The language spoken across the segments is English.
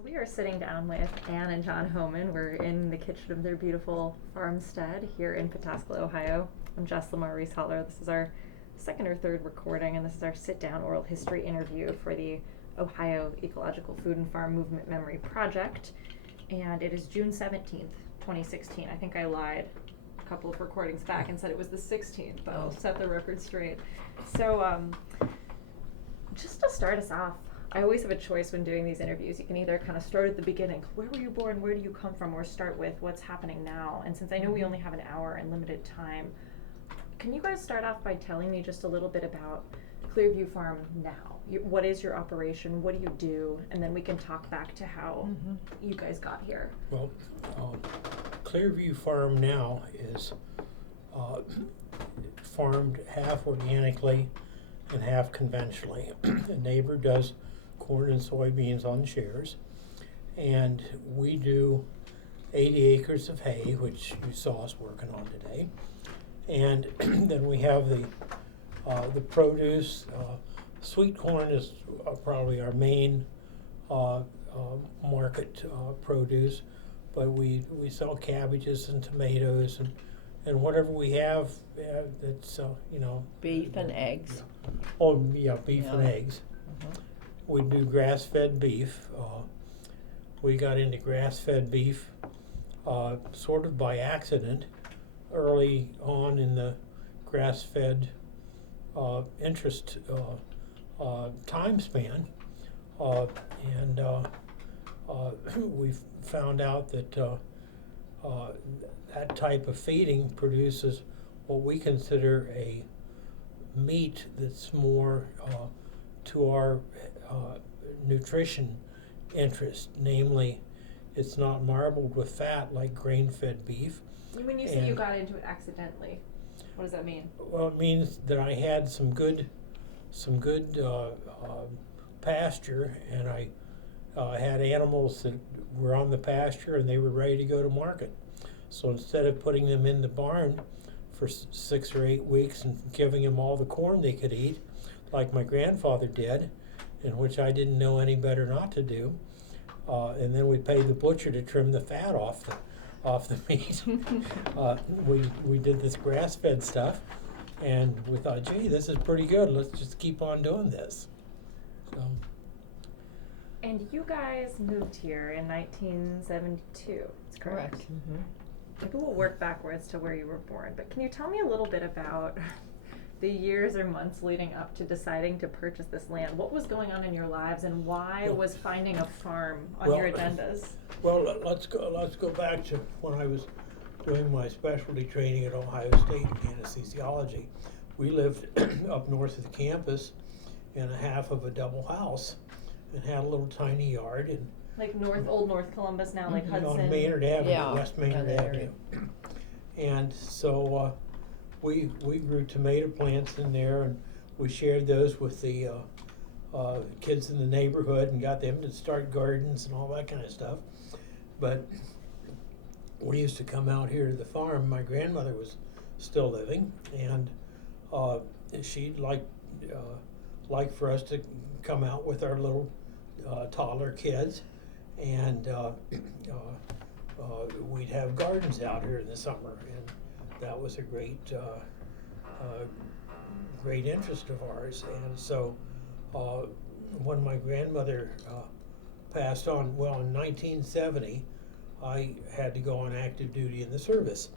So we are sitting down with Anne and John Hohmann. We're in the kitchen of their beautiful farmstead here in Pataskala, Ohio. I'm Jess Lamar Reece Holler. This is our second or third recording, and this is our sit-down oral history interview for the Ohio Ecological Food and Farm Movement Memory Project. And it is June 17th, 2016. I think I lied a couple of recordings back and said it was the 16th, but I'll set the record straight. So just to start us off, I always have a choice when doing these interviews. You can either kind of start at the beginning, where were you born, where do you come from, or start with what's happening now. And since I know we only have an hour and limited time, can you guys start off by telling me just a little bit about Clearview Farm now? What is your operation, what do you do, and then we can talk back to how you guys got here. Well, Clearview Farm now is farmed half organically and half conventionally. A neighbor does corn and soybeans on shares, and we do 80 acres of hay, which you saw us working on today, and then we have the produce. Sweet corn is probably our main market produce, but we sell cabbages and tomatoes and whatever we have that's beef and eggs. Oh yeah, beef and eggs. We do grass-fed beef. We got into grass-fed beef sort of by accident early on in the grass-fed interest time span, and we found out that that type of feeding produces what we consider a meat that's more to our nutrition interest, namely it's not marbled with fat like grain-fed beef. When you say you got into it accidentally, what does that mean? Well, it means that I had some good pasture, and I had animals that were on the pasture and they were ready to go to market. So instead of putting them in the barn for 6 or 8 weeks and giving them all the corn they could eat, like my grandfather did, in which I didn't know any better not to do, and then we paid the butcher to trim the fat off the meat. We did this grass-fed stuff, and we thought, gee, this is pretty good. Let's just keep on doing this. So. And you guys moved here in 1972. That's correct. Maybe we'll work backwards to where you were born, but can you tell me a little bit about the years or months leading up to deciding to purchase this land? What was going on in your lives, and why was finding a farm on your agendas? Well, let's go back to when I was doing my specialty training at Ohio State in anaesthesiology. We lived up north of the campus in a half of a double house and had a little tiny yard. And like Old North Columbus now, like Hudson? On Maynard Avenue, Yeah, West Maynard Avenue. And so we grew tomato plants in there, and we shared those with the kids in the neighborhood and got them to start gardens and all that kind of stuff. But we used to come out here to the farm. My grandmother was still living, and she'd like for us to come out with our little toddler kids, and we'd have gardens out here in the summer, and that was a great interest of ours. And so when my grandmother passed on, well, in 1970, I had to go on active duty in the service.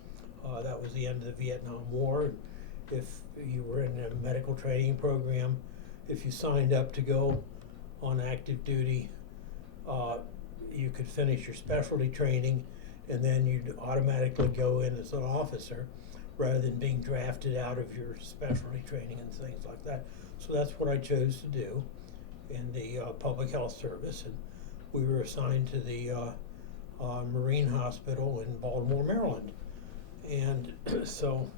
That was the end of the Vietnam War. If you were in a medical training program, if you signed up to go on active duty, you could finish your specialty training, and then you'd automatically go in as an officer rather than being drafted out of your specialty training and things like that. So that's what I chose to do in the public health service, and we were assigned to the Marine Hospital in Baltimore, Maryland. And so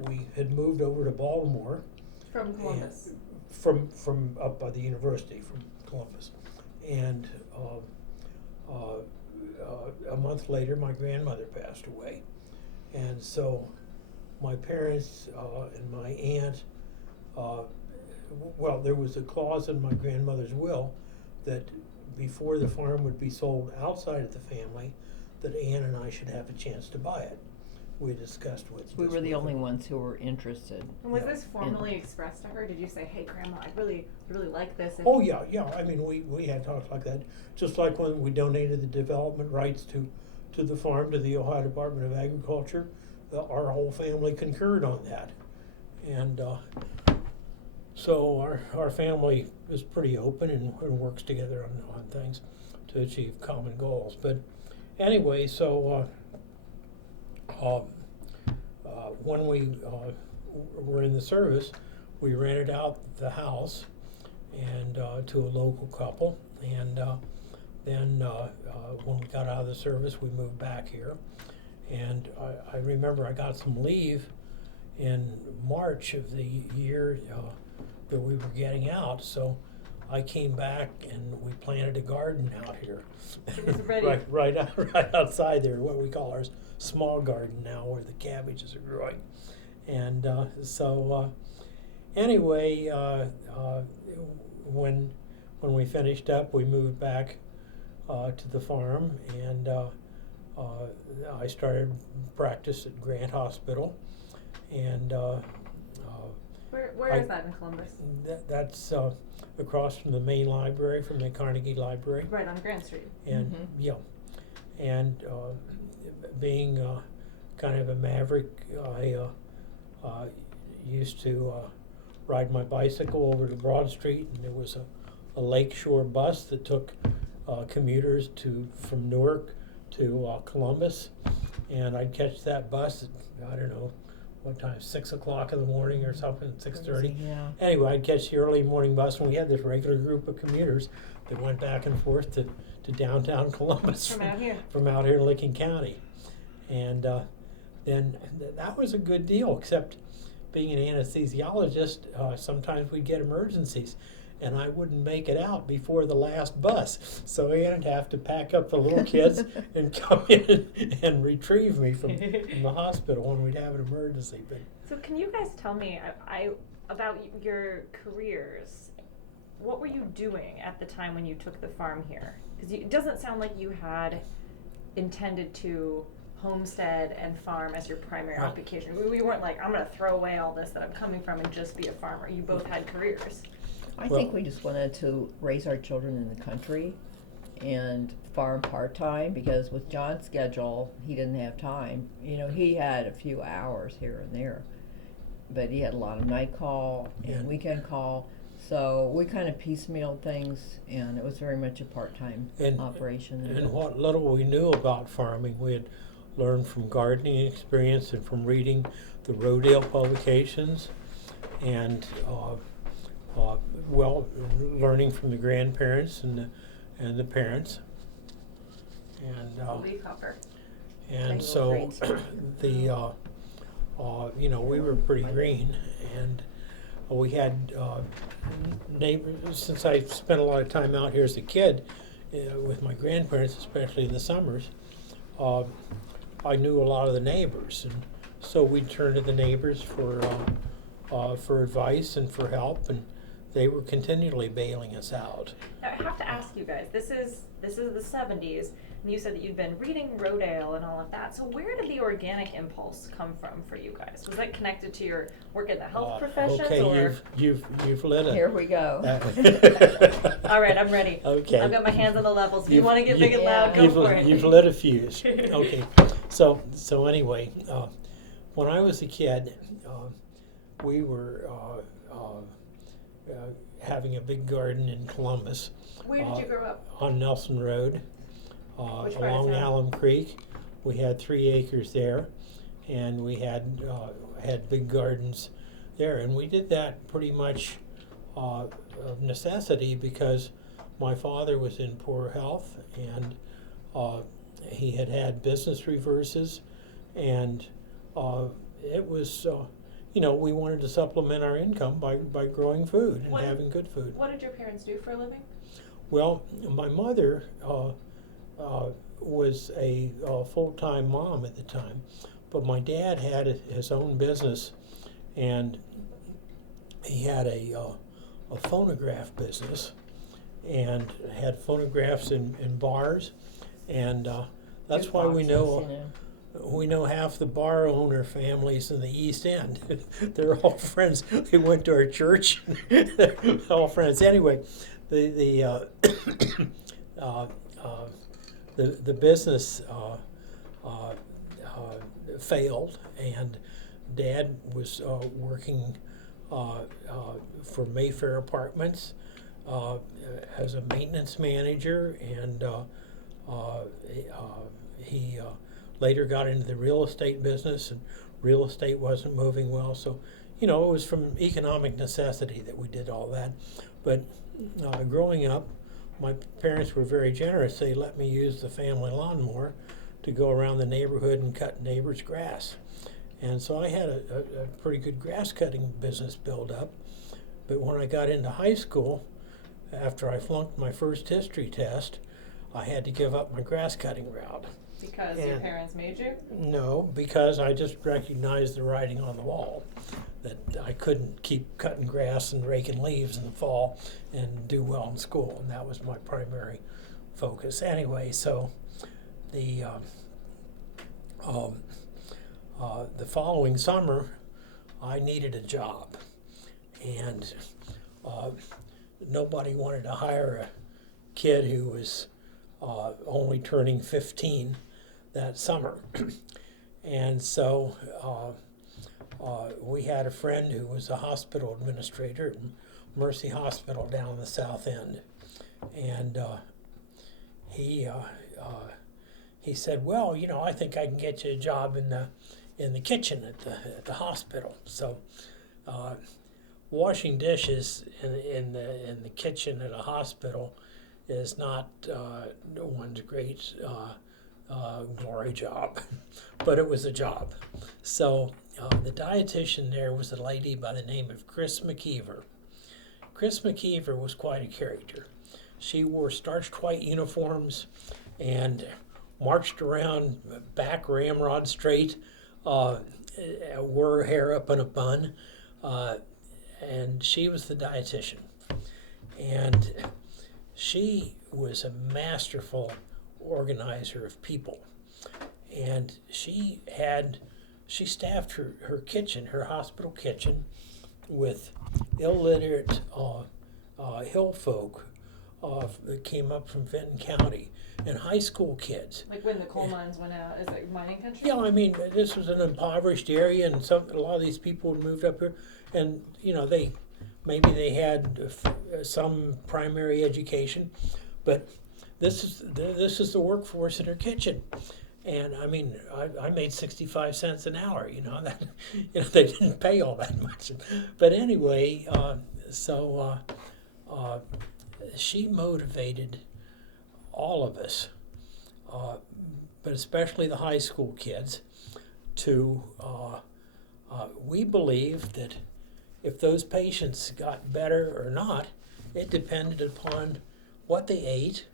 we had moved over to Baltimore. From Columbus? From up by the university, from Columbus. And a month later, my grandmother passed away. And so my parents and my aunt, well, there was a clause in my grandmother's will that before the farm would be sold outside of the family, that Ann and I should have a chance to buy it. We discussed with. We were the with only her. ones who were interested. And was Yeah. this formally expressed to her? Did you say, "Hey, Grandma, I really like this"? Oh yeah, yeah. I mean, we had talks like that. Just like when we donated the development rights to the farm to the Ohio Department of Agriculture, our whole family concurred on that, and so our family is pretty open and works together on things to achieve common goals. But anyway, so when we were in the service, we rented out the house and to a local couple, and then when we got out of the service, we moved back here. And I remember I got some leave in March of the year that we were getting out, so I came back and we planted a garden out here. It was ready. right outside there, what we call our small garden now, where the cabbages are growing. And anyway, when we finished up, we moved back to the farm, and I started practice at Grant Hospital, and Where is that in Columbus? that's across from the main library, from the Carnegie Library. Right on Grand Street. And Mhm. yeah, and being kind of a maverick, I used to ride my bicycle over to Broad Street, and there was a Lakeshore bus that took commuters from Newark to Columbus, and I'd catch that bus at, I don't know what time, 6 o'clock in the morning or something, 6:30. Yeah. Anyway, I'd catch the early morning bus, and we had this regular group of commuters that went back and forth to downtown Columbus From out here. from out here in Licking County. And then that was a good deal, except being an anesthesiologist, sometimes we'd get emergencies, and I wouldn't make it out before the last bus. So I'd have to pack up the little kids and come in and retrieve me from the hospital when we'd have an emergency. But So can you guys tell me about your careers? What were you doing at the time when you took the farm here? Because it doesn't sound like you had intended to homestead and farm as your primary Right. occupation. We weren't like, I'm going to throw away all this that I'm coming from and just be a farmer. You both had careers. I Well- think we just wanted to raise our children in the country and farm part-time, because with John's schedule, he didn't have time. You know, he had a few hours here and there, but he had a lot of night call and Yeah. weekend call. So we kind of piecemealed things, and it was very much a part-time operation. And what little we knew about farming, we had learned from gardening experience and from reading the Rodale publications, and learning from the grandparents and the parents, and Leaf hopper. and Tangled so greens. we were pretty green, and we had neighbors. Since I spent a lot of time out here as a kid with my grandparents, especially in the summers, I knew a lot of the neighbors, and so we'd turn to the neighbors for advice and for help, and they were continually bailing us out. I have to ask you guys, this is the 70s, and you said that you'd been reading Rodale and all of that. So where did the organic impulse come from for you guys? Was that connected to your work in the health professions? Okay, or? you've lit it. Here we go. All right, I'm ready. Okay. I've got my hands on the levels. If you You've- want to get big and you- loud, go for it. You've lit a fuse. Okay, so anyway, when I was a kid, we were having a big garden in Columbus. Where did you grow up? On Nelson Road, Which part of along town? Alum Creek. We had 3 acres there, and we had big gardens there, and we did that pretty much of necessity, because my father was in poor health, and he had business reverses, and it was we wanted to supplement our income by growing food and What- having good food. What did your parents do for a living? Well, my mother was a full-time mom at the time, but my dad had his own business, and he had a phonograph business, and had phonographs in bars, and that's why we Jukeboxes, know. you know. We know half the bar owner families in the East End. They're all friends. They went to our church. They're all friends. Anyway, uh, uh, the business failed, and Dad was working for Mayfair Apartments as a maintenance manager, and he later got into the real estate business, and real estate wasn't moving well. So, it was from economic necessity that we did all that. But growing up, my parents were very generous. They let me use the family lawnmower to go around the neighborhood and cut neighbors' grass. And so I had a pretty good grass cutting business build up. But when I got into high school, after I flunked my first history test, I had to give up my grass cutting route. Because your parents made you? No, because I just recognized the writing on the wall, that I couldn't keep cutting grass and raking leaves in the fall and do well in school, and that was my primary focus. Anyway, so the following summer, I needed a job, and nobody wanted to hire a kid who was only turning 15 that summer. And so we had a friend who was a hospital administrator at Mercy Hospital down in the South End. And he said, well, I think I can get you a job in the kitchen at the hospital. So washing dishes in the kitchen at a hospital is not one's great glory job, but it was a job. So the dietitian there was a lady by the name of Chris McKeever. Chris McKeever was quite a character. She wore starched white uniforms and marched around back ramrod straight, wore her hair up in a bun, and she was the dietitian. And she was a masterful organizer of people, and she staffed her kitchen, her hospital kitchen, with illiterate hill folk that came up from Vinton County, and high school kids. Like when the coal mines went out, is it mining country? Yeah, I mean, this was an impoverished area, and a lot of these people had moved up here, and they had some primary education, but this is the workforce in her kitchen. And I mean, I made 65 cents an hour. That they didn't pay all that much. But anyway, she motivated all of us, but especially the high school kids, to we believed that if those patients got better or not, it depended upon what they ate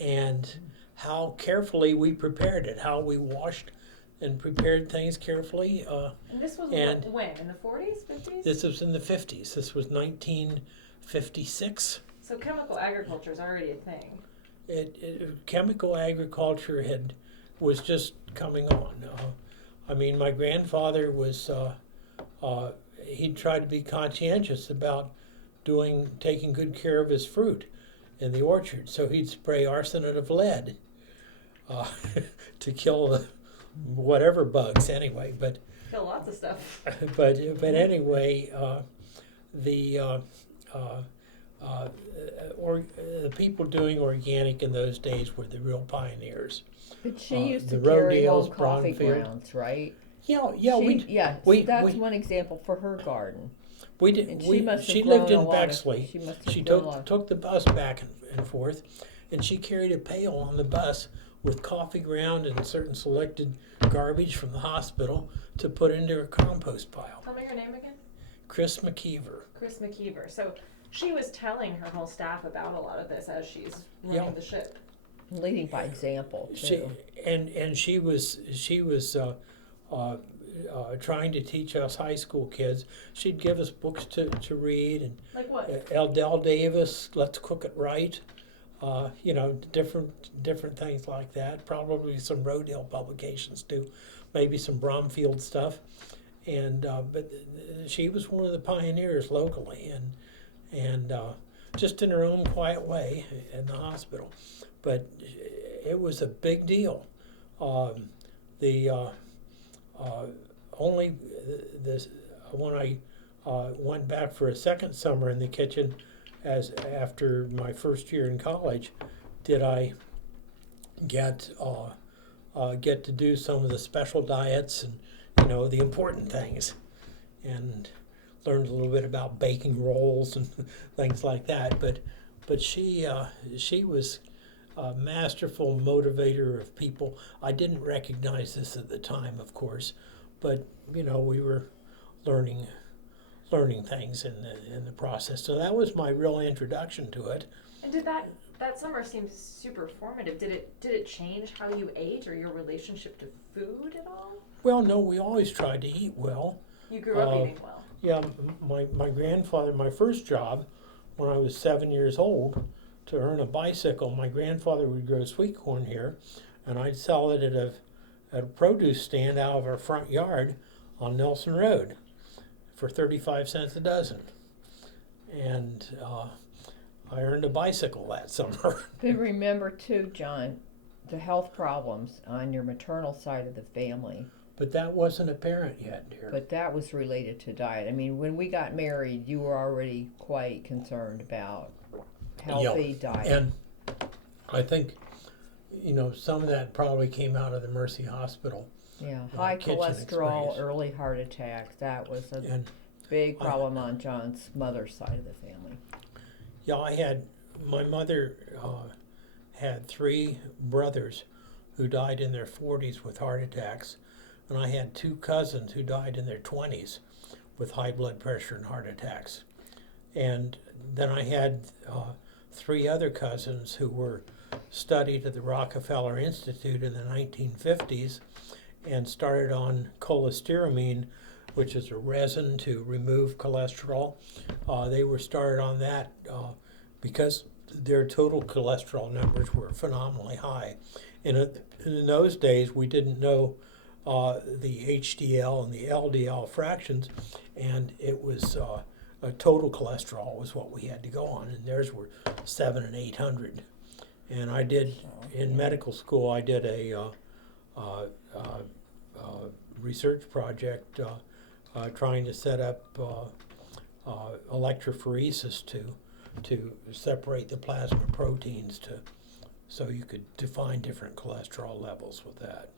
and how carefully we prepared it, how we washed and prepared things carefully. And this was and when? In the 40s, 50s? This was in the 50s. This was 1956. So chemical agriculture is already a thing. Chemical agriculture was just coming on. I mean, my grandfather was, he tried to be conscientious about taking good care of his fruit in the orchard. So he'd spray arsenate of lead to kill the whatever bugs anyway. But Kill lots of stuff. but anyway, the people doing organic in those days were the real pioneers. But she used to the carry Rodales, home coffee Brownfield. grounds, right? Yeah. That's one example for her garden. We did. And She lived in She Bexley. must have She grown a lot. took the bus back and forth, and she carried a pail on the bus with coffee ground and certain selected garbage from the hospital to put into her compost pile. Tell me her name again. Chris McKeever. Chris McKeever. So she was telling her whole staff about a lot of this as she's running the ship. Leading by example too. She was trying to teach us high school kids. She'd give us books to read, and Like what? L. Davis, Let's Cook It Right. You know, different things like that. Probably some Roadhill publications too, maybe some Bromfield stuff. And but she was one of the pioneers locally, and just in her own quiet way in the hospital. But it was a big deal. The only this when I went back for a second summer in the kitchen, as after my first year in college, did I get to do some of the special diets and, you know, the important things, and learned a little bit about baking rolls and things like that. But she was a masterful motivator of people. I didn't recognize this at the time, of course, but you know, we were learning things in the process. So that was my real introduction to it. And did that summer seemed super formative? Did it change how you ate or your relationship to food at all? Well, no, we always tried to eat well. You grew up eating well. Yeah, my grandfather, my first job when I was 7 years old, to earn a bicycle, my grandfather would grow sweet corn here, and I'd sell it at a produce stand out of our front yard on Nelson Road for 35 cents a dozen. And I earned a bicycle that summer. But remember too, John, the health problems on your maternal side of the family. But that wasn't apparent yet, dear. But that was related to diet. I mean, when we got married, you were already quite concerned about healthy diet. And I think, you know, some of that probably came out of the Mercy Hospital. Yeah, high kitchen cholesterol, experience. Early heart attacks. That was a And big problem on John's mother's side of the family. yeah, my mother had 3 brothers who died in their 40s with heart attacks, and I had 2 cousins who died in their 20s with high blood pressure and heart attacks. And then I had 3 other cousins who were studied at the Rockefeller Institute in the 1950s and started on cholestyramine, which is a resin to remove cholesterol. They were started on that because their total cholesterol numbers were phenomenally high. And in those days, we didn't know the HDL and the LDL fractions, and it was a total cholesterol was what we had to go on, and theirs were 700 and 800. And I did in medical school. I did a research project trying to set up electrophoresis to separate the plasma proteins so you could define different cholesterol levels with that.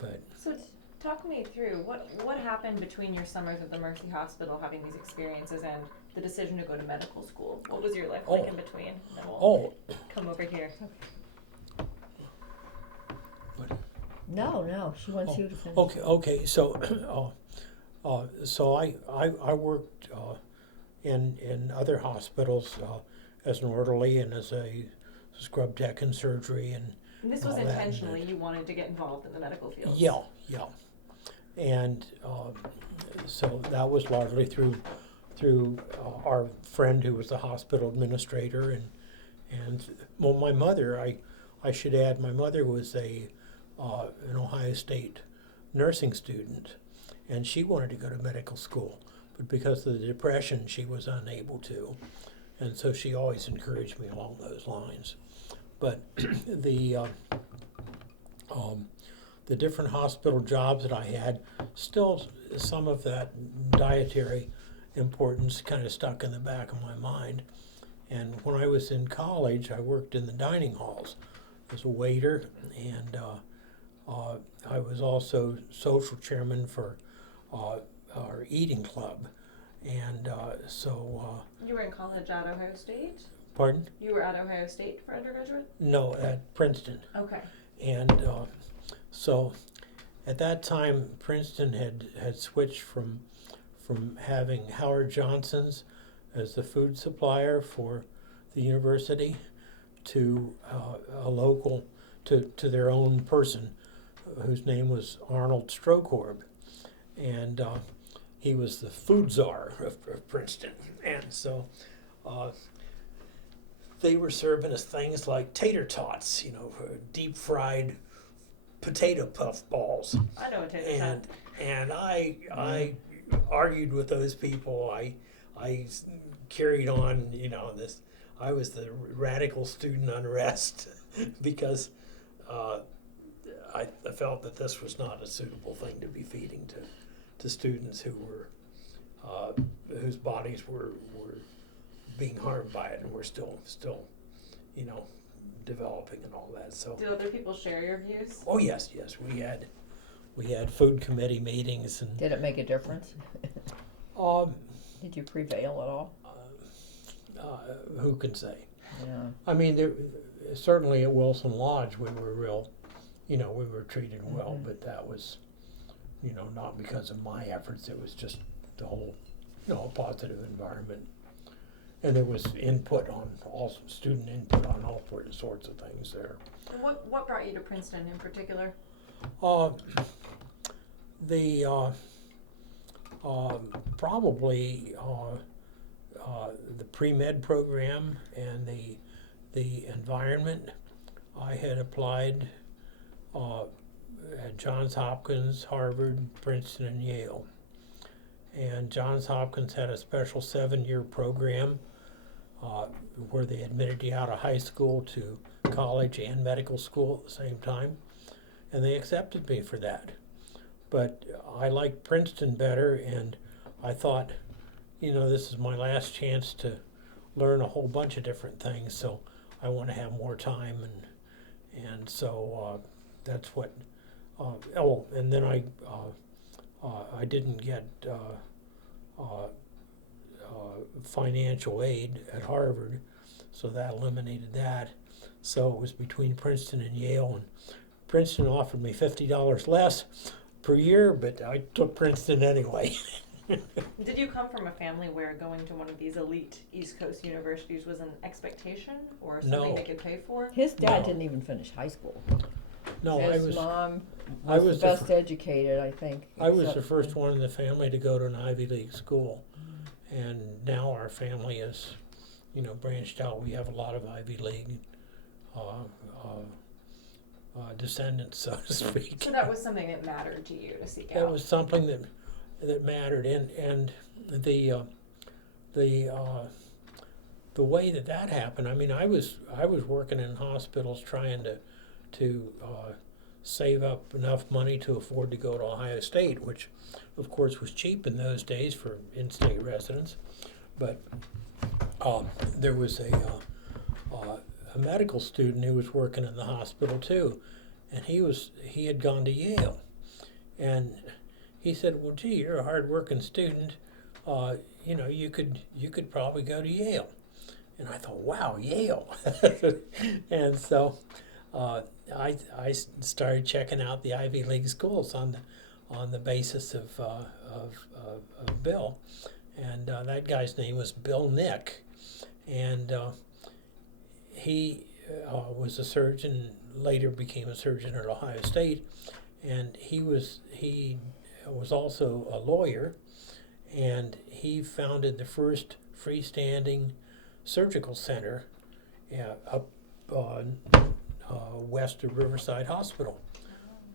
But So talk me through what happened between your summers at the Mercy Hospital having these experiences and the decision to go to medical school. What was your life like in between? Then we'll come over here. No, she wants you to finish. Okay. So, so I worked in other hospitals as an orderly and as a scrub tech in surgery and this was all that, intentionally, you wanted to get involved in the medical field. Yeah. And so that was largely through our friend who was the hospital administrator, and well, my mother, I should add, my mother was an Ohio State nursing student, and she wanted to go to medical school, but because of the Depression, she was unable to, and so she always encouraged me along those lines. But the different hospital jobs that I had, still some of that dietary importance kind of stuck in the back of my mind. And when I was in college, I worked in the dining halls as a waiter, and I was also social chairman for our eating club. And so... You were in college at Ohio State? Pardon? You were at Ohio State for undergraduate? No, at Princeton. Okay. And so at that time, Princeton had switched from having Howard Johnson's as the food supplier for the university to a local, to their own person, whose name was Arnold Strokorb. and he was the food czar of Princeton. And so they were serving us things like tater tots, deep fried potato puff balls. I know a tater tot. And I argued with those people. I carried on, this. I was the radical student unrest because I felt that this was not a suitable thing to be feeding to students who were whose bodies were being harmed by it and were still developing and all that. So do other people share your views? oh yes, we had food committee meetings and Did it make a difference? Did you prevail at all? who can say? Yeah. I mean, there, certainly at Wilson Lodge we were real, we were treated well, but that was, not because of my efforts. It was just the whole, positive environment. And there was input on student input on all sorts of things there. And what brought you to Princeton in particular? Probably the pre-med program and the environment. I had applied at Johns Hopkins, Harvard, Princeton, and Yale. And Johns Hopkins had a special 7-year program where they admitted you out of high school to college and medical school at the same time. And they accepted me for that. But I liked Princeton better, and I thought, this is my last chance to learn a whole bunch of different things, so I want to have more time, and so that's what. And then I didn't get financial aid at Harvard, so that eliminated that. So it was between Princeton and Yale, and Princeton offered me $50 less per year, but I took Princeton anyway. Did you come from a family where going to one of these elite East Coast universities was an expectation or something No. they could pay for? His dad No. didn't even finish high school. No, His mom I was was the the best educated, I think. I was the except- first one in the family to go to an Ivy League school, and now our family is, branched out. We have a lot of Ivy League descendants, so to speak. So that was something that mattered to you to seek out. That was something that mattered, and the way that happened. I mean, I was working in hospitals trying to save up enough money to afford to go to Ohio State, which, of course, was cheap in those days for in-state residents. But there was a medical student who was working in the hospital too, and he had gone to Yale, and he said, "Well, gee, you're a hard-working student. You could probably go to Yale." And I thought, "Wow, Yale!" And so I started checking out the Ivy League schools on the basis of Bill, and that guy's name was Bill Nick, and he was a surgeon. Later became a surgeon at Ohio State, and he was also a lawyer, and he founded the first freestanding surgical center up west of Riverside Hospital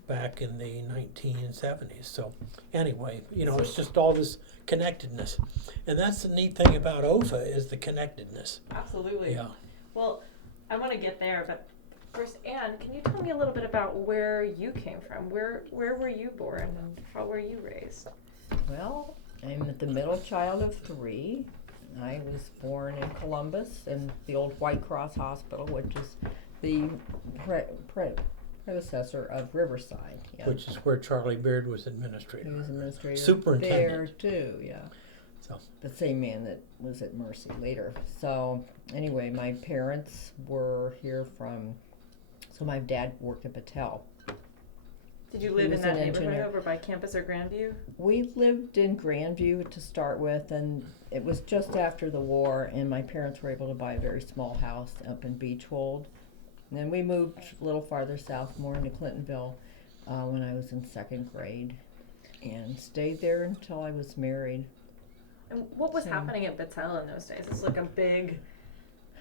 back in the 1970s. So anyway, it's just all this connectedness, and that's the neat thing about OFA is the connectedness. Absolutely. Yeah. Well, I want to get there, but first, Anne, can you tell me a little bit about where you came from? Where were you born, and how were you raised? Well, I'm the middle child of 3. I was born in Columbus in the old White Cross Hospital, which is the predecessor of Riverside. Yeah. Which is where Charlie Beard was administrator. He was administrator Superintendent. there too, yeah. So The same man that was at Mercy later. So anyway, my parents were here from, so my dad worked at Patel. Did you He live in was that an neighborhood engineer. over by campus or Grandview? We lived in Grandview to start with, and it was just after the war, and my parents were able to buy a very small house up in Beechwold. And then we moved a little farther south, more into Clintonville, when I was in 2nd grade. and stayed there until I was married. And what was So- happening at Battelle in those days? It's like a big.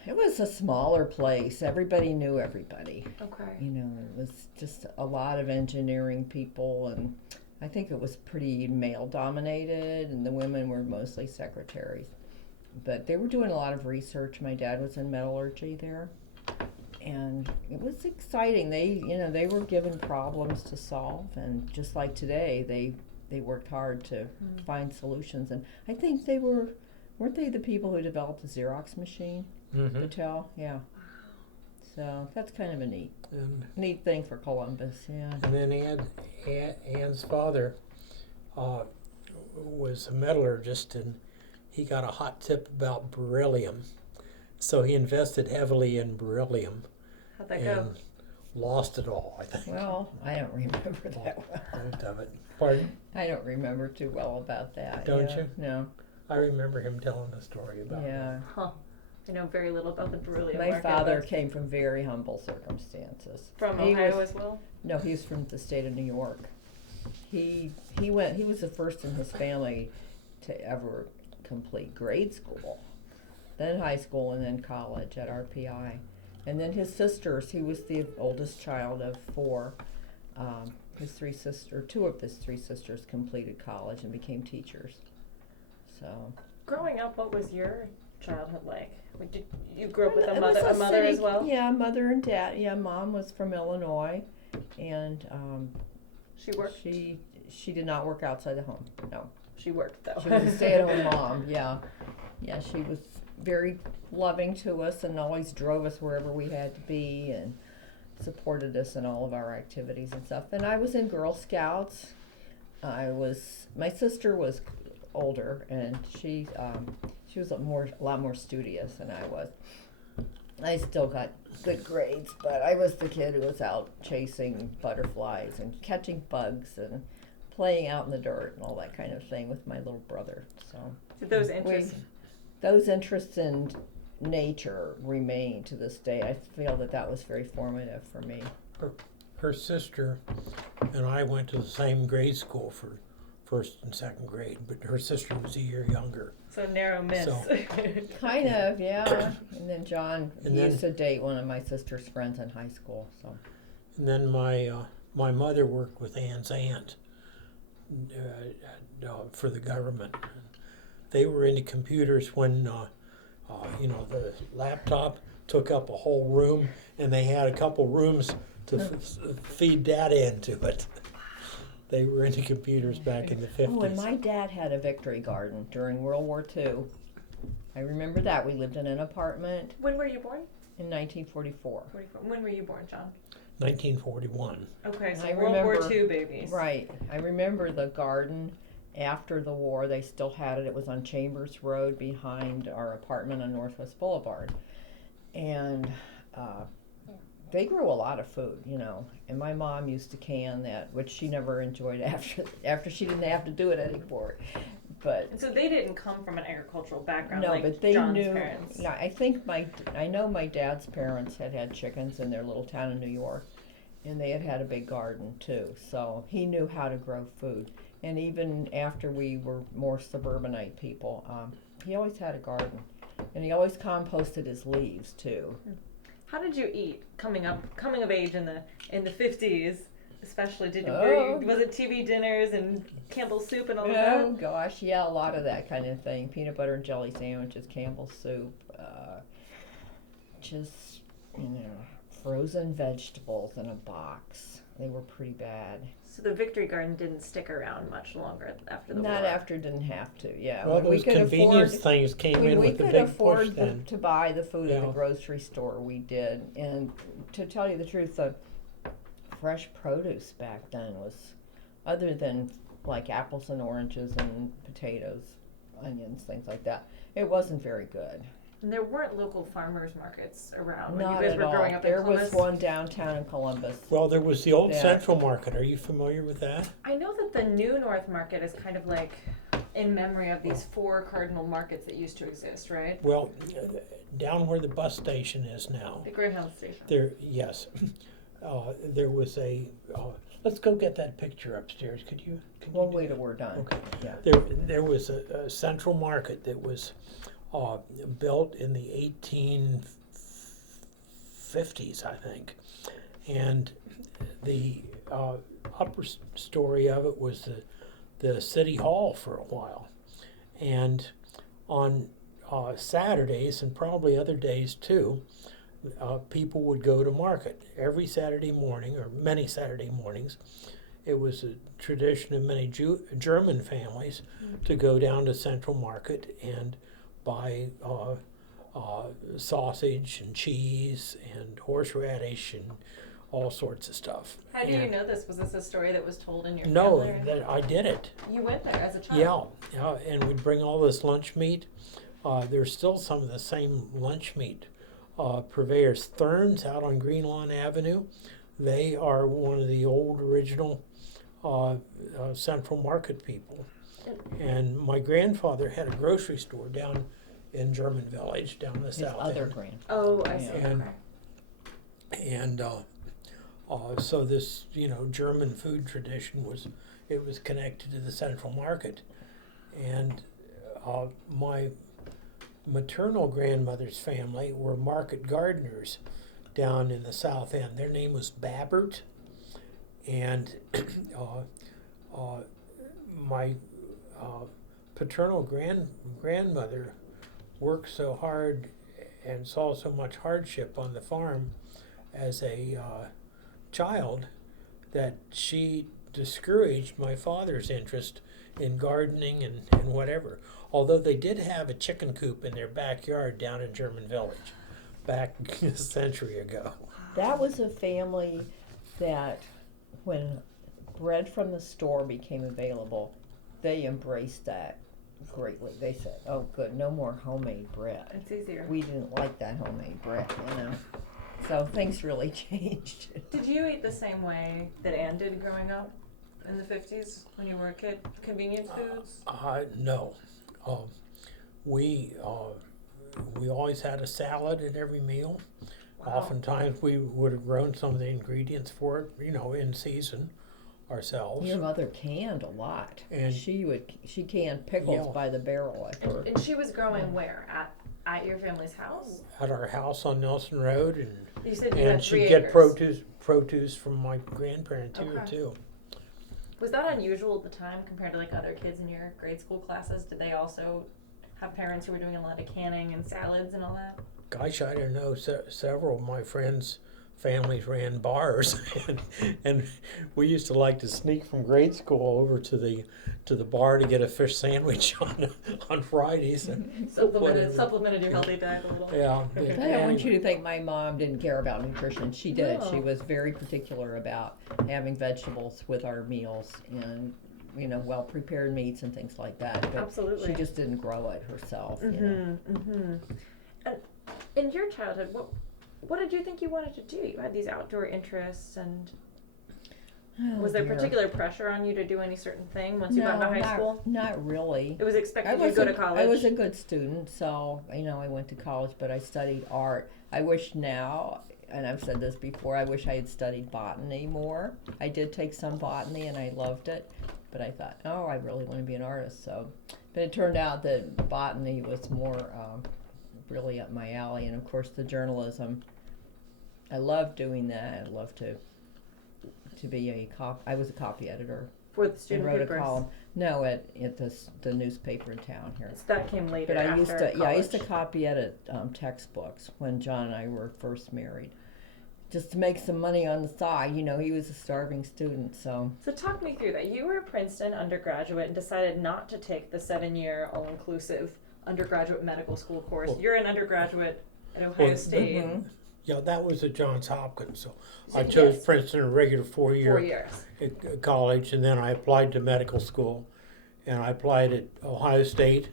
It was a smaller place. Everybody knew everybody. Okay. You know, it was just a lot of engineering people, and I think it was pretty male dominated, and the women were mostly secretaries. But they were doing a lot of research. My dad was in metallurgy there, and it was exciting. They were given problems to solve, and just like today, they worked hard to find solutions. And I think weren't they the people who developed the Xerox machine? Mm-hmm. Patel, yeah. So that's kind of a And neat thing for Columbus, yeah. And then Anne's father was a metallurgist, and he got a hot tip about beryllium. So he invested heavily in beryllium How'd that and go? lost it all, I think. Well, I don't remember that well. Most of it. Pardon? I don't remember too well about that. Don't yeah. you? No. I remember him telling a story about Yeah. Huh. I know very little about the beryllium My market. father but came from very humble circumstances. from he Ohio was- as well. No, he was from the state of New York. He was the first in his family to ever complete grade school, then high school, and then college at RPI. And then his sisters, he was the oldest child of four. Two of his three sisters completed college and became teachers. So Growing up, what was your childhood like? Did you grew up with It a was mother city- as well? Yeah, mother and dad. Yeah, mom was from Illinois, and She worked. she did not work outside the home. No, She worked though. she was a stay-at-home mom. Yeah, she was very loving to us and always drove us wherever we had to be and supported us in all of our activities and stuff. And I was in Girl Scouts. My sister was older, and she was a lot more studious than I was. I still got good grades, but I was the kid who was out chasing butterflies and catching bugs and playing out in the dirt and all that kind of thing with my little brother. So Did those interests? those interests in nature remain to this day. I feel that was very formative for me. Her sister and I went to the same grade school for first and second grade, but her sister was a year younger. So narrow miss. So- Kind of, yeah. And then John And used to date one of my sister's friends in high school. So And then my mother worked with Anne's aunt for the government. They were into computers when the laptop took up a whole room, and they had a couple rooms to feed data into it. They were into computers back in the 50s. Oh, and my dad had a victory garden during World War II. I remember that. We lived in an apartment When were you born? in 1944. 44. When were you born, John? 1941. Okay, so I World War remember- II babies. Right. I remember the garden after the war. They still had it. It was on Chambers Road behind our apartment on Northwest Boulevard. And they grew a lot of food, and my mom used to can that, which she never enjoyed after she didn't have to do it anymore. But And so they didn't come from an agricultural background no, like but they John's knew. parents. No, I know my dad's parents had chickens in their little town in New York, and they had a big garden too. So he knew how to grow food. And even after we were more suburbanite people, he always had a garden, and he always composted his leaves too. How did you eat coming of age in the 50s? Especially, was it TV dinners and Campbell's soup and all of that? Oh gosh, yeah, a lot of that kind of thing. Peanut butter and jelly sandwiches, Campbell's soup, just frozen vegetables in a box. They were pretty bad. So the Victory Garden didn't stick around much longer after the war. Not after didn't have to. Yeah, Well, when we those could convenience afford, things came when in we with the could big push afford then. to buy the food at the Yeah. grocery store, we did. And to tell you the truth, the fresh produce back then was, other than like apples and oranges and potatoes, onions, things like that, it wasn't very good. And there weren't local farmers markets around when Not you guys at were all. growing up There in Columbus. was one downtown in Columbus. Well, there was the old Yeah. Central Market. Are you familiar with that? I know that the New North Market is kind of like in memory of these 4 cardinal markets that used to exist, right? Well, down where the bus station is now, The Greyhound Station. there was a let's go get that picture upstairs. Could you We'll do wait that? till we're done. Okay. Yeah. There was a central market that was built in the 1850s, I think, and the upper story of it was the city hall for a while, and on Saturdays and probably other days too, people would go to market every Saturday morning or many Saturday mornings. It was a tradition of many German families to go down to Central Market and buy sausage and cheese and horseradish and all sorts of stuff. How do you know this? Was this a story that was told in your No, family? that I did it. You went there as a child? Yeah, and we'd bring all this lunch meat. There's still some of the same lunch meat purveyors. Thurns out on Green Lawn Avenue, they are one of the old original Central Market people. And my grandfather had a grocery store down in German Village, down the His south other end. grand. Oh, I see. Yeah. And so this, German food tradition was connected to the Central Market. And my maternal grandmother's family were market gardeners down in the south end. Their name was Babbert, and my paternal grandmother worked so hard and saw so much hardship on the farm as a child that she discouraged my father's interest in gardening and whatever. Although they did have a chicken coop in their backyard down in German Village back a century ago. That was a family that, when bread from the store became available, they embraced that greatly. They said, "Oh, good, no more homemade bread." It's easier. We didn't like that homemade bread, So things really changed. Did you eat the same way that Anne did growing up in the 50s when you were a kid? Convenience foods? No. We always had a salad at every meal. Wow. Oftentimes we would have grown some of the ingredients for it, in season ourselves. Your mother canned a lot. And she canned pickles Yeah. by the barrel. I've heard. And she was growing where? At your family's house? At our house on Nelson Road, You said you had and 3 she'd get acres. produce from my grandparents here Okay. too. Was that unusual at the time compared to like other kids in your grade school classes? Did they also have parents who were doing a lot of canning and salads and all that? Gosh, I don't know. Several of my friends' families ran bars, and we used to like to sneak from grade school over to the bar to get a fish sandwich on Fridays. And Supplemented your healthy diet a little. Yeah. I don't want you to think my mom didn't care about nutrition. She did. No. She was very particular about having vegetables with our meals and, well-prepared meats and things like that. But Absolutely. she just didn't grow it herself. And in your childhood, what did you think you wanted to do? You had these outdoor interests, and Oh, was there dear. particular pressure on you to do any certain thing once you got into high school? Not really. It was expected you to go to college. I was a good student, so I went to college, but I studied art. I wish now, and I've said this before, I wish I had studied botany more. I did take some botany and I loved it, but I thought, oh, I really want to be an artist. But it turned out that botany was more really up my alley, and of course the journalism. I loved doing that. I loved to be I was a copy editor. For the I student wrote papers. a column. No, at the newspaper in town here. So that came later. But I after used to, college. I used to copy edit textbooks when John and I were first married, just to make some money on the side. He was a starving student, so. So talk me through that. You were a Princeton undergraduate and decided not to take the 7-year all-inclusive undergraduate medical school course. Well- You're an undergraduate at Ohio State. Mhm. Yeah, that was at Johns Hopkins. So I So, chose yes. Princeton, a regular 4-year 4 years. at college, and then I applied to medical school, and I applied at Ohio State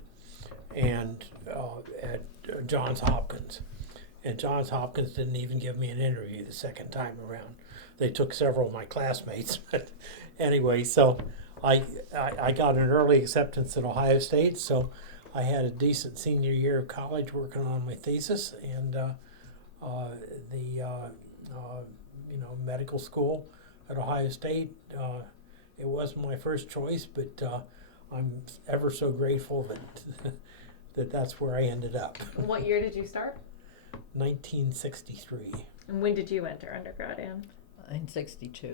and at Johns Hopkins. And Johns Hopkins didn't even give me an interview the second time around. They took several of my classmates, but anyway, so I got an early acceptance at Ohio State, so I had a decent senior year of college working on my thesis, and medical school at Ohio State. It wasn't my first choice, but I'm ever so grateful that that's where I ended up. What year did you start? 1963. And when did you enter undergrad, Anne? In 62.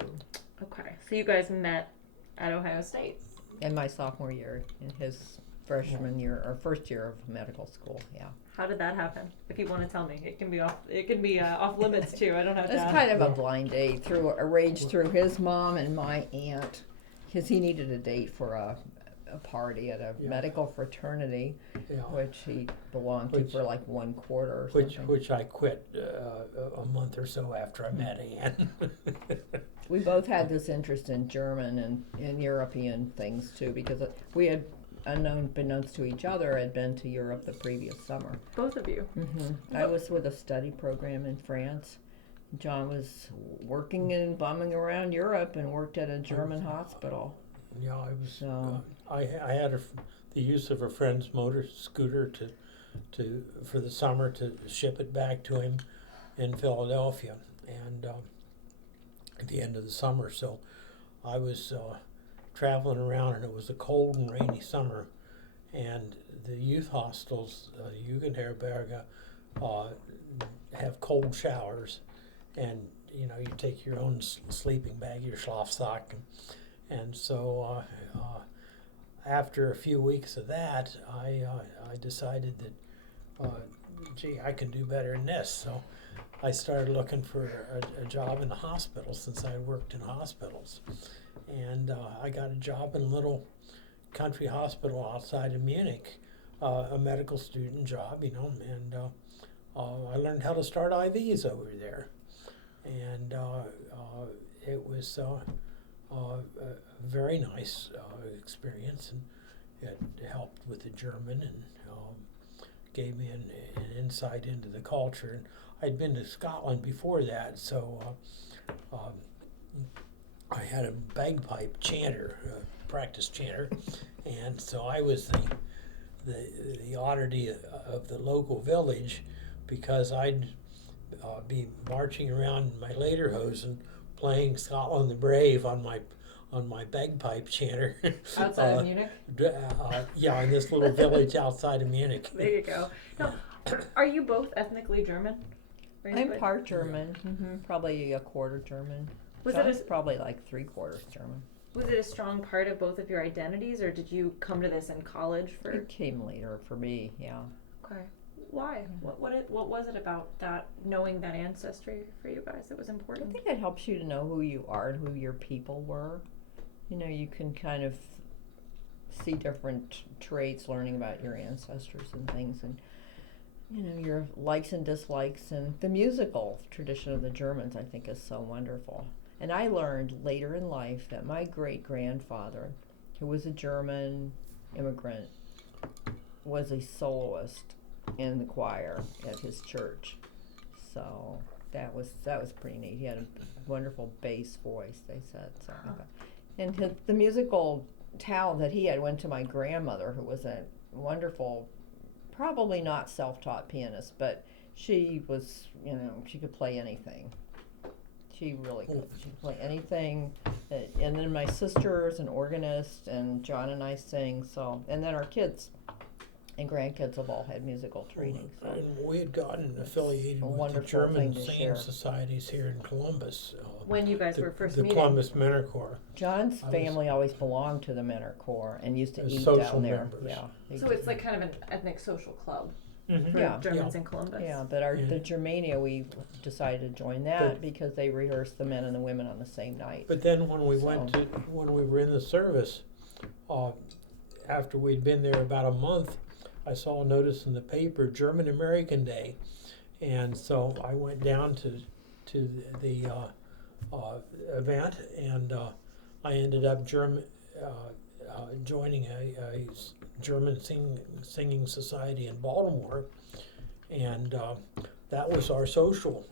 Okay, so you guys met at Ohio State. In my sophomore year, in his freshman year, or first year of medical school, yeah. How did that happen? If you want to tell me, it can be off. It can be off limits too. I don't have to. It's ask. kind of a blind date, arranged through his mom and my aunt, because he needed a date for a party at a medical fraternity, which he belonged to for like 1 quarter or something. Which I quit a month or so after I met Anne. We both had this interest in German and in European things too, because we had, unbeknownst to each other, had been to Europe the previous summer. Both of you. I was with a study program in France. John was working and bumming around Europe and worked at a German hospital. Yeah, I was. So I had the use of a friend's motor scooter for the summer to ship it back to him in Philadelphia, and at the end of the summer. So I was traveling around, and it was a cold and rainy summer, and the youth hostels, Jugendherberge, have cold showers, and you take your own sleeping bag, your Schlafsack, and so after a few weeks of that, I decided that, gee, I can do better than this. So I started looking for a job in the hospital, since I worked in hospitals. And I got a job in a little country hospital outside of Munich, a medical student job, and I learned how to start IVs over there. And it was a very nice experience, and it helped with the German, and gave me an insight into the culture. And I'd been to Scotland before that, so I had a bagpipe chanter, practice chanter, and so I was the oddity of the local village, because I'd be marching around in my lederhosen, playing Scotland the Brave on my bagpipe chanter. Outside of Munich? Yeah, in this little village outside of Munich. There you go. Now, are you both ethnically German? I'm part German, probably a quarter German. Was John's probably like 3/4 German. Was it a strong part of both of your identities, or did you come to this in college? It came later for me, yeah. Okay. Why? What was it about that, knowing that ancestry for you guys, that was important? I think it helps you to know who you are and who your people were. You can kind of see different traits learning about your ancestors and things, and your likes and dislikes, and the musical tradition of the Germans, I think, is so wonderful. And I learned later in life that my great-grandfather, who was a German immigrant, was a soloist in the choir at his church. So that was pretty neat. He had a wonderful bass voice, they said. So, and the musical talent that he had went to my grandmother, who was a wonderful, probably not self-taught pianist, but she was, she could play anything. She really could. She could play anything. And then my sister is an organist, and John and I sing. So, and then our kids and grandkids have all had musical training. So. And we had gotten affiliated with the German singing societies here in Columbus. When you guys were first meeting? The Columbus Menor Corps. John's family always belonged to the Menor Corps and used to eat down there. Members. Yeah. So it's like kind of an ethnic social club. Mm-hmm. For Germans in Columbus. Yeah, but the Germania, we decided to join that because they rehearsed the men and the women on the same night. But then when we when we were in the service, after we'd been there about a month, I saw a notice in the paper, German American Day, and so I went down to the event, and I ended up joining a German singing society in Baltimore, and that was our social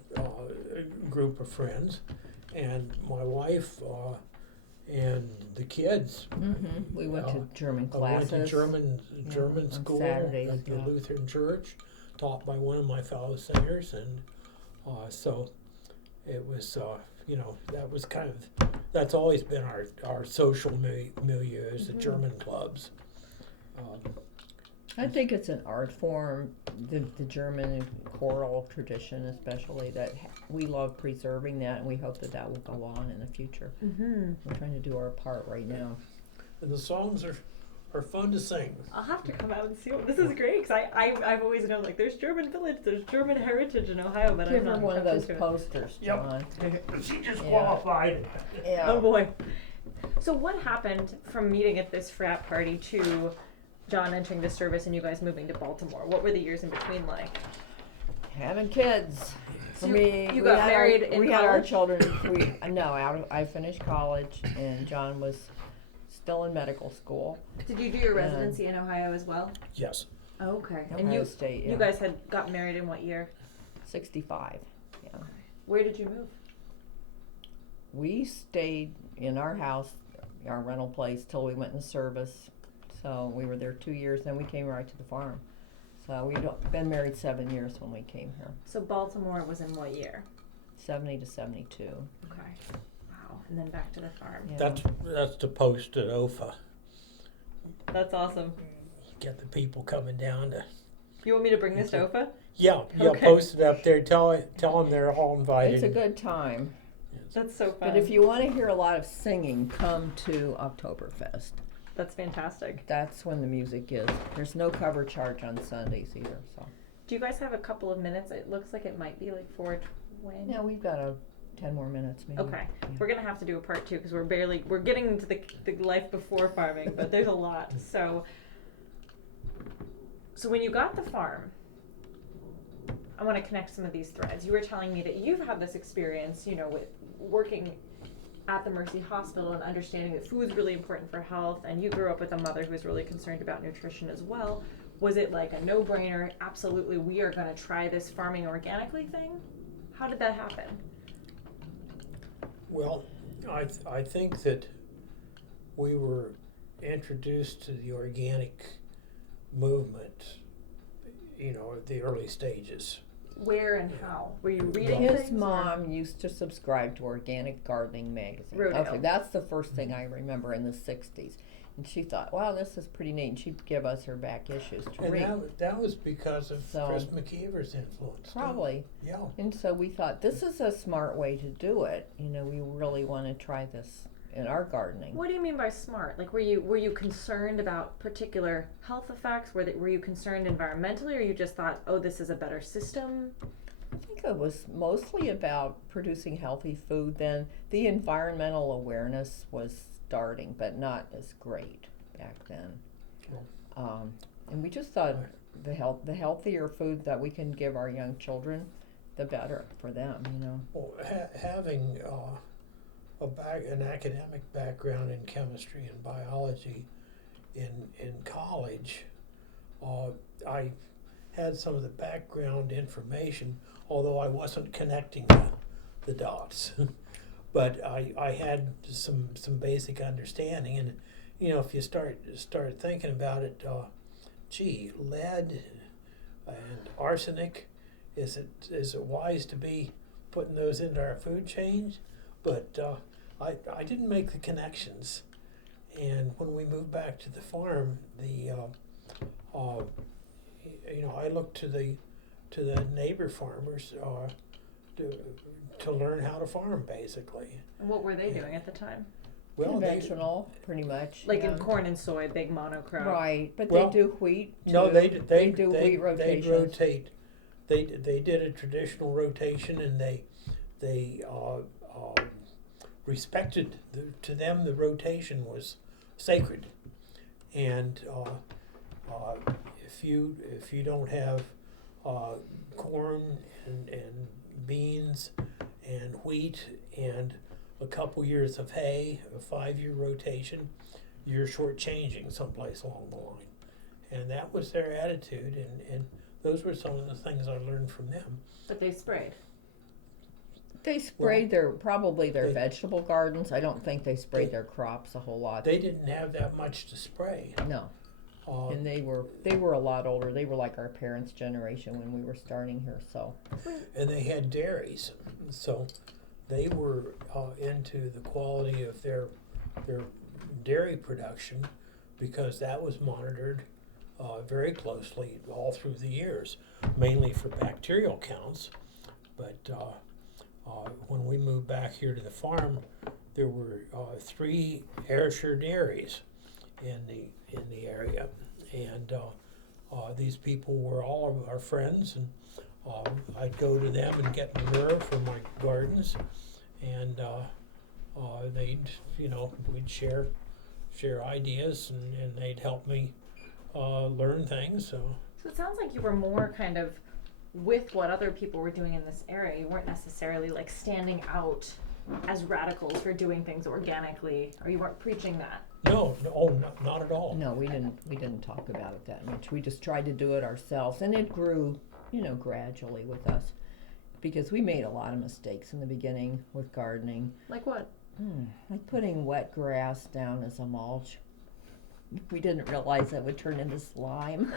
group of friends, and my wife and the kids. Mm-hmm. We went to German classes. I went to German school Saturdays, at the Lutheran Church, taught by one of my fellow singers, and so it was you know, that was kind of, that's always been our social milieu is the German clubs. I think it's an art form, the German choral tradition especially, that we love preserving that, and we hope that that will go on in the future. Mm-hmm. We're trying to do our part right now. And the songs are fun to sing. I'll have to come out and see. This is great because I've always known like there's German village, there's German heritage in Ohio, but Give I'm her not one of kept those into it. posters, John. She just Yeah. qualified. Yeah. Oh boy. So what happened from meeting at this frat party to John entering the service and you guys moving to Baltimore? What were the years in between like? Having kids. For So me, you we got had married our, in we had our college? children. I finished college, and John was still in medical school. Did you do your residency in Ohio as well? Yes. Oh, okay. And Ohio you State, yeah. you guys had got married in what year? 65. Yeah. Where did you move? We stayed in our house, our rental place, till we went in service. So we were there 2 years, then we came right to the farm. So we'd been married 7 years when we came here, So Baltimore was in what year? 70 to 72. Okay. Wow. And then back to the farm. Yeah. That's the post at OFA. That's awesome. Get the people coming down to. You want me to bring this to OFA? Yeah, Okay. post it up there. Tell them they're all invited. It's a good time. That's so fun. But if you want to hear a lot of singing, come to Oktoberfest. That's fantastic. That's when the music is. There's no cover charge on Sundays either. So Do you guys have a couple of minutes? It looks like it might be like 4:20. yeah, we've got 10 more minutes maybe. Okay. Yeah. We're gonna have to do a part 2 because we're getting into the life before farming, but there's a lot. So when you got the farm, I want to connect some of these threads. You were telling me that you've had this experience, you know, with working at the Mercy Hospital and understanding that food's really important for health, and you grew up with a mother who was really concerned about nutrition as well. Was it like a no-brainer, absolutely, we are going to try this farming organically thing? How did that happen? Well, I think that we were introduced to the organic movement, you know, at the early stages. Where and how? Were you reading His things? or- mom used to subscribe to Organic Gardening magazine. Rodale. Okay, that's the first thing I remember in the 60s. And she thought, wow, this is pretty neat. And she'd give us her back issues to And read. that was because of So- Chris McKeever's influence. Probably. Yeah. And so we thought, this is a smart way to do it. You know, we really want to try this in our gardening. What do you mean by smart? Like, were you concerned about particular health effects? Were you concerned environmentally, or you just thought, oh, this is a better system? I think it was mostly about producing healthy food then. The environmental awareness was starting, but not as great back then. And we just thought the healthier food that we can give our young children, the better for them, you know. Well, having an academic background in chemistry and biology in college, I had some of the background information, although I wasn't connecting the dots. But I had some basic understanding, and you know, if you start thinking about it, lead and arsenic, is it wise to be putting those into our food chain? But I didn't make the connections, and when we moved back to the farm, you know, I looked to the neighbor farmers to learn how to farm, basically. And what were they doing at the time? Well, Conventional, pretty much. Like yeah. in corn and soy, big monocrop. Right, but Well, they do wheat. No, too. they do wheat rotations. They rotate. They did a traditional rotation, and they respected to them the rotation was sacred, and if you don't have corn and beans and wheat and a couple years of hay, a 5-year rotation, you're shortchanging someplace along the line. And that was their attitude, and those were some of the things I learned from them. But they sprayed. They sprayed probably their vegetable gardens. I don't think they sprayed their crops a whole lot. They didn't have that much to spray. No. And they were a lot older. They were like our parents' generation when we were starting here. So And they had dairies, so they were into the quality of their dairy production, because that was monitored very closely all through the years, mainly for bacterial counts. But when we moved back here to the farm, there were 3 Ayrshire dairies in the area, and these people were all of our friends, and I'd go to them and get manure for my gardens, and they'd, we'd share ideas, and they'd help me learn things. So it sounds like you were more kind of with what other people were doing in this area. You weren't necessarily like standing out as radicals for doing things organically, or you weren't preaching that. no, not at all. No, we didn't talk about it that much. We just tried to do it ourselves, and it grew, gradually with us, because we made a lot of mistakes in the beginning with gardening. Like what? Like putting wet grass down as a mulch. We didn't realize that would turn into slime.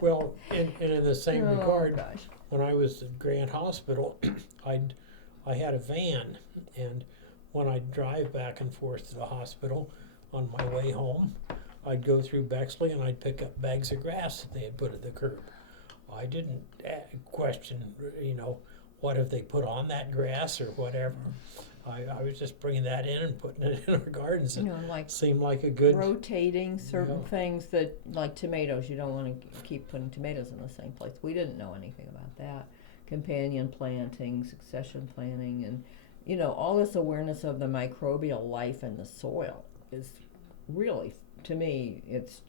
Well, and in the same regard, gosh. when I was at Grant Hospital, I had a van, and when I'd drive back and forth to the hospital on my way home, I'd go through Bexley and I'd pick up bags of grass that they had put at the curb. I didn't question, what if they put on that grass or whatever. I was just bringing that in and putting it in our gardens. It Like seemed like a good... rotating certain things that, like tomatoes, you don't want to keep putting tomatoes in the same place. We didn't know anything about that. Companion planting, succession planting, and, all this awareness of the microbial life in the soil is really, to me, it's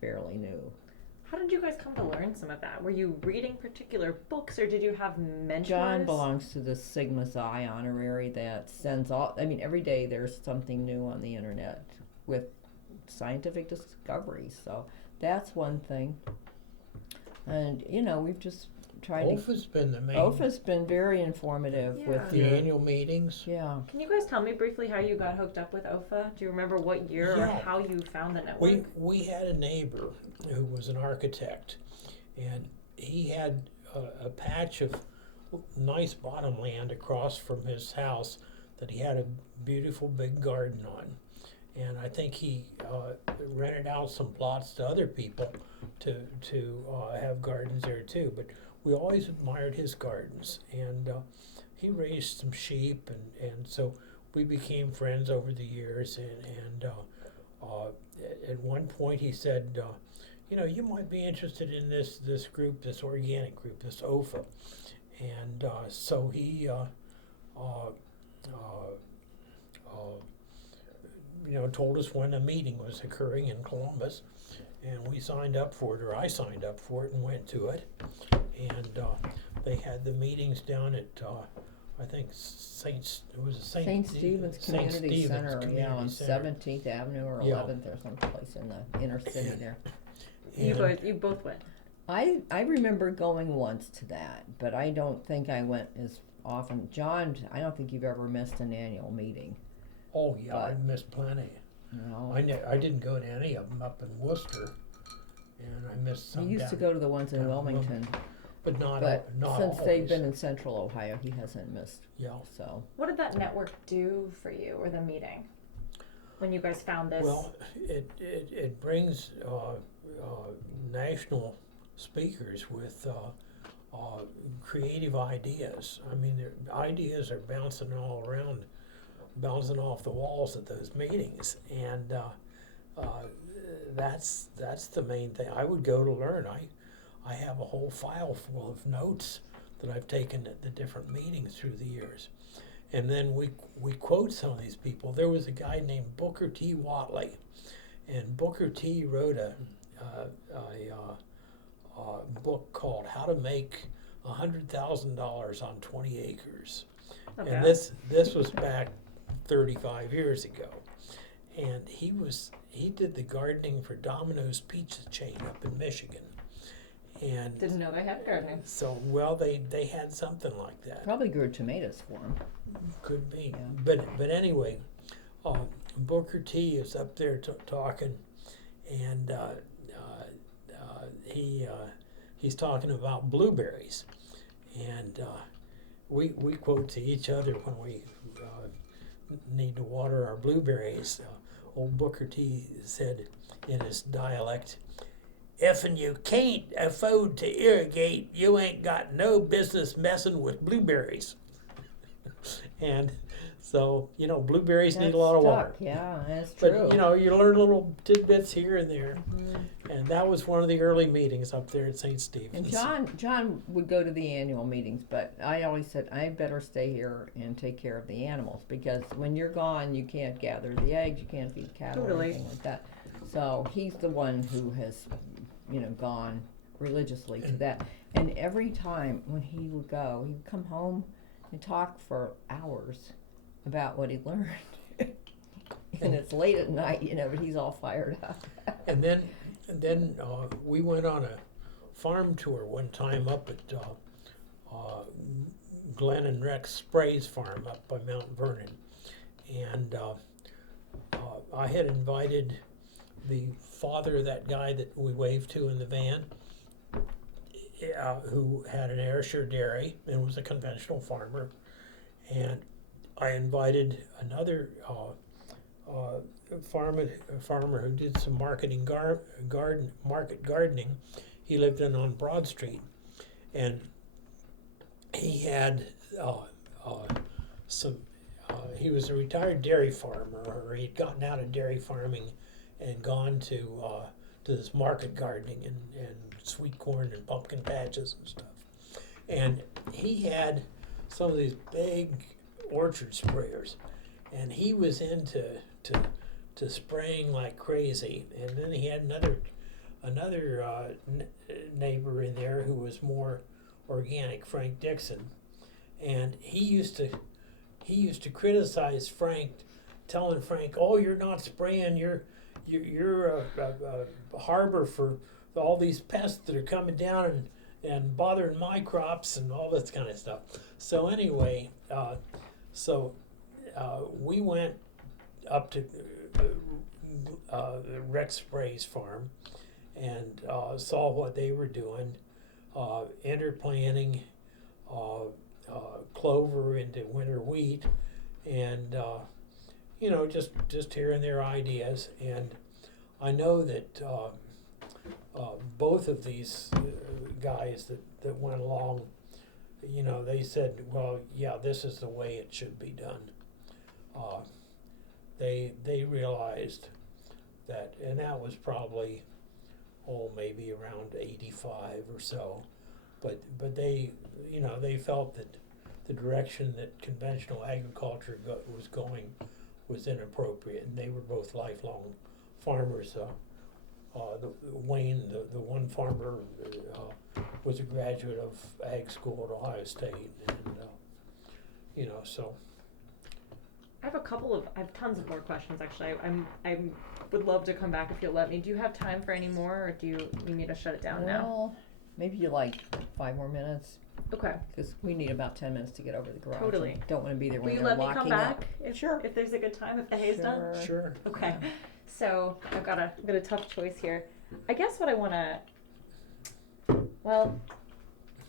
fairly new. How did you guys come to learn some of that? Were you reading particular books, or did you have mentors? John belongs to the Sigma Xi honorary that sends every day there's something new on the internet with scientific discoveries. So that's one thing. And, we've just tried OFA's been the main... OFA's been very informative with the annual meetings. Yeah. Can you guys tell me briefly how you got hooked up with OFA? Do you remember what year or how you found the network? We had a neighbor who was an architect, and he had a patch of nice bottomland across from his house that he had a beautiful big garden on. And I think he rented out some plots to other people to have gardens there too. But we always admired his gardens, and he raised some sheep, and so we became friends over the years. And at one point he said, you might be interested in this group, this organic group, this OFA. And so he told us when a meeting was occurring in Columbus, and we signed up for it, or I signed up for it and went to it. And they had the meetings down at I think St. Stephen's Community Center, on 17th Avenue or 11th or someplace in the inner city there. You both went. I remember going once to that, but I don't think I went as often. John, I don't think you've ever missed an annual meeting. Oh yeah, I missed plenty. No. I didn't go to any of them up in Worcester, and I missed some. He used to go to the ones in Wilmington. But not since always. They've been in Central Ohio, he hasn't missed. Yeah. So. What did that network do for you, or the meeting, when you guys found this? Well, it brings national speakers with creative ideas. I mean, their ideas are bouncing all around, bouncing off the walls at those meetings, and that's the main thing. I would go to learn. I have a whole file full of notes that I've taken at the different meetings through the years. And then we quote some of these people. There was a guy named Booker T. Watley, and Booker T. wrote a book called How to Make $100,000 on 20 Acres. Okay. And this was back 35 years ago. And he did the gardening for Domino's Pizza chain up in Michigan. And didn't know they had gardening. so, they had something like that. Probably grew tomatoes for him. Could be. Yeah. But anyway, Booker T is up there talking, and he's talking about blueberries, and we quote to each other when we need to water our blueberries. Old Booker T said in his dialect, "Eff'n you can't afford to irrigate, you ain't got no business messing with blueberries." And so, blueberries need a lot of water. Yeah, that's But, true. you learn little tidbits here and there. Mm-hmm. And that was one of the early meetings up there at St. Stephen's. And John would go to the annual meetings, but I always said, I better stay here and take care of the animals, because when you're gone, you can't gather the eggs, you can't feed cattle or Totally. anything like that. So he's the one who has, gone religiously to that. And every time when he would go, he would come home and talk for hours about what he learned. And it's late at night, but he's all fired up. And then we went on a farm tour one time up at Glenn and Rex Spray's farm up by Mount Vernon. And I had invited the father of that guy that we waved to in the van, who had an Ayrshire dairy and was a conventional farmer. And I invited another farmer who did some market gardening. He lived on Broad Street, and he had he was a retired dairy farmer, or he'd gotten out of dairy farming and gone to this market gardening and sweet corn and pumpkin patches and stuff. And he had some of these big orchard sprayers, and he was into spraying like crazy. And then he had another neighbor in there who was more organic, Frank Dixon, and he used to criticize Frank, telling Frank, "Oh, you're not spraying. You're a harbor for all these pests that are coming down and bothering my crops and all this kind of stuff." So anyway, we went up to Rex Spray's farm and saw what they were doing, interplanting clover into winter wheat, and just hearing their ideas. And I know that both of these guys that went along, they said, "Well, yeah, this is the way it should be done." They realized that, and that was probably maybe around 85 or so, but they felt that the direction that conventional agriculture was going was inappropriate, and they were both lifelong farmers. Wayne, the one farmer, was a graduate of ag school at Ohio State, and so. I have tons of more questions actually. I would love to come back if you'll let me. Do you have time for any more, or do you need me to shut it down now? Well, maybe you like 5 more minutes, Okay. because we need about 10 minutes to get over to the garage. Totally. And don't want to be there Will when you they're let me locking come up. back Sure. if there's a good time, if the hay's done? Sure. Okay. Yeah. So I've got a tough choice here. I guess what I want to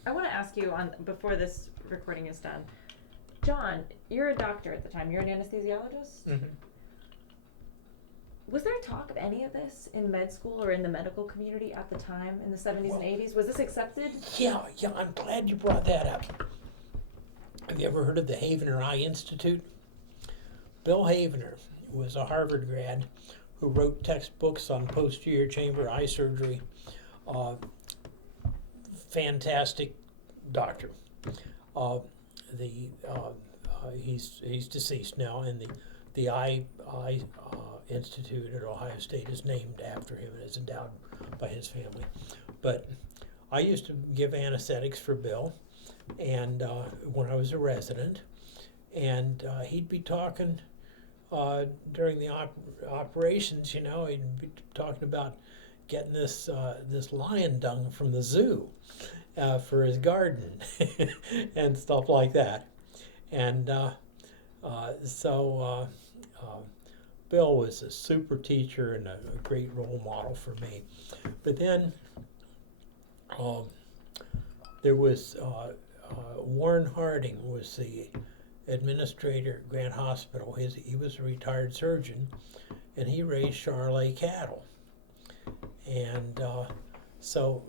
ask you before this recording is done. John, you're a doctor at the time. You're an anesthesiologist? Mm-hmm. Was there talk of any of this in med school or in the medical community at the time in the 70s and 80s? Was this accepted? Yeah, I'm glad you brought that up. Have you ever heard of the Havener Eye Institute? Bill Havener was a Harvard grad who wrote textbooks on posterior chamber eye surgery. Fantastic doctor. He's deceased now, and the Eye Institute at Ohio State is named after him and is endowed by his family. But I used to give anesthetics for Bill, and when I was a resident, and he'd be talking during the operations. He'd be talking about getting this lion dung from the zoo for his garden and stuff like that. And so Bill was a super teacher and a great role model for me. But then there was Warren Harding was the administrator at Grant Hospital. He was a retired surgeon, and he raised Charolais cattle. And so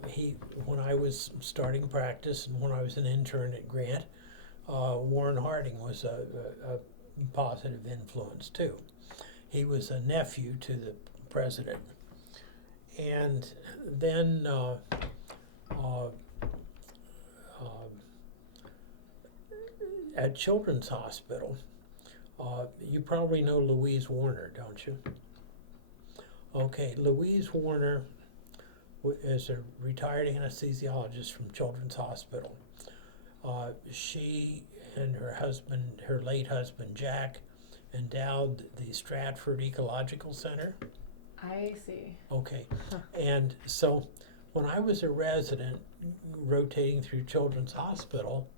when I was starting practice and when I was an intern at Grant, Warren Harding was a positive influence too. He was a nephew to the president. And then at Children's Hospital, you probably know Louise Warner, don't you? Okay, Louise Warner is a retired anesthesiologist from Children's Hospital. She and her late husband Jack, endowed the Stratford Ecological Center. I see. Okay, and so when I was a resident rotating through Children's Hospital,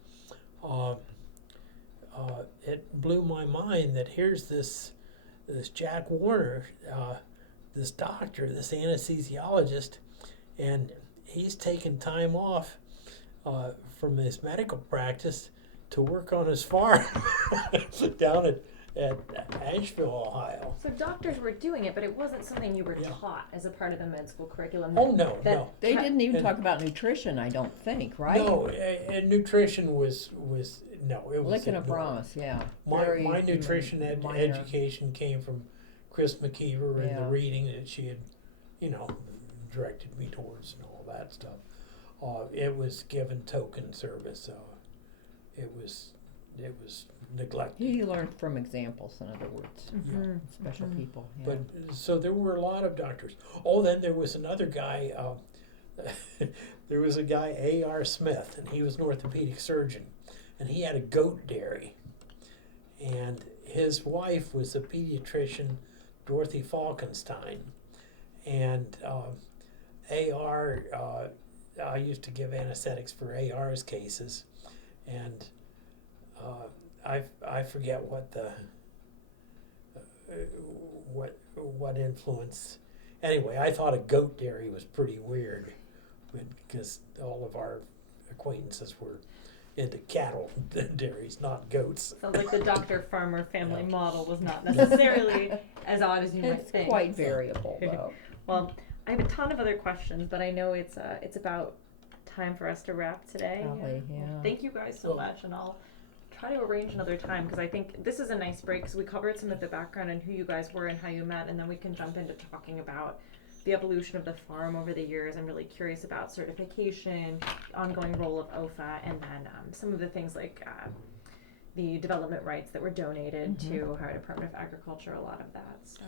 it blew my mind that here's this Jack Warner, this doctor, this anesthesiologist, and he's taken time off from his medical practice to work on his farm down at Asheville, Ohio. So doctors were doing it, but it wasn't something you were taught as a part of the med school curriculum. Oh, no, no. They didn't even talk about nutrition, I don't think, right? No, and nutrition was no, it was Lick and a ignored. bronze, yeah. My nutrition minor. education came from Chris McKeever and the Yeah. reading that she had, directed me towards and all that stuff. It was given token service, so it was neglected. He learned from examples, in other words. Mm-hmm. Special people, yeah. But so there were a lot of doctors. Oh, then there was another guy. There was a guy, A.R. Smith, and he was an orthopedic surgeon, and he had a goat dairy. And his wife was the pediatrician, Dorothy Falkenstein. And A.R., I used to give anesthetics for A.R.'s cases, and I forget what the what influence. Anyway, I thought a goat dairy was pretty weird, because all of our acquaintances were into cattle dairies, not goats. Sounds like the doctor-farmer family model was not necessarily as odd as you might It's think. quite variable, though. Well, I have a ton of other questions, but I know it's about time for us to wrap today. Probably, yeah. Thank you guys so much, and I'll try to arrange another time because I think this is a nice break because we covered some of the background and who you guys were and how you met, and then we can jump into talking about the evolution of the farm over the years. I'm really curious about certification, ongoing role of OFA, and then some of the things like the development rights that were donated to Ohio Department of Agriculture, a lot of that. So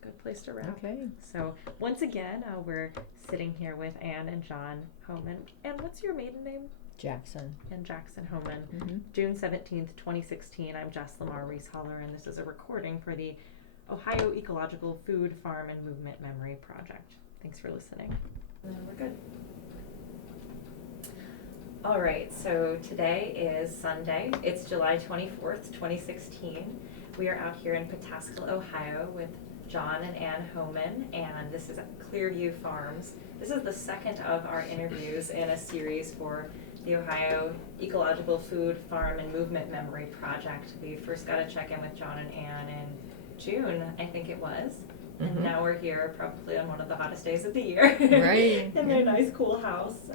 good place to wrap. Okay. So once again, we're sitting here with Anne and John Hohmann. And what's your maiden name? Jackson. And Jackson Hohmann. Mm-hmm. June 17th, 2016. I'm Jess Lamar Reece Holler, and this is a recording for the Ohio Ecological Food, Farm, and Movement Memory Project. Thanks for listening. And then we're good. All right, so today is Sunday. It's July 24th, 2016. We are out here in Pataskala, Ohio with John and Anne Hohmann, and this is at Clearview Farms. This is the second of our interviews in a series for the Ohio Ecological Food, Farm, and Movement Memory Project. We first got to check in with John and Anne in June, I think it was. And now we're here probably on one of the hottest days of the year. Right. In their nice, cool house.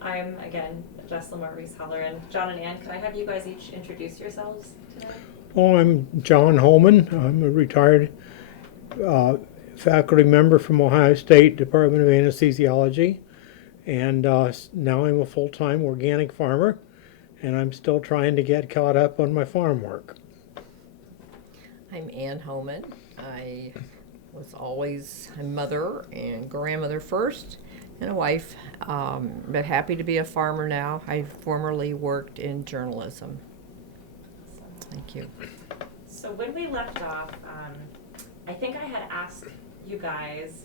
I'm, again, Jess Lamar Reece Holler, and John and Anne, can I have you guys each introduce yourselves today? Well, I'm John Hohmann. I'm a retired faculty member from Ohio State Department of Anesthesiology, and now I'm a full-time organic farmer, and I'm still trying to get caught up on my farm work. I'm Anne Hohmann. I was always a mother and grandmother first, and a wife, but happy to be a farmer now. I formerly worked in journalism. Thank you. So when we left off, I think I had asked you guys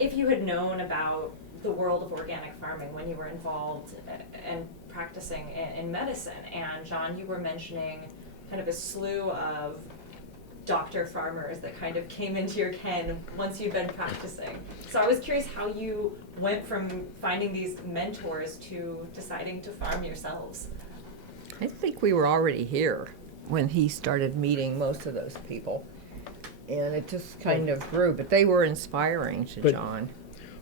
if you had known about the world of organic farming when you were involved and practicing in medicine. And John, you were mentioning kind of a slew of doctor farmers that kind of came into your ken once you've been practicing. So I was curious how you went from finding these mentors to deciding to farm yourselves. I think we were already here when he started meeting most of those people. And it just kind of grew, but they were inspiring to But- John.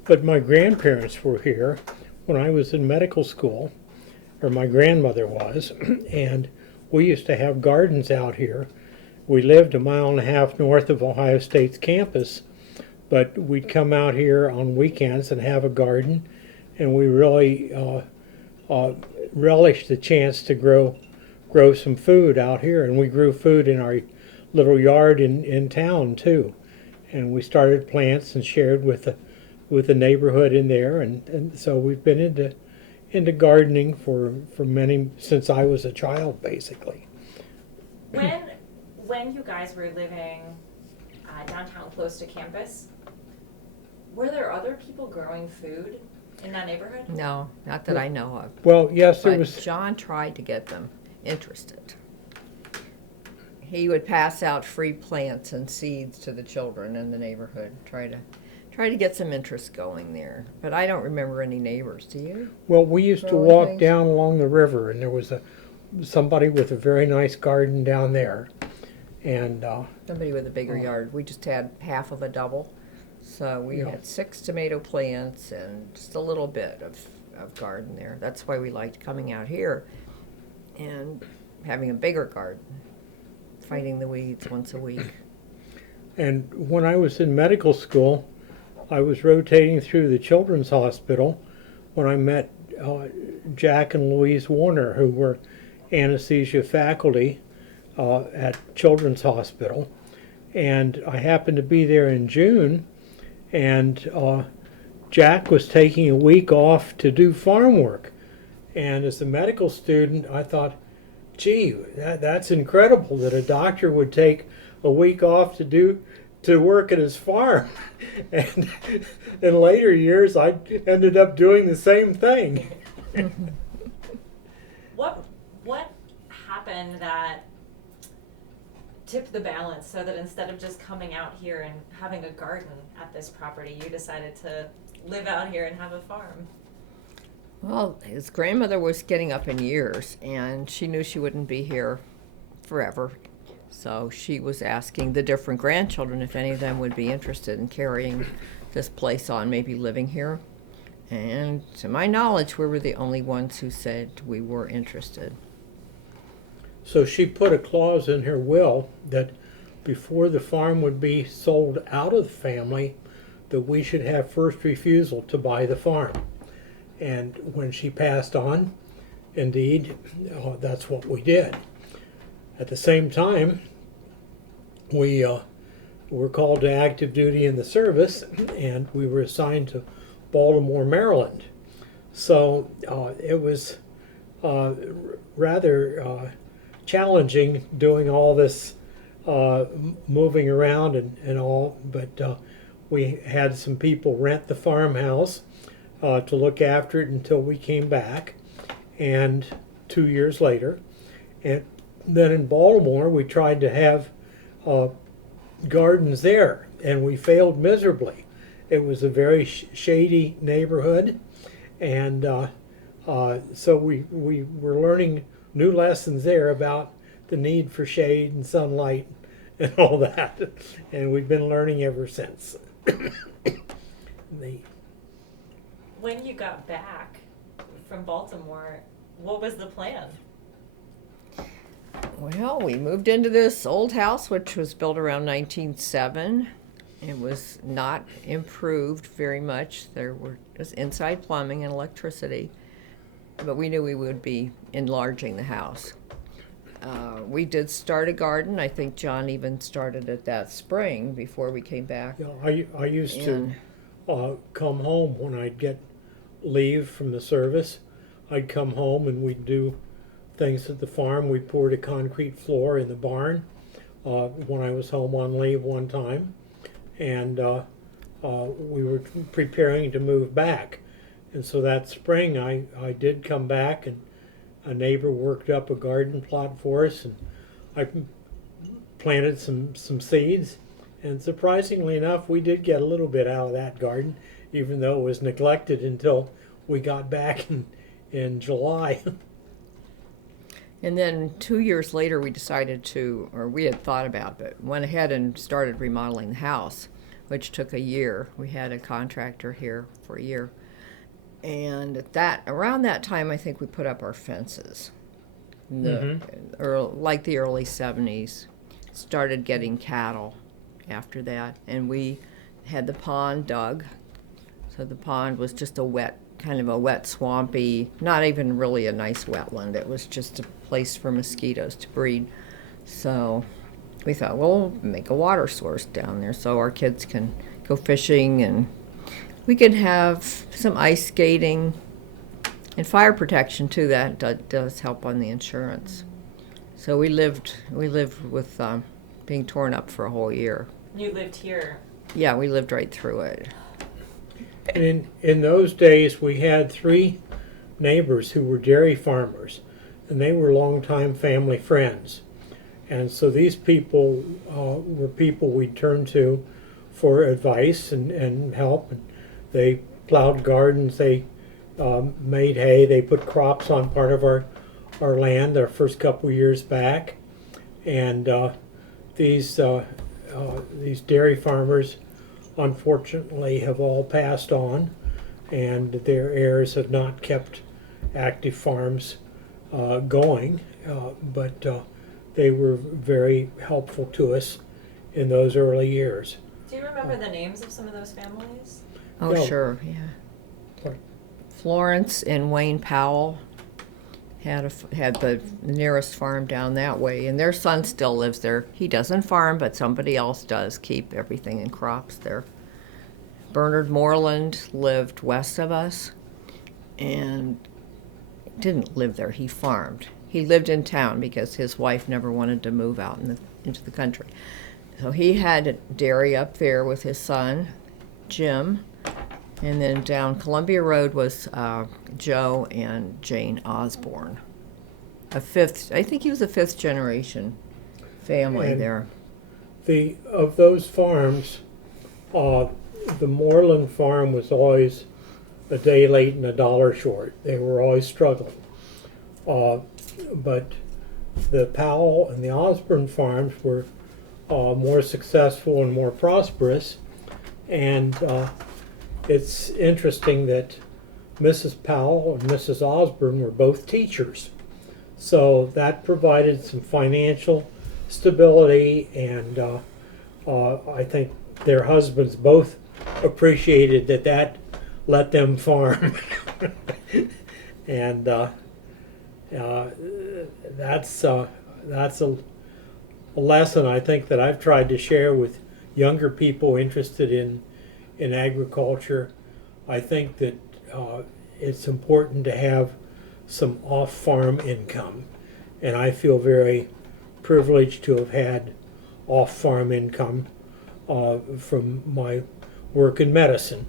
But my grandparents were here when I was in medical school, or my grandmother was, and we used to have gardens out here. We lived 1.5 miles north of Ohio State's campus, but we'd come out here on weekends and have a garden, and we really relished the chance to grow some food out here, and we grew food in our little yard in town too, and we started plants and shared with the neighborhood in there, and so we've been into gardening for many, since I was a child, basically. When you guys were living downtown close to campus, were there other people growing food in that neighborhood? No, not that I know of. Well, yes, there But was. John tried to get them interested. He would pass out free plants and seeds to the children in the neighborhood, try to get some interest going there. But I don't remember any neighbors, do you? Well, we used to Growing walk things? down along the river, and there was somebody with a very nice garden down there, and Somebody with a bigger Oh. yard. We just had half of a double. So we Yeah. had 6 tomato plants and just a little bit of garden there. That's why we liked coming out here and having a bigger garden, fighting the weeds once a week. and when I was in medical school, I was rotating through the children's hospital when I met Jack and Louise Warner, who were anesthesia faculty at Children's Hospital, and I happened to be there in June, and Jack was taking a week off to do farm work, and as a medical student, I thought, gee, that's incredible that a doctor would take a week off to work at his farm. And in later years, I ended up doing the same thing. What happened that tipped the balance so that instead of just coming out here and having a garden at this property, you decided to live out here and have a farm? Well, his grandmother was getting up in years, and she knew she wouldn't be here forever. So she was asking the different grandchildren if any of them would be interested in carrying this place on, maybe living here. And to my knowledge, we were the only ones who said we were interested. So she put a clause in her will that before the farm would be sold out of the family, that we should have first refusal to buy the farm. And when she passed on, indeed, that's what we did. At the same time, we were called to active duty in the service, and we were assigned to Baltimore, Maryland. So it was rather challenging doing all this moving around and all, but we had some people rent the farmhouse to look after it until we came back, and 2 years later. And then in Baltimore, we tried to have gardens there, and we failed miserably. It was a very shady neighborhood, and so we were learning new lessons there about the need for shade and sunlight and all that, and we've been learning ever since. When you got back from Baltimore, what was the plan? Well, we moved into this old house, which was built around 1907. It was not improved very much. There was inside plumbing and electricity, but we knew we would be enlarging the house. We did start a garden. I think John even started it that spring before we came back. Yeah, I used And to come home when I'd get leave from the service. I'd come home and we'd do things at the farm. We poured a concrete floor in the barn when I was home on leave one time, and we were preparing to move back. And so that spring I did come back, and a neighbor worked up a garden plot for us, and I planted some seeds, and surprisingly enough, we did get a little bit out of that garden, even though it was neglected until we got back in July. And then 2 years later, we decided to, or we had thought about, but went ahead and started remodeling the house, which took a year. We had a contractor here for a year. And around that time, I think we put up our fences. Like the early 70s. Started getting cattle after that. And we had the pond dug. So the pond was just kind of a wet, swampy, not even really a nice wetland. It was just a place for mosquitoes to breed. So we thought, well, we'll make a water source down there so our kids can go fishing and we can have some ice skating and fire protection too. That does help on the insurance. So we lived with being torn up for a whole year. You lived here? Yeah, we lived right through it. And in those days, we had 3 neighbors who were dairy farmers, and they were longtime family friends. And so these people were people we'd turn to for advice and help. And they plowed gardens, they made hay, they put crops on part of our land our first couple years back. And these dairy farmers unfortunately have all passed on, and their heirs have not kept active farms going, but they were very helpful to us in those early years. Do you remember the names of some of those families? Oh, No. sure, yeah. Sorry. Florence and Wayne Powell had the nearest farm down that way, and their son still lives there. He doesn't farm, but somebody else does keep everything in crops there. Bernard Moreland lived west of us and didn't live there. He farmed. He lived in town because his wife never wanted to move out into the country. So he had a dairy up there with his son, Jim. And then down Columbia Road was Joe and Jane Osborne. I think he was a 5th generation family And there. Of those farms, the Moreland farm was always a day late and a dollar short. They were always struggling. But the Powell and the Osborne farms were more successful and more prosperous. And it's interesting that Mrs. Powell and Mrs. Osborne were both teachers. So that provided some financial stability, and I think their husbands both appreciated that let them farm. And that's a lesson I think that I've tried to share with younger people interested in agriculture. I think that it's important to have some off-farm income, and I feel very privileged to have had off-farm income from my work in medicine,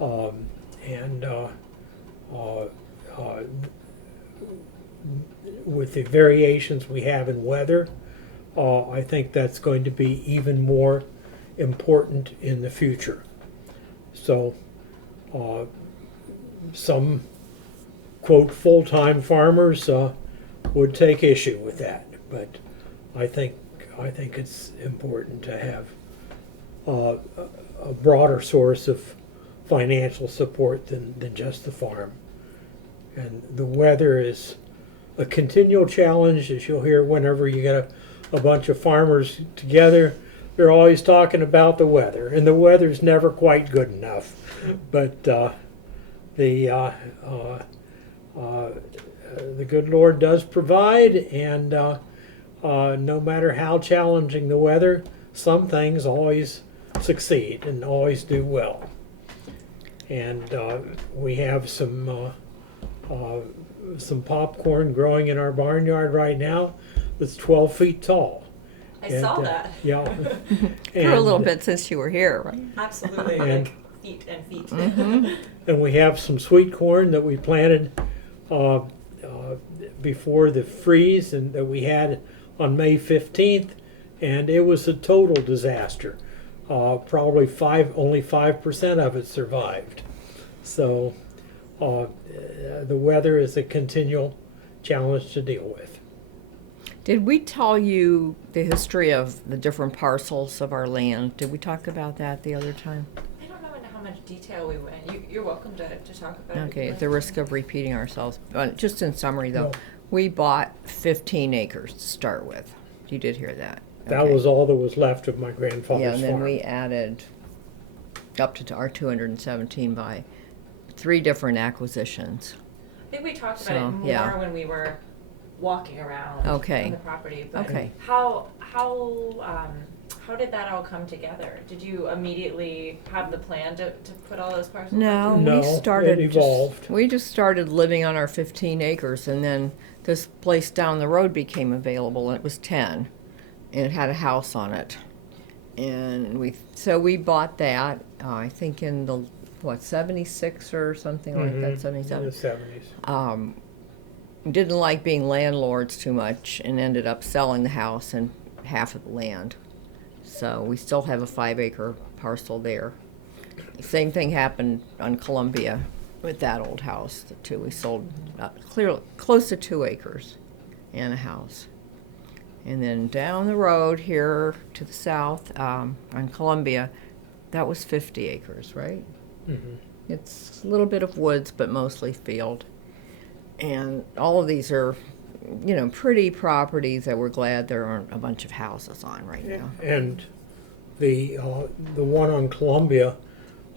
and with the variations we have in weather, I think that's going to be even more important in the future. So some, quote, full-time farmers would take issue with that, but I think it's important to have a broader source of financial support than just the farm. And the weather is a continual challenge, as you'll hear whenever you get a bunch of farmers together. They're always talking about the weather, and the weather's never quite good enough. But the good Lord does provide, and no matter how challenging the weather, some things always succeed and always do well. And we have some popcorn growing in our barnyard right now that's 12 feet tall. I saw that. Yeah. For a little bit since you were here, right? Absolutely, And- like feet and feet. Mm-hmm. And we have some sweet corn that we planted before the freeze and that we had on May 15th. and it was a total disaster. Probably only 5% of it survived. So the weather is a continual challenge to deal with. Did we tell you the history of the different parcels of our land? Did we talk about that the other time? I don't know into how much detail we went. You're welcome to talk about it. Okay, at the risk of repeating ourselves, but just in summary though, No. we bought 15 acres to start with. You did hear that. That Okay. was all that was left of my grandfather's Yeah, and then farm. we added up to our 217 by 3 different acquisitions. I think we talked about So, it more yeah. when we were walking around Okay. on the property. But Okay. how did that all come together? Did you immediately have the plan to put all those parcels? No, together? No, we started it evolved. we just started living on our 15 acres, and then this place down the road became available, and it was 10, and it had a house on it, and we bought that. I think in the 76 or something like that, Mhm, 77. in the 70s. Didn't like being landlords too much, and ended up selling the house and half of the land. So we still have a 5-acre parcel there. Same thing happened on Columbia with that old house too. We sold close to 2 acres and a house. And then down the road here to the south on Columbia, that was 50 acres, right? Mhm. It's a little bit of woods, but mostly field. And all of these are, pretty properties that we're glad there aren't a bunch of houses on right now. And the one on Columbia,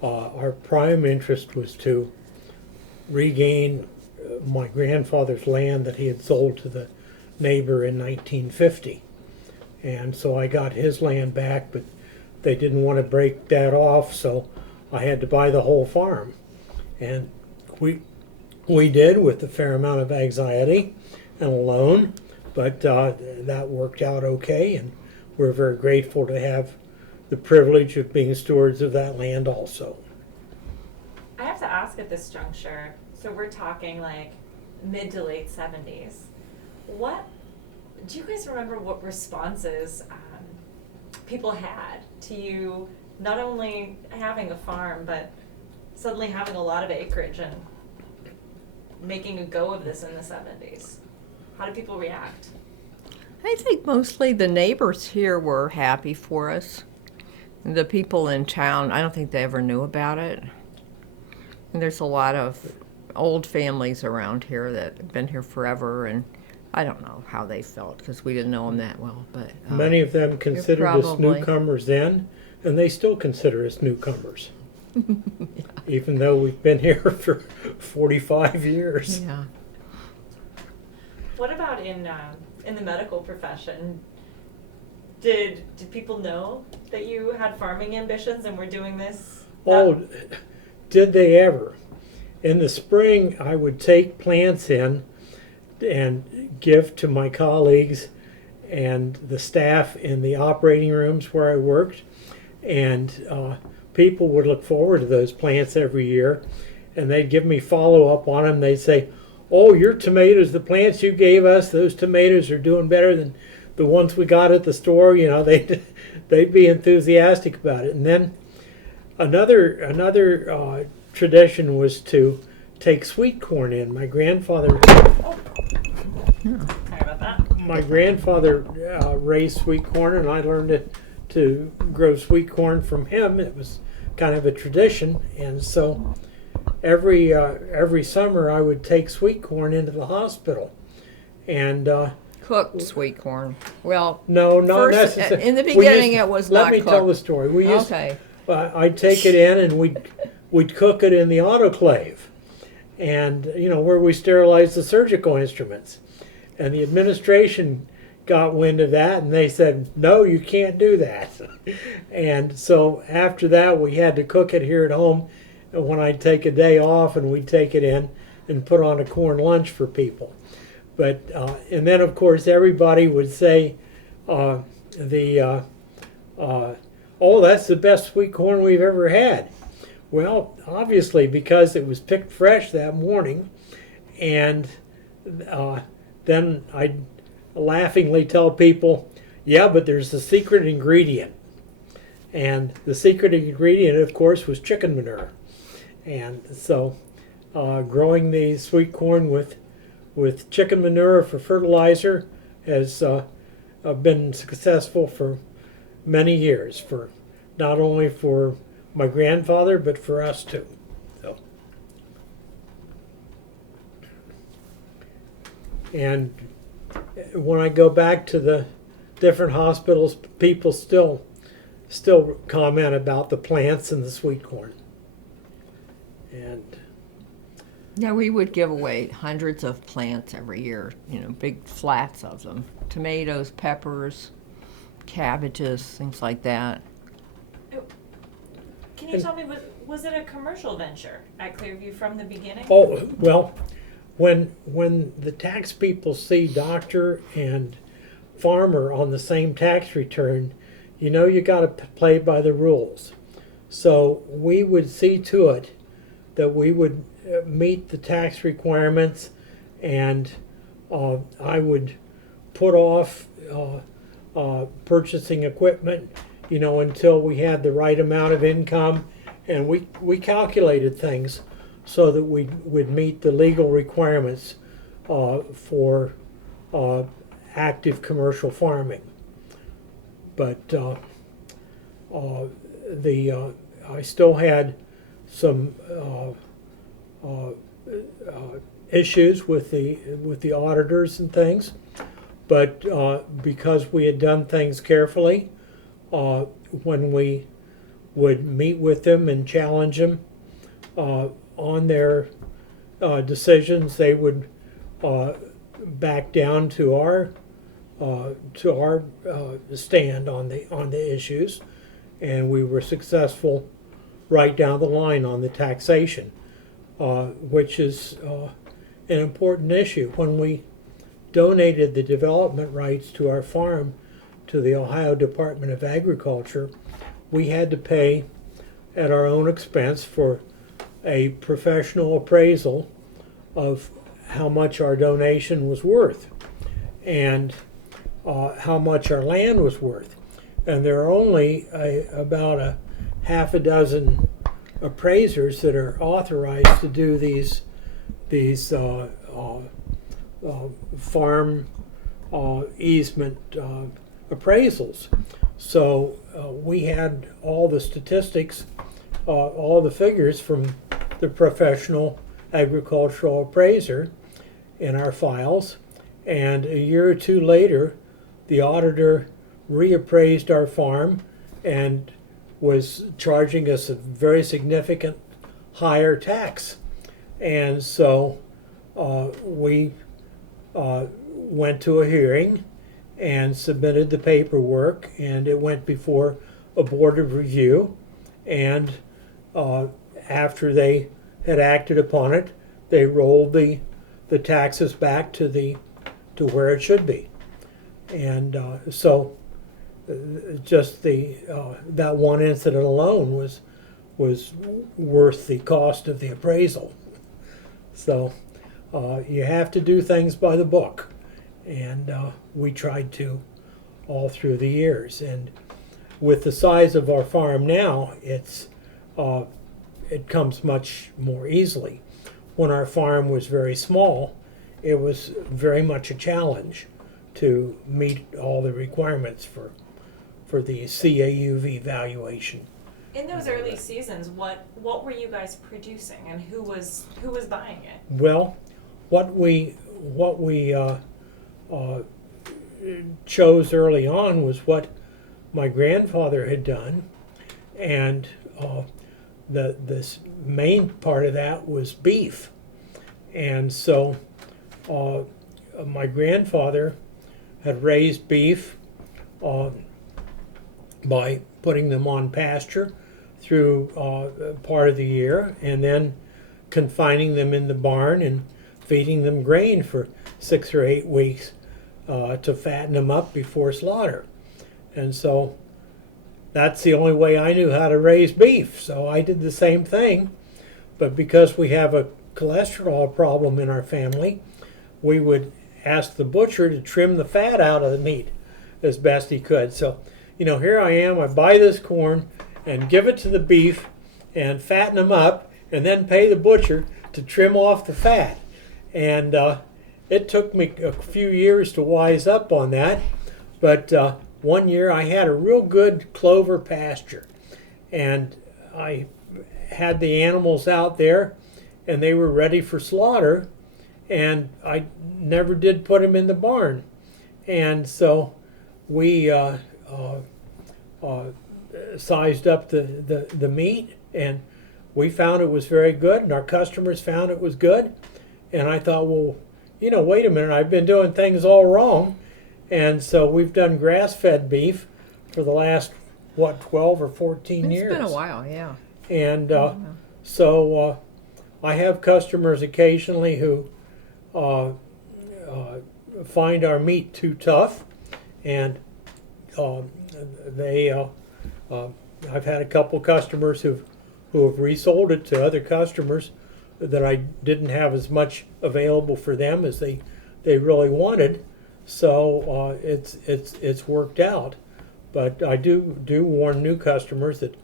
our prime interest was to regain my grandfather's land that he had sold to the neighbor in 1950. And so I got his land back, but they didn't want to break that off, so I had to buy the whole farm. And we did, with a fair amount of anxiety and a loan, but that worked out okay, and we're very grateful to have the privilege of being stewards of that land also. I have to ask at this juncture, so we're talking like mid to late 70s. Do you guys remember what responses people had to you not only having a farm, but suddenly having a lot of acreage and making a go of this in the 70s? How did people react? I think mostly the neighbors here were happy for us. The people in town, I don't think they ever knew about it. And there's a lot of old families around here that have been here forever, and I don't know how they felt because we didn't know them that well. But Many of them considered us probably- newcomers then, and they still consider us newcomers, even though we've been here for 45 years. yeah. What about in the medical profession? Did people know that you had farming ambitions and were doing this? Oh, did they ever? In the spring, I would take plants in and give to my colleagues and the staff in the operating rooms where I worked. And people would look forward to those plants every year, and they'd give me follow-up on them. They'd say, "Oh, your tomatoes, the plants you gave us, those tomatoes are doing better than the ones we got at the store." They'd be enthusiastic about it. And then another tradition was to take sweet corn in. My grandfather Sorry about that. my grandfather raised sweet corn, and I learned to grow sweet corn from him. It was kind of a tradition, and so every summer I would take sweet corn into the hospital. And Cooked sweet corn. Well, no, not first, necessarily. in the beginning it was let not me tell the cooked. story. We used Okay. I'd take it in, and we'd cook it in the autoclave, and where we sterilize the surgical instruments. And the administration got wind of that, and they said, "No, you can't do that." And so after that, we had to cook it here at home. And when I'd take a day off, and we'd take it in and put on a corn lunch for people. But and then of course everybody would say, "Oh, that's the best sweet corn we've ever had." Well, obviously because it was picked fresh that morning, and then I'd laughingly tell people, Yeah, but there's the secret ingredient. And the secret ingredient, of course, was chicken manure. And so growing the sweet corn with chicken manure for fertilizer has been successful for many years, for not only for my grandfather, but for us too. So. And when I go back to the different hospitals, people still comment about the plants and the sweet corn. And Yeah, we would give away hundreds of plants every year, big flats of them. Tomatoes, peppers, cabbages, things like that. Can you tell me, was it a commercial venture at Clearview from the beginning? oh, well, when the tax people see doctor and farmer on the same tax return, you got to play by the rules. So we would see to it that we would meet the tax requirements, and I would put off purchasing equipment, until we had the right amount of income, and we calculated things so that we would meet the legal requirements for active commercial farming. But I still had some issues with the auditors and things, but because we had done things carefully, when we would meet with them and challenge them on their decisions, they would back down to our stand on the issues, and we were successful right down the line on the taxation, which is an important issue. When we donated the development rights to our farm to the Ohio Department of Agriculture, we had to pay at our own expense for a professional appraisal of how much our donation was worth and how much our land was worth. And there are only about a half a dozen appraisers that are authorized to do these farm easement appraisals. So we had all the statistics, all the figures from the professional agricultural appraiser in our files, and a year or two later the auditor reappraised our farm and was charging us a very significant higher tax. And so we went to a hearing and submitted the paperwork, and it went before a board of review, and after they had acted upon it, they rolled the taxes back to where it should be. And so just that one incident alone was worth the cost of the appraisal. So you have to do things by the book, and we tried to all through the years. And with the size of our farm now, it comes much more easily. When our farm was very small, it was very much a challenge to meet all the requirements for the CAUV valuation. In those early seasons, what were you guys producing, and who was buying it? Well, what we chose early on was what my grandfather had done, and this main part of that was beef. And so my grandfather had raised beef by putting them on pasture through part of the year, and then confining them in the barn and feeding them grain for 6 or 8 weeks to fatten them up before slaughter. And so that's the only way I knew how to raise beef. So I did the same thing, but because we have a cholesterol problem in our family, we would ask the butcher to trim the fat out of the meat. as best he could. So, here I am. I buy this corn and give it to the beef and fatten them up, and then pay the butcher to trim off the fat. And it took me a few years to wise up on that, but one year I had a real good clover pasture, and I had the animals out there, and they were ready for slaughter, and I never did put them in the barn. And so we sized up the meat, and we found it was very good, and our customers found it was good. And I thought, well, wait a minute, I've been doing things all wrong. And so we've done grass-fed beef for the last, 12 or 14 years. It's been a while, yeah. And so I have customers occasionally who find our meat too tough, and I've had a couple customers who have resold it to other customers that I didn't have as much available for them as they really wanted. So it's worked out. But I do warn new customers that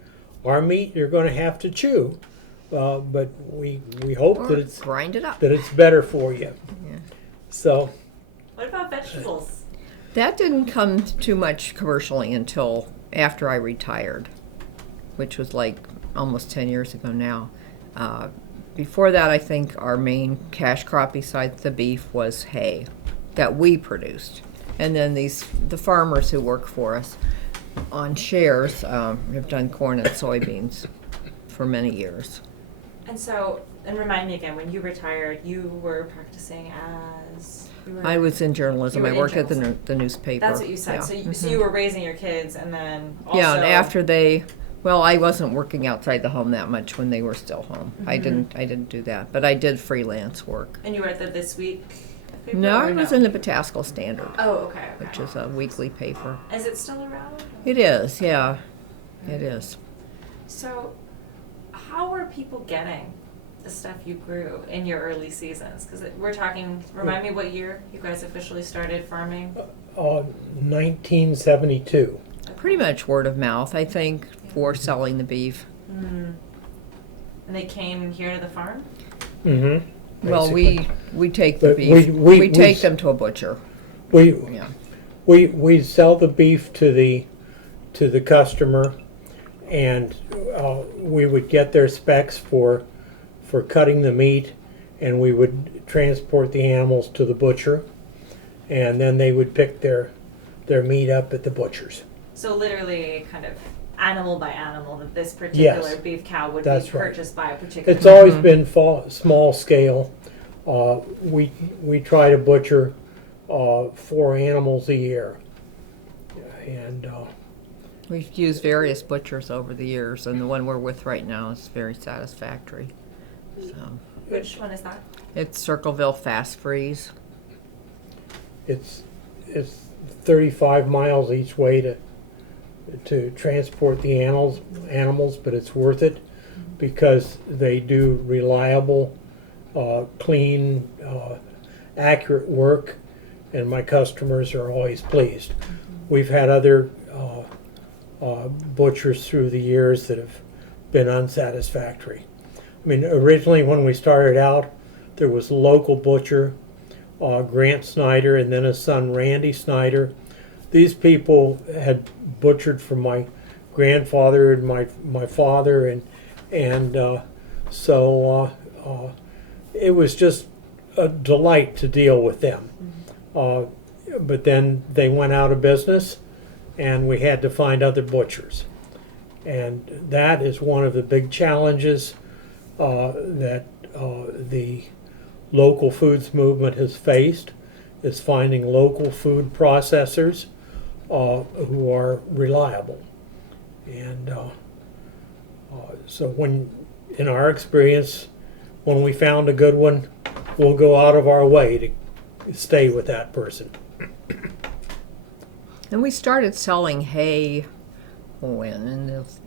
our meat you're going to have to chew, but we hope Or that it's grind it up. that it's better for you. Yeah. So What about vegetables? That didn't come too much commercially until after I retired, which was like almost 10 years ago now. Before that, I think our main cash crop besides the beef was hay that we produced. And then the farmers who work for us on shares have done corn and soybeans for many years. And so, and remind me again, when you retired, you were practicing as... I was in journalism. You were I in worked at journalism. the newspaper. That's what you said. Yeah. So you were raising your kids, and then also... Yeah, and after I wasn't working outside the home that much when they were still home. I didn't do that, but I did freelance work. And you were at the This Week paper? No, or I was in the Pataskala Standard, Oh, okay. which is a weekly paper. Is it still around? It is, yeah, it is. So, how were people getting the stuff you grew in your early seasons? Because we're talking, remind me what year you guys officially started farming? 1972. Pretty much word of mouth, I think, for selling the beef. Mm. And they came here to the farm? Mm-hmm. Well, we take the But beef. We take them to a butcher. We Yeah. we sell the beef to the customer, and we would get their specs for cutting the meat, and we would transport the animals to the butcher, and then they would pick their meat up at the butcher's. So literally kind of animal by animal, that this particular beef cow would That's be right. purchased by a particular... It's always been small scale. We try to butcher 4 animals a year, and We've used various butchers over the years, and the one we're with right now is very satisfactory. So Which one is that? it's Circleville Fast Freeze. it's 35 miles each way to transport the animals, but it's worth it because they do reliable, clean, accurate work, and my customers are always pleased. We've had other butchers through the years that have been unsatisfactory. I mean, originally when we started out, there was a local butcher, Grant Snyder, and then his son Randy Snyder. These people had butchered for my grandfather and my father, and so it was just a delight to deal with them. But then they went out of business, and we had to find other butchers. And that is one of the big challenges that the local foods movement has faced, is finding local food processors who are reliable. And so in our experience, when we found a good one, we'll go out of our way to stay with that person. And we started selling hay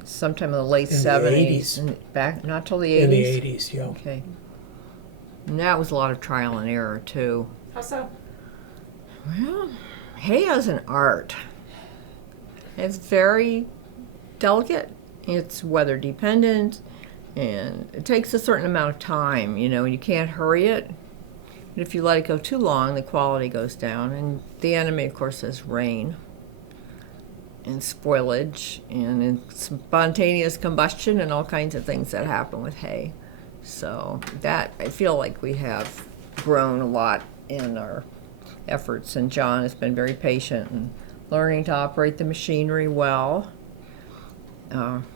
sometime in the late In the 70s. 80s. And back, not till the 80s? In the 80s, yeah. Okay. And that was a lot of trial and error, too. How so? Well, hay is an art. It's very delicate. It's weather dependent, and it takes a certain amount of time. You can't hurry it. And if you let it go too long, the quality goes down. And the enemy, of course, is rain and spoilage and spontaneous combustion and all kinds of things that happen with hay. So that, I feel like we have grown a lot in our efforts, and John has been very patient and learning to operate the machinery well.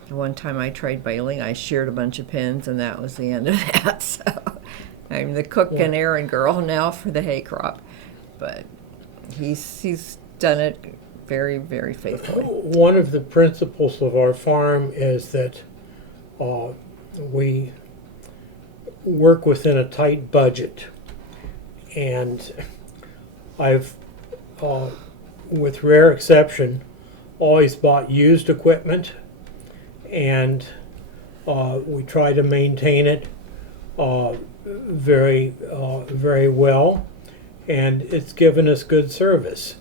One time I tried baling, I sheared a bunch of pins, and that was the end of that. So I'm the cook and errand girl now for the hay crop, but he's done it very, very faithfully. One of the principles of our farm is that we work within a tight budget, and I've, with rare exception, always bought used equipment, and we try to maintain it very well, and it's given us good service.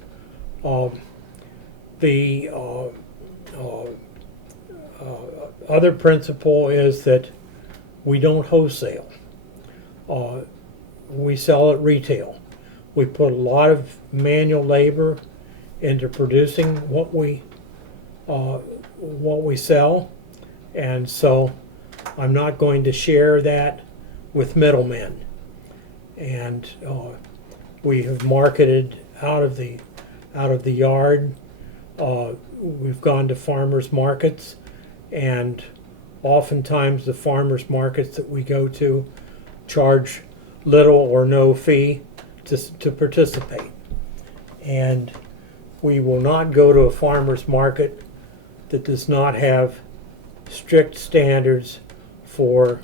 The other principle is that we don't wholesale. We sell at retail. We put a lot of manual labor into producing what we sell, and so I'm not going to share that with middlemen. And we have marketed out of the yard. We've gone to farmers markets, and oftentimes the farmers markets that we go to charge little or no fee to participate. And we will not go to a farmers market that does not have strict standards for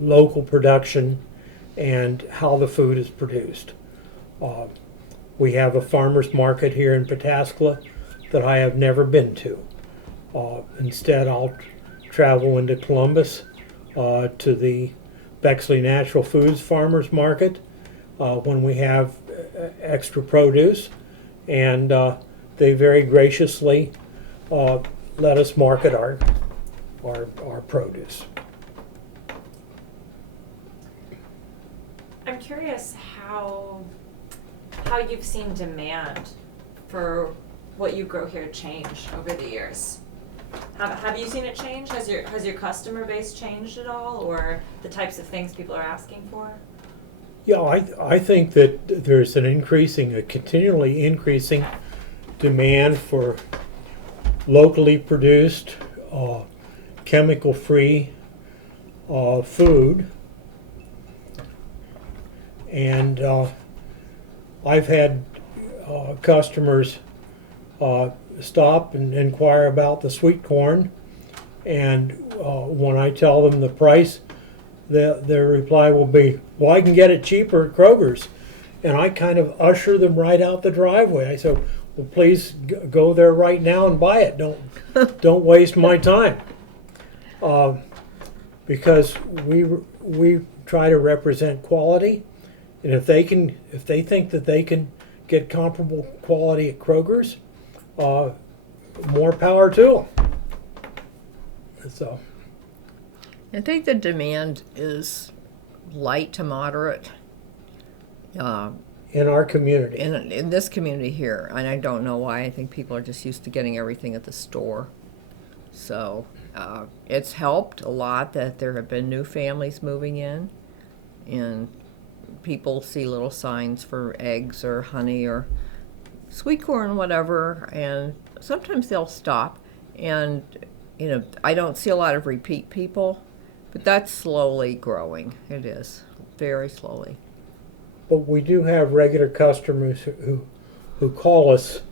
local production and how the food is produced. We have a farmers market here in Pataskala that I have never been to. Instead, I'll travel into Columbus to the Bexley Natural Foods Farmers Market when we have extra produce, and they very graciously let us market our produce. I'm curious how you've seen demand for what you grow here change over the years. Have you seen it change? Has your customer base changed at all, or the types of things people are asking for? Yeah, I think that there's a continually increasing demand for locally produced, chemical-free food. And I've had customers stop and inquire about the sweet corn, and when I tell them the price, their reply will be, well, I can get it cheaper at Kroger's. And I kind of usher them right out the driveway. I said, well, please go there right now and buy it. Don't waste my time. Because we try to represent quality, and if they think that they can get comparable quality at Kroger's, more power to them. So I think the demand is light to moderate in our community. in this community here, and I don't know why. I think people are just used to getting everything at the store. So it's helped a lot that there have been new families moving in, and people see little signs for eggs or honey or sweet corn, whatever, and sometimes they'll stop. And I don't see a lot of repeat people, but that's slowly growing. It is, very slowly. But we do have regular customers who call us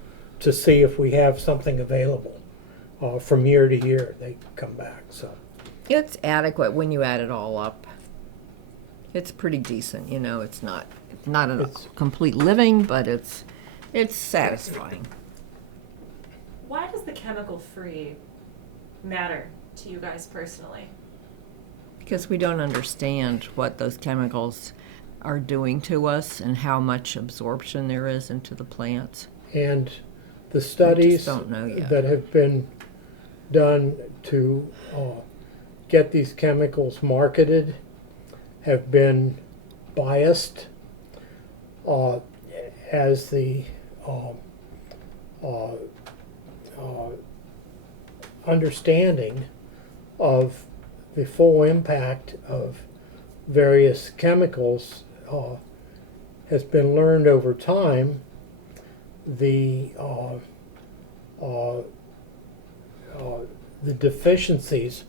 to see if we have something available. From year to year, they come back. So It's adequate when you add it all up. It's pretty decent. It's not a complete living, but it's satisfying. Why does the chemical-free matter to you guys personally? Because we don't understand what those chemicals are doing to us and how much absorption there is into the plants. and the studies don't know yet. that have been done to get these chemicals marketed have been biased, as the understanding of the full impact of various chemicals has been learned over time. The deficiencies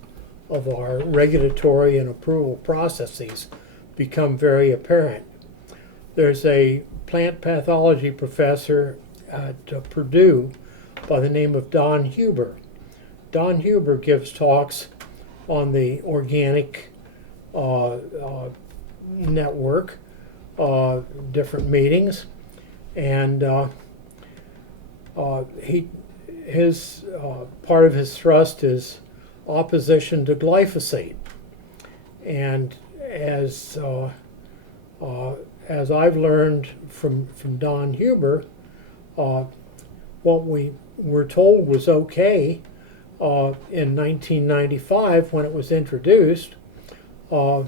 of our regulatory and approval processes become very apparent. There's a plant pathology professor at Purdue by the name of Don Huber. Don Huber gives talks on the organic network, different meetings, and his part of his thrust is opposition to glyphosate. And as I've learned from Don Huber, what we were told was okay in 1995 when it was introduced for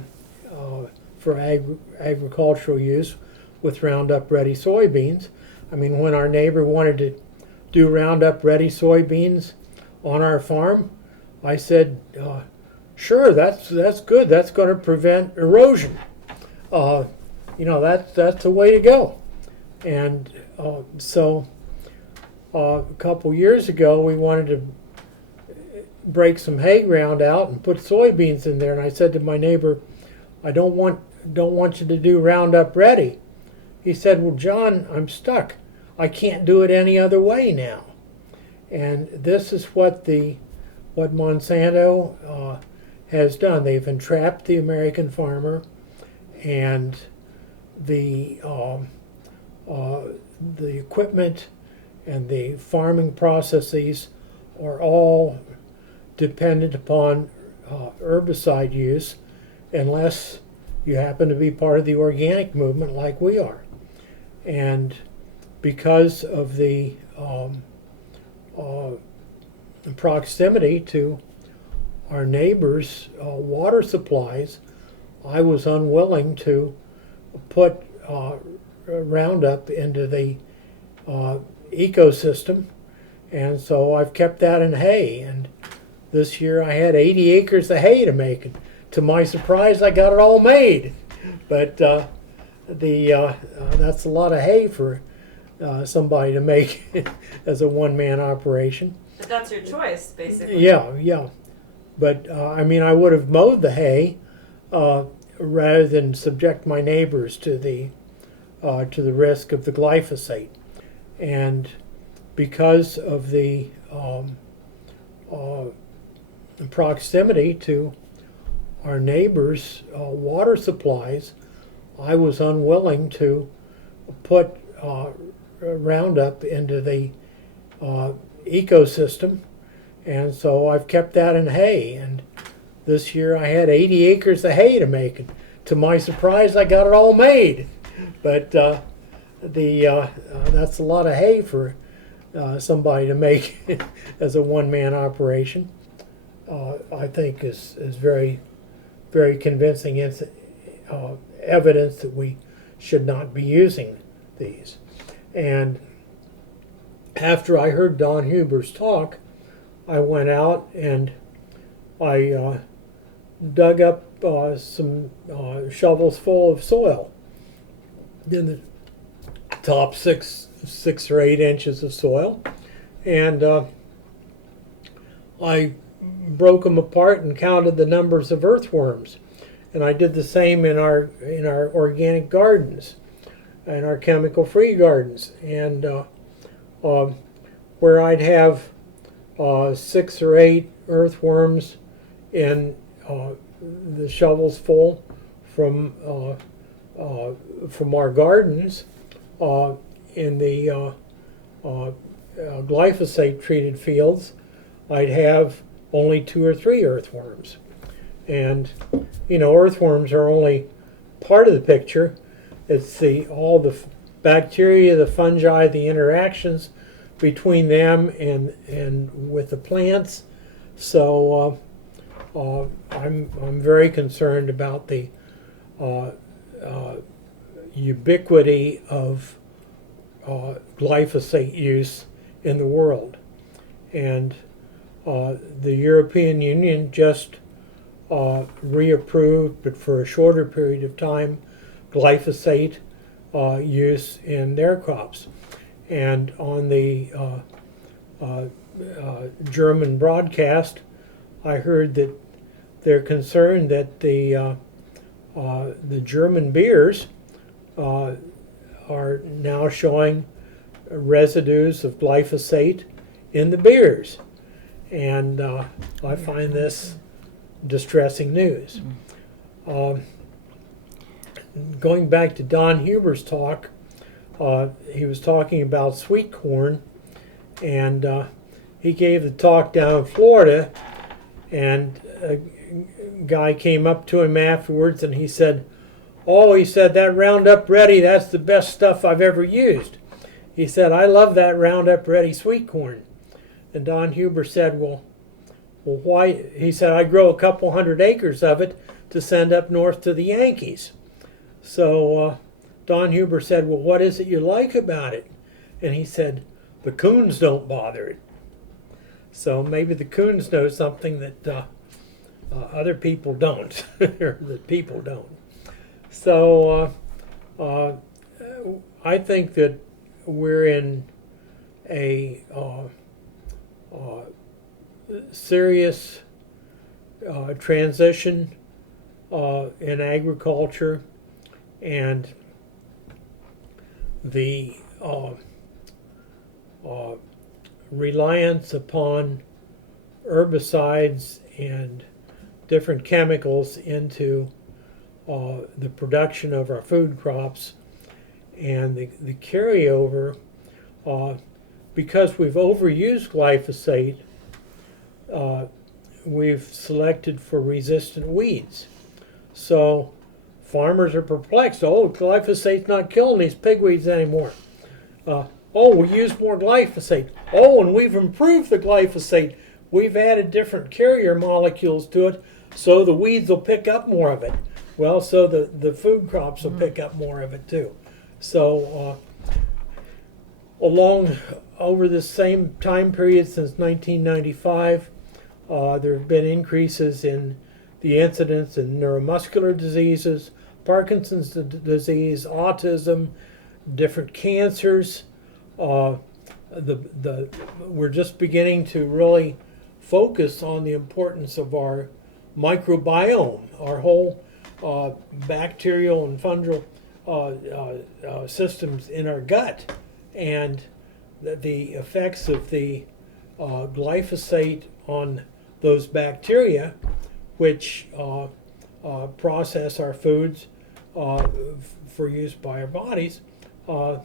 agricultural use with Roundup Ready soybeans. I mean, when our neighbor wanted to do Roundup Ready soybeans on our farm, I said, sure, that's good. That's going to prevent erosion. That's the way to go. And so a couple years ago, we wanted to break some hay ground out and put soybeans in there. And I said to my neighbor, I don't want you to do Roundup Ready. He said, well, John, I'm stuck. I can't do it any other way now. And this is what Monsanto has done. They've entrapped the American farmer, and the equipment and the farming processes are all dependent upon herbicide use, unless you happen to be part of the organic movement like we are. And because of the proximity to our neighbors' water supplies, I was unwilling to put Roundup into the ecosystem, and so I've kept that in hay. And this year I had 80 acres of hay to make, and to my surprise I got it all made. But that's a lot of hay for somebody to make as a one-man operation. But that's your choice, basically. Yeah. But I mean, I would have mowed the hay rather than subject my neighbors to the risk of the glyphosate. And because of the proximity to our neighbors' water supplies, I was unwilling to put Roundup into the ecosystem, and so I've kept that in hay. And this year I had 80 acres of hay to make, and to my surprise I got it all made. But that's a lot of hay for somebody to make as a one-man operation. I think is very, very convincing evidence that we should not be using these. And after I heard Don Huber's talk, I went out and I dug up some shovels full of soil in the top six or 8 inches of soil, and I broke them apart and counted the numbers of earthworms. And I did the same in our organic gardens and our chemical-free gardens. And where I'd have 6 or 8 earthworms in the shovels full from our gardens, in the glyphosate-treated fields, I'd have only 2 or 3 earthworms. And earthworms are only part of the picture. It's all the bacteria, the fungi, the interactions between them and with the plants. So I'm very concerned about the ubiquity of glyphosate use in the world. And the European Union just reapproved, but for a shorter period of time, glyphosate use in their crops. And on the German broadcast, I heard that they're concerned that the German beers are now showing residues of glyphosate in the beers, and I find this distressing news. Going back to Don Huber's talk, he was talking about sweet corn, and he gave the talk down in Florida, and a guy came up to him afterwards and he said, "Oh," he said, "that Roundup Ready, that's the best stuff I've ever used." He said, "I love that Roundup Ready sweet corn." And Don Huber said, well, why? He said, "I grow a couple 100 acres of it to send up north to the Yankees." So Don Huber said, "Well, what is it you like about it?" And he said, "The coons don't bother it." So maybe the coons know something that other people don't, or that people don't. So I think that we're in a serious transition in agriculture, and the reliance upon herbicides and different chemicals into the production of our food crops, and the carryover, because we've overused glyphosate, we've selected for resistant weeds. So farmers are perplexed. Oh, glyphosate's not killing these pigweeds anymore. Oh, we use more glyphosate. Oh, and we've improved the glyphosate. We've added different carrier molecules to it, so the weeds will pick up more of it. Well, so the food crops will pick up more of it too. So over the same time period since 1995, there have been increases in the incidence in neuromuscular diseases, Parkinson's disease, autism, different cancers. We're just beginning to really focus on the importance of our microbiome, our whole bacterial and fungal systems in our gut, and the effects of the glyphosate on those bacteria, which process our foods for use by our bodies. The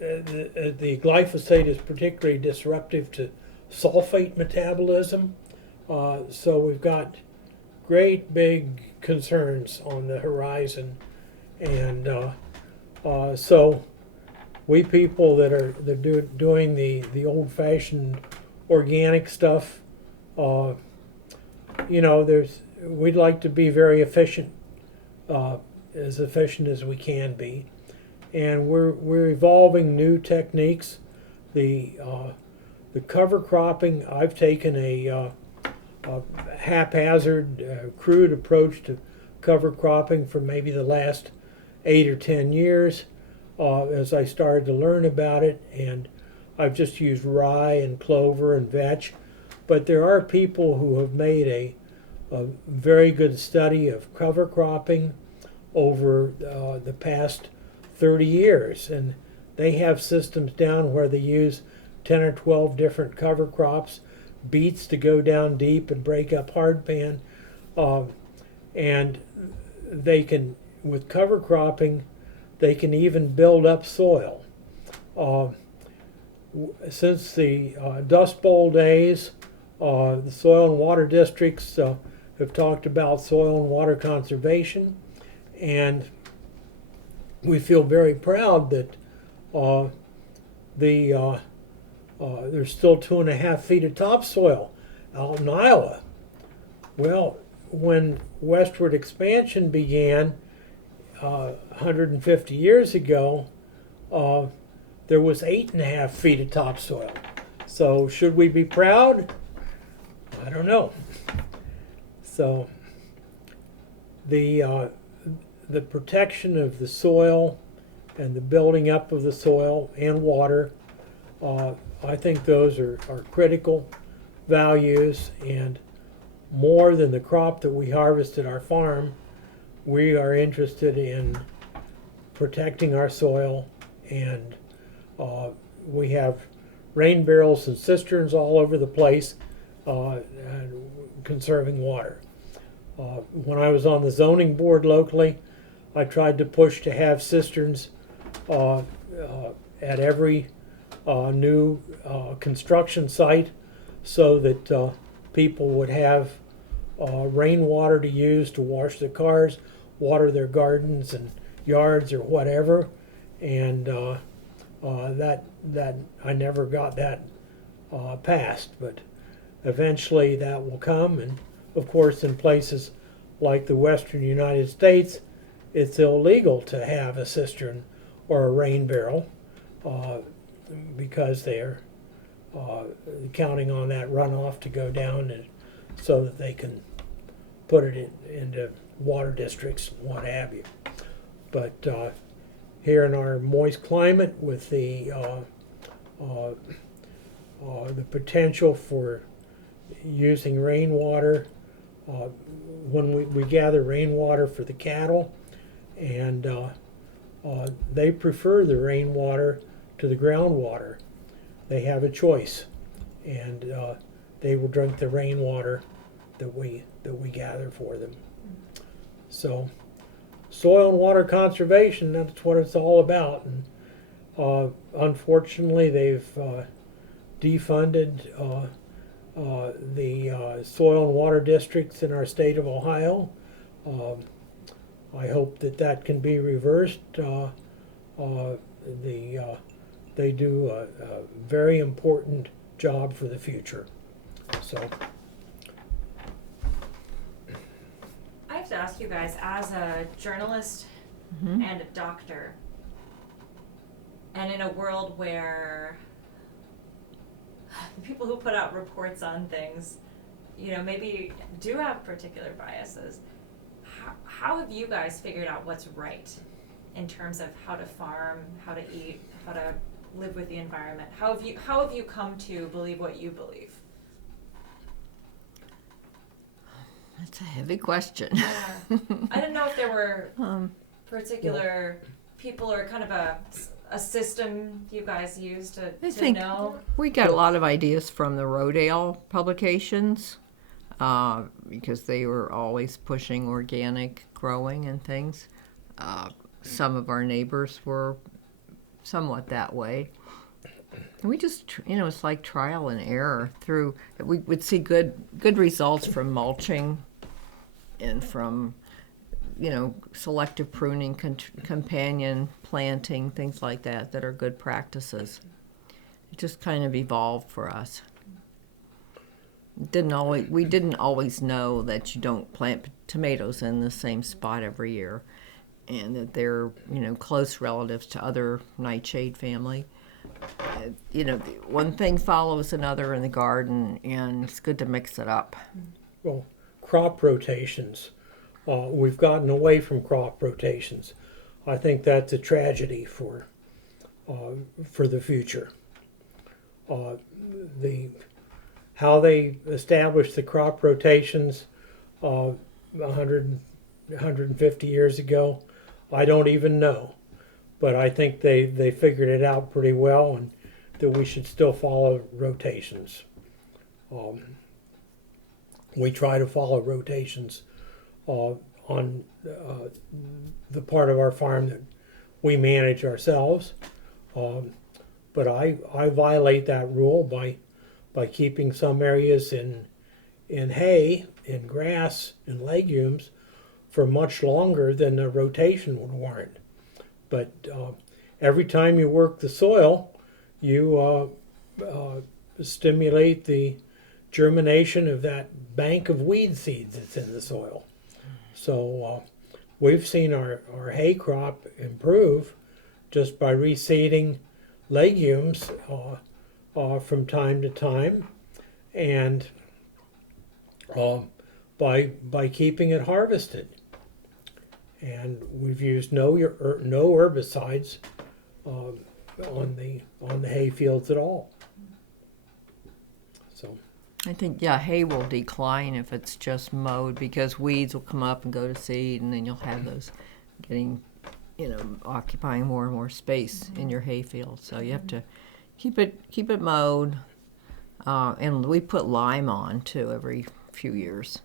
glyphosate is particularly disruptive to sulfate metabolism, so we've got great big concerns on the horizon, and so we people that are doing the old-fashioned organic stuff, we'd like to be very efficient, as efficient as we can be, and we're evolving new techniques. The cover cropping, I've taken a haphazard, crude approach to cover cropping for maybe the last 8 or 10 years as I started to learn about it, and I've just used rye and clover and vetch, but there are people who have made a very good study of cover cropping over the past 30 years, and they have systems down where they use 10 or 12 different cover crops, beets to go down deep and break up hardpan, and they can, with cover cropping, they can even build up soil. Since the Dust Bowl days, the soil and water districts have talked about soil and water conservation, and we feel very proud that there's still 2.5 feet of topsoil out in Iowa. Well, when westward expansion began 150 years ago, there was 8.5 feet of topsoil. So should we be proud? I don't know. So the protection of the soil and the building up of the soil and water, I think those are critical values, and more than the crop that we harvest at our farm, we are interested in protecting our soil, and we have rain barrels and cisterns all over the place, and conserving water. When I was on the zoning board locally, I tried to push to have cisterns at every new construction site, so that people would have rainwater to use to wash their cars, water their gardens and yards or whatever. And that I never got that passed, but eventually that will come. And of course, in places like the western United States, it's illegal to have a cistern or a rain barrel because they're counting on that runoff to go down, and so that they can put it into water districts and what have you. But here in our moist climate, with the potential for using rainwater, when we gather rainwater for the cattle, and they prefer the rainwater to the groundwater. They have a choice, and they will drink the rainwater that we gather for them. So, soil and water conservation, that's what it's all about. And unfortunately, they've defunded the soil and water districts in our state of Ohio. I hope that can be reversed. They do a very important job for the future. So I have to ask you guys, as a journalist Mhm. and a doctor, and in a world where the people who put out reports on things, maybe do have particular biases, how have you guys figured out what's right in terms of how to farm, how to eat, how to live with the environment? How have you come to believe what you believe? That's a heavy question. Yeah. I didn't know if there were particular Well, people or kind of a system you guys use to think know. We got a lot of ideas from the Rodale publications because they were always pushing organic growing and things. Some of our neighbors were somewhat that way. And we just, it's like trial and error through. We would see good results from mulching and from, selective pruning, companion planting, things like that are good practices. It just kind of evolved for us. We didn't always know that you don't plant tomatoes in the same spot every year, and that they're, close relatives to other nightshade family. One thing follows another in the garden, and it's good to mix it up. well, crop rotations. We've gotten away from crop rotations. I think that's a tragedy for the future. How they established the crop rotations 150 years ago, I don't even know. But I think they figured it out pretty well, and that we should still follow rotations. We try to follow rotations on the part of our farm that we manage ourselves. But I violate that rule by keeping some areas in hay, in grass, and legumes for much longer than a rotation would warrant. But every time you work the soil, you stimulate the germination of that bank of weed seeds that's in the soil. So we've seen our hay crop improve just by reseeding legumes from time to time, and by keeping it harvested. And we've used no herbicides on the hay fields at all. So I think, yeah, hay will decline if it's just mowed, because weeds will come up and go to seed, and then you'll have those getting, occupying more and more space in your hay field. So you have to keep it mowed, and we put lime on too every few years.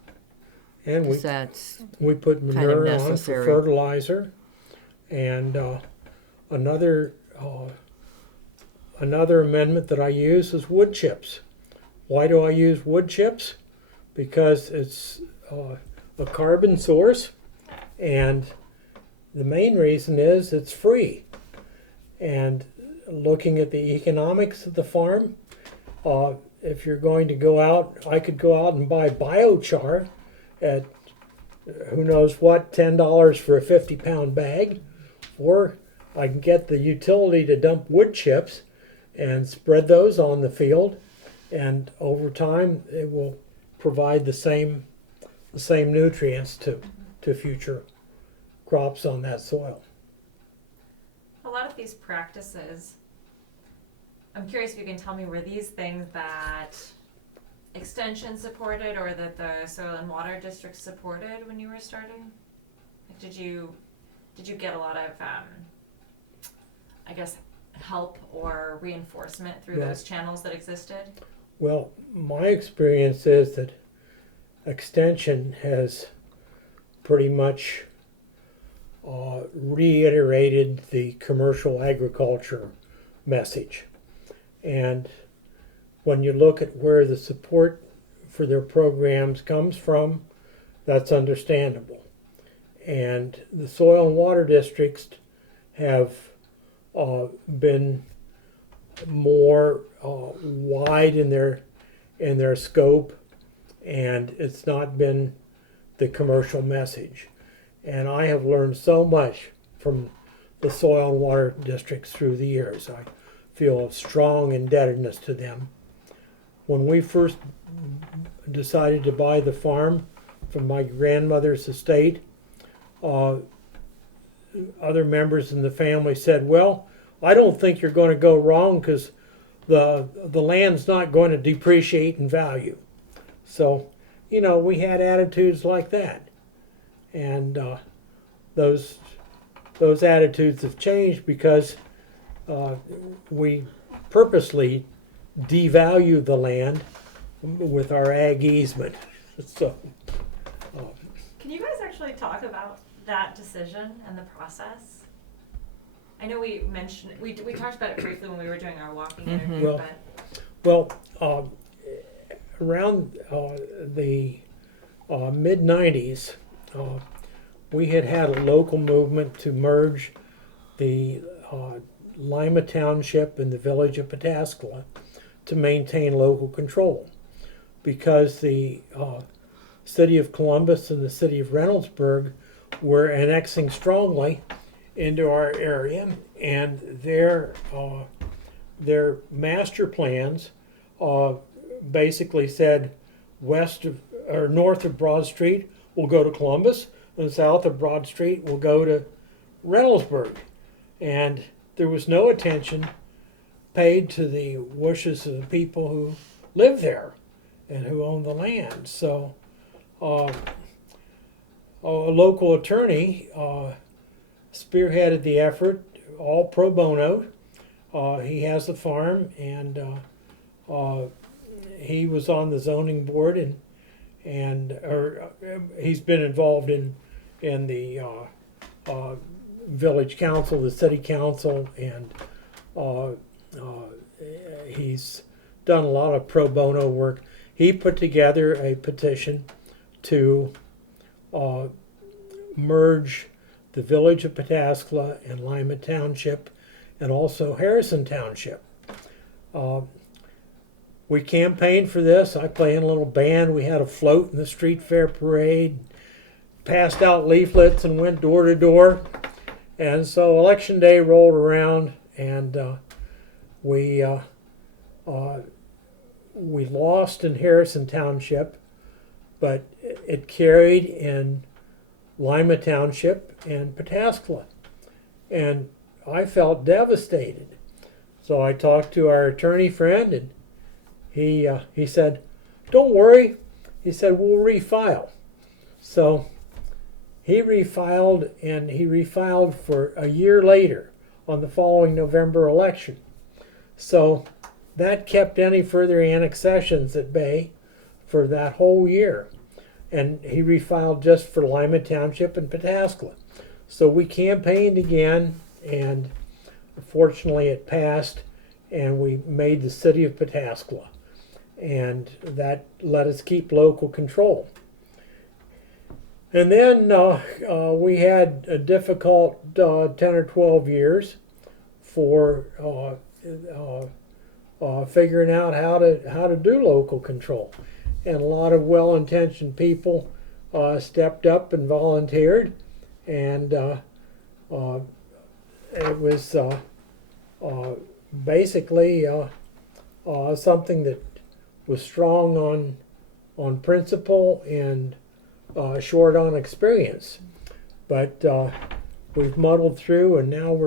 and 'Cause that's we put kind of manure on for necessary. fertilizer, and another amendment that I use is wood chips. Why do I use wood chips? Because it's a carbon source, and the main reason is it's free. And looking at the economics of the farm, if you're going to go out, I could go out and buy biochar at who knows what, $10 for a 50-pound bag, or I can get the utility to dump wood chips and spread those on the field, and over time it will provide the same nutrients to future crops on that soil. A lot of these practices, I'm curious if you can tell me, were these things that Extension supported or that the Soil and Water District supported when you were starting? Like, did you get a lot of, I guess, help or reinforcement through Yeah. those channels that existed? Well, my experience is that Extension has pretty much reiterated the commercial agriculture message. And when you look at where the support for their programs comes from, that's understandable. And the soil and water districts have been more wide in their scope, and it's not been the commercial message. And I have learned so much from the soil and water districts through the years. I feel a strong indebtedness to them. When we first decided to buy the farm from my grandmother's estate, other members in the family said, well, I don't think you're going to go wrong because the land's not going to depreciate in value. So, we had attitudes like that. And those attitudes have changed because we purposely devalue the land with our ag easement. So, Can you guys actually talk about that decision and the process? I know we mentioned, we talked about it briefly when we were doing our walking interview, Well, around the mid-90s, we had a local movement to merge the Lima Township and the village of Pataskala to maintain local control, because the city of Columbus and the city of Reynoldsburg were annexing strongly into our area, and their master plans basically said west of or north of Broad Street will go to Columbus, and south of Broad Street will go to Reynoldsburg. And there was no attention paid to the wishes of the people who live there and who own the land. So a local attorney spearheaded the effort, all pro bono. He has the farm, and he was on the zoning board, and he's been involved in the village council, the city council, and he's done a lot of pro bono work. He put together a petition to merge the village of Pataskala and Lima Township, and also Harrison Township. Uh, we campaigned for this. I play in a little band. We had a float in the street fair parade, passed out leaflets and went door to door. And so election day rolled around, and we lost in Harrison Township, but it carried in Lima Township and Pataskala. And I felt devastated. So I talked to our attorney friend, and he said, "Don't worry." He said, "We'll refile." So he refiled, and he refiled for a year later on the following November election. So that kept any further annexations at bay for that whole year. And he refiled just for Lima Township and Pataskala. So we campaigned again, and fortunately it passed, and we made the city of Pataskala. And that let us keep local control. And then we had a difficult 10 or 12 years for figuring out how to do local control. And a lot of well-intentioned people stepped up and volunteered, and it was basically something that was strong on principle and short on experience. But we've muddled through, and now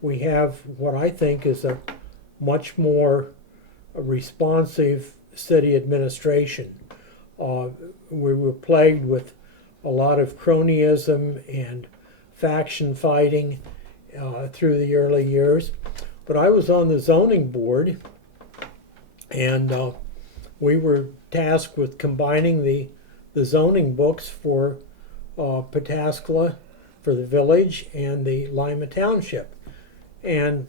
we have what I think is a much more responsive city administration. We were plagued with a lot of cronyism and faction fighting through the early years. But I was on the zoning board, and we were tasked with combining the zoning books for Pataskala, for the village, and the Lima Township. And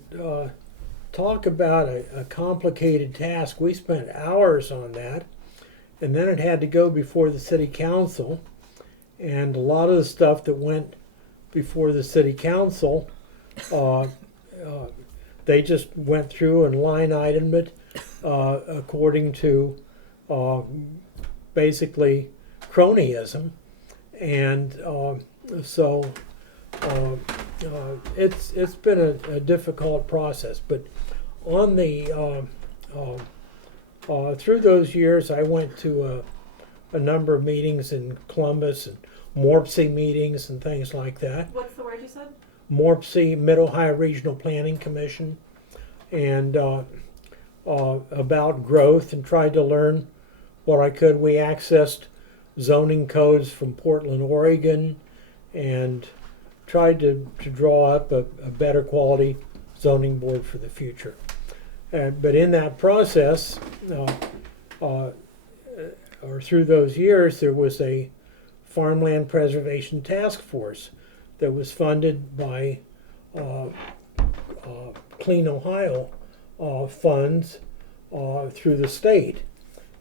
talk about a complicated task. We spent hours on that, and then it had to go before the city council. And a lot of the stuff that went before the city council, they just went through and line itemed it according to basically cronyism. And so it's been a difficult process. But on the through those years, I went to a number of meetings in Columbus and MORPC meetings and things like that. What's the word you said? MORPC, Mid-Ohio Regional Planning Commission, and about growth, and tried to learn what I could. We accessed zoning codes from Portland, Oregon, and tried to draw up a better quality zoning board for the future. But in that process, or through those years, there was a farmland preservation task force that was funded by Clean Ohio funds through the state.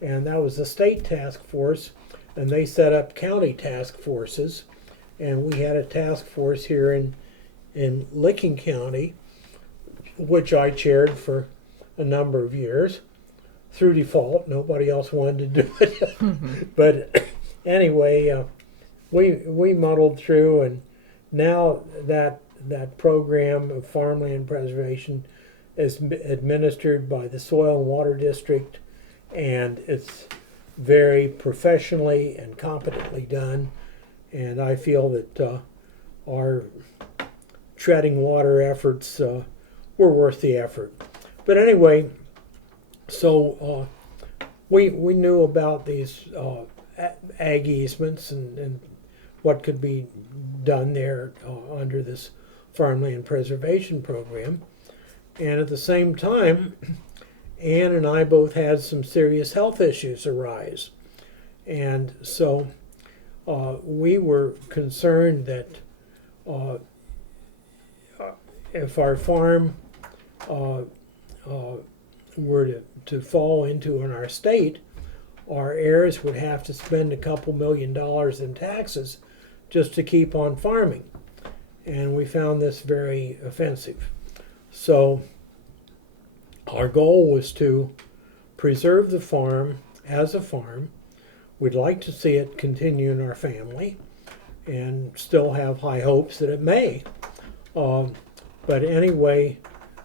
And that was a state task force, and they set up county task forces. And we had a task force here in Licking County, which I chaired for a number of years through default. Nobody else wanted to do it. But anyway, we muddled through, and now that program of farmland preservation is administered by the Soil and Water District, and it's very professionally and competently done. And I feel that our treading water efforts were worth the effort. But anyway, so we knew about these ag easements and what could be done there under this farmland preservation program. And at the same time, Anne and I both had some serious health issues arise. And so we were concerned that if our farm were to fall into in our state, our heirs would have to spend a couple $1,000,000 in taxes just to keep on farming. And we found this very offensive. So our goal was to preserve the farm as a farm. We'd like to see it continue in our family and still have high hopes that it may. But anyway,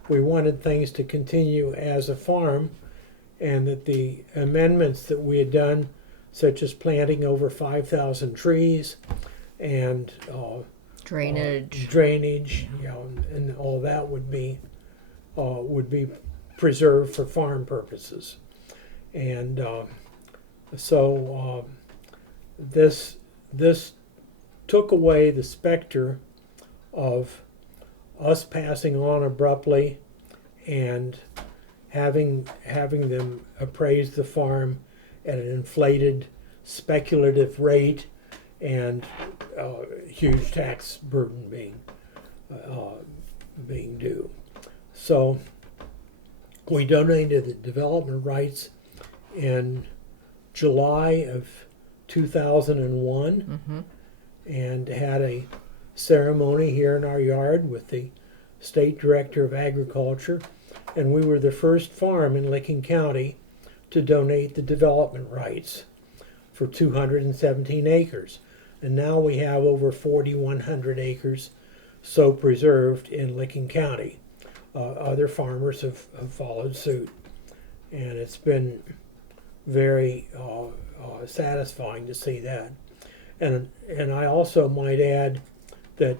we wanted things to continue as a farm, and that the amendments that we had done, such as planting over 5,000 trees and drainage, you know, and all that would be preserved for farm purposes. And so this took away the specter of us passing on abruptly and having them appraise the farm at an inflated, speculative rate, and huge tax burden being due. So we donated the development rights in July of 2001, and had a ceremony here in our yard with the State Director of Agriculture, and we were the first farm in Licking County to donate the development rights for 217 acres. And now we have over 4,100 acres so preserved in Licking County. Other farmers have followed suit, and it's been very satisfying to see that. And I also might add that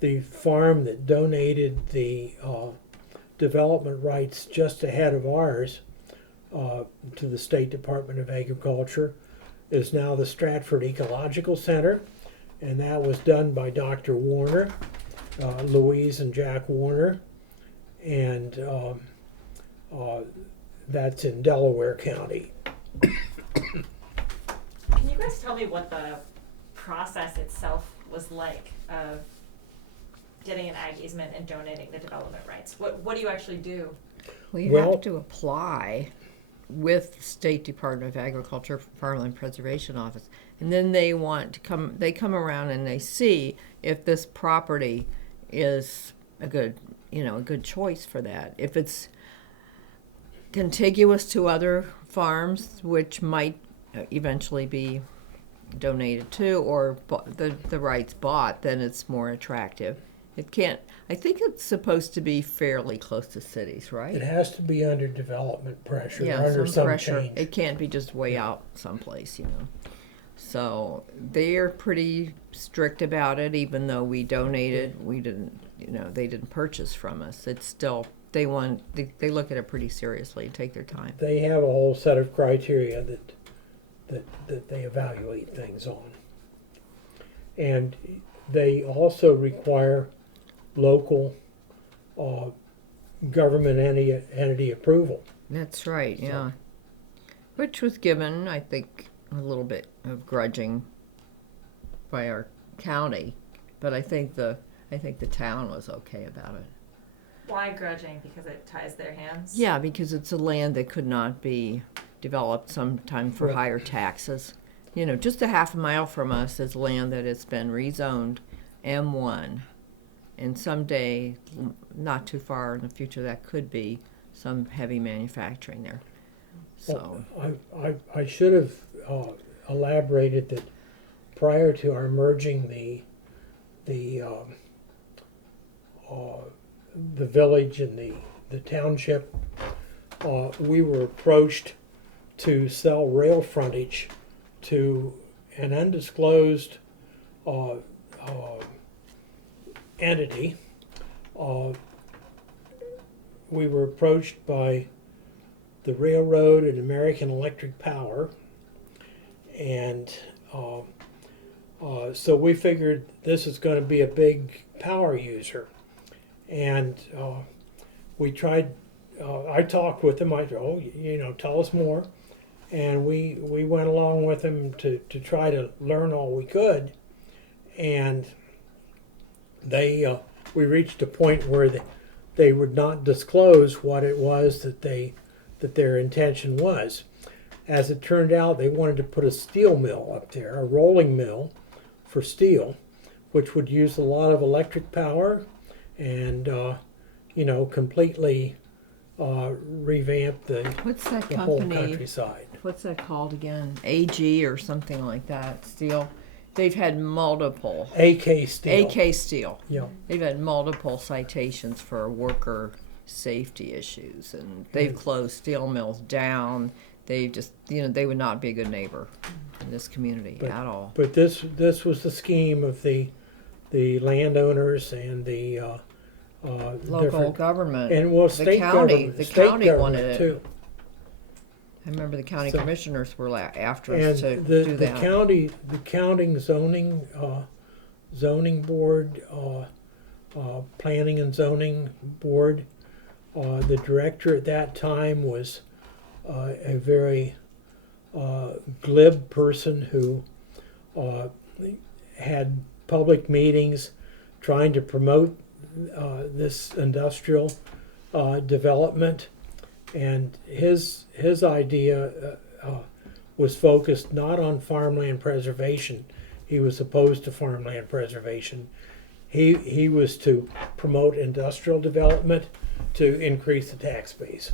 the farm that donated the development rights just ahead of ours to the State Department of Agriculture is now the Stratford Ecological Center, and that was done by Dr. Warner, Louise and Jack Warner, and that's in Delaware County. Can you guys tell me what the process itself was like of getting an ag easement and donating the development rights? What do you actually do? Well, you have to apply with the State Department of Agriculture Farmland Preservation Office, and then they come around and they see if this property is a good choice for that. If it's contiguous to other farms, which might eventually be donated to, or the rights bought, then it's more attractive. It can't. I think it's supposed to be fairly close to cities, right? It has to be under development pressure, Yeah, under some pressure. change. It can't be just way out someplace, So they're pretty strict about it. Even though we donated, we didn't. They didn't purchase from us. It's still they look at it pretty seriously and take their time. They have a whole set of criteria that they evaluate things on, and they also require local government entity approval. That's right, yeah. Which was given, I think, a little bit of grudging by our county, but I think the town was okay about it. Why grudging? Because it ties their hands? Yeah, because it's a land that could not be developed sometime for Right. higher taxes. Just a half a mile from us is land that has been rezoned M1. And someday, not too far in the future, that could be some heavy manufacturing there. So I should have elaborated that prior to our merging the village and the township, we were approached to sell rail frontage to an undisclosed entity. We were approached by the railroad and American Electric Power, and so we figured this is going to be a big power user, and we tried. I talked with them. I said, tell us more, and we went along with them to try to learn all we could, and we reached a point where they would not disclose what it was that their intention was. As it turned out, they wanted to put a steel mill up there, a rolling mill for steel, which would use a lot of electric power and completely revamp What's that the whole company? countryside. What's that called again? AG or something like that. Steel. They've had multiple. AK Steel. AK Steel. Yeah. They've had multiple citations for worker safety issues, and they've closed steel mills down. They just, they would not be a good neighbor in this community at all. But this was the scheme of the landowners and the Local different, government. and well, the state county. government, The state county government wanted it. too. I remember the county So- commissioners were after us to And do the that. county zoning board, planning and zoning board, the director at that time was a very glib person who had public meetings trying to promote this industrial development, and his idea was focused not on farmland preservation. He was opposed to farmland preservation. He was to promote industrial development to increase the tax base.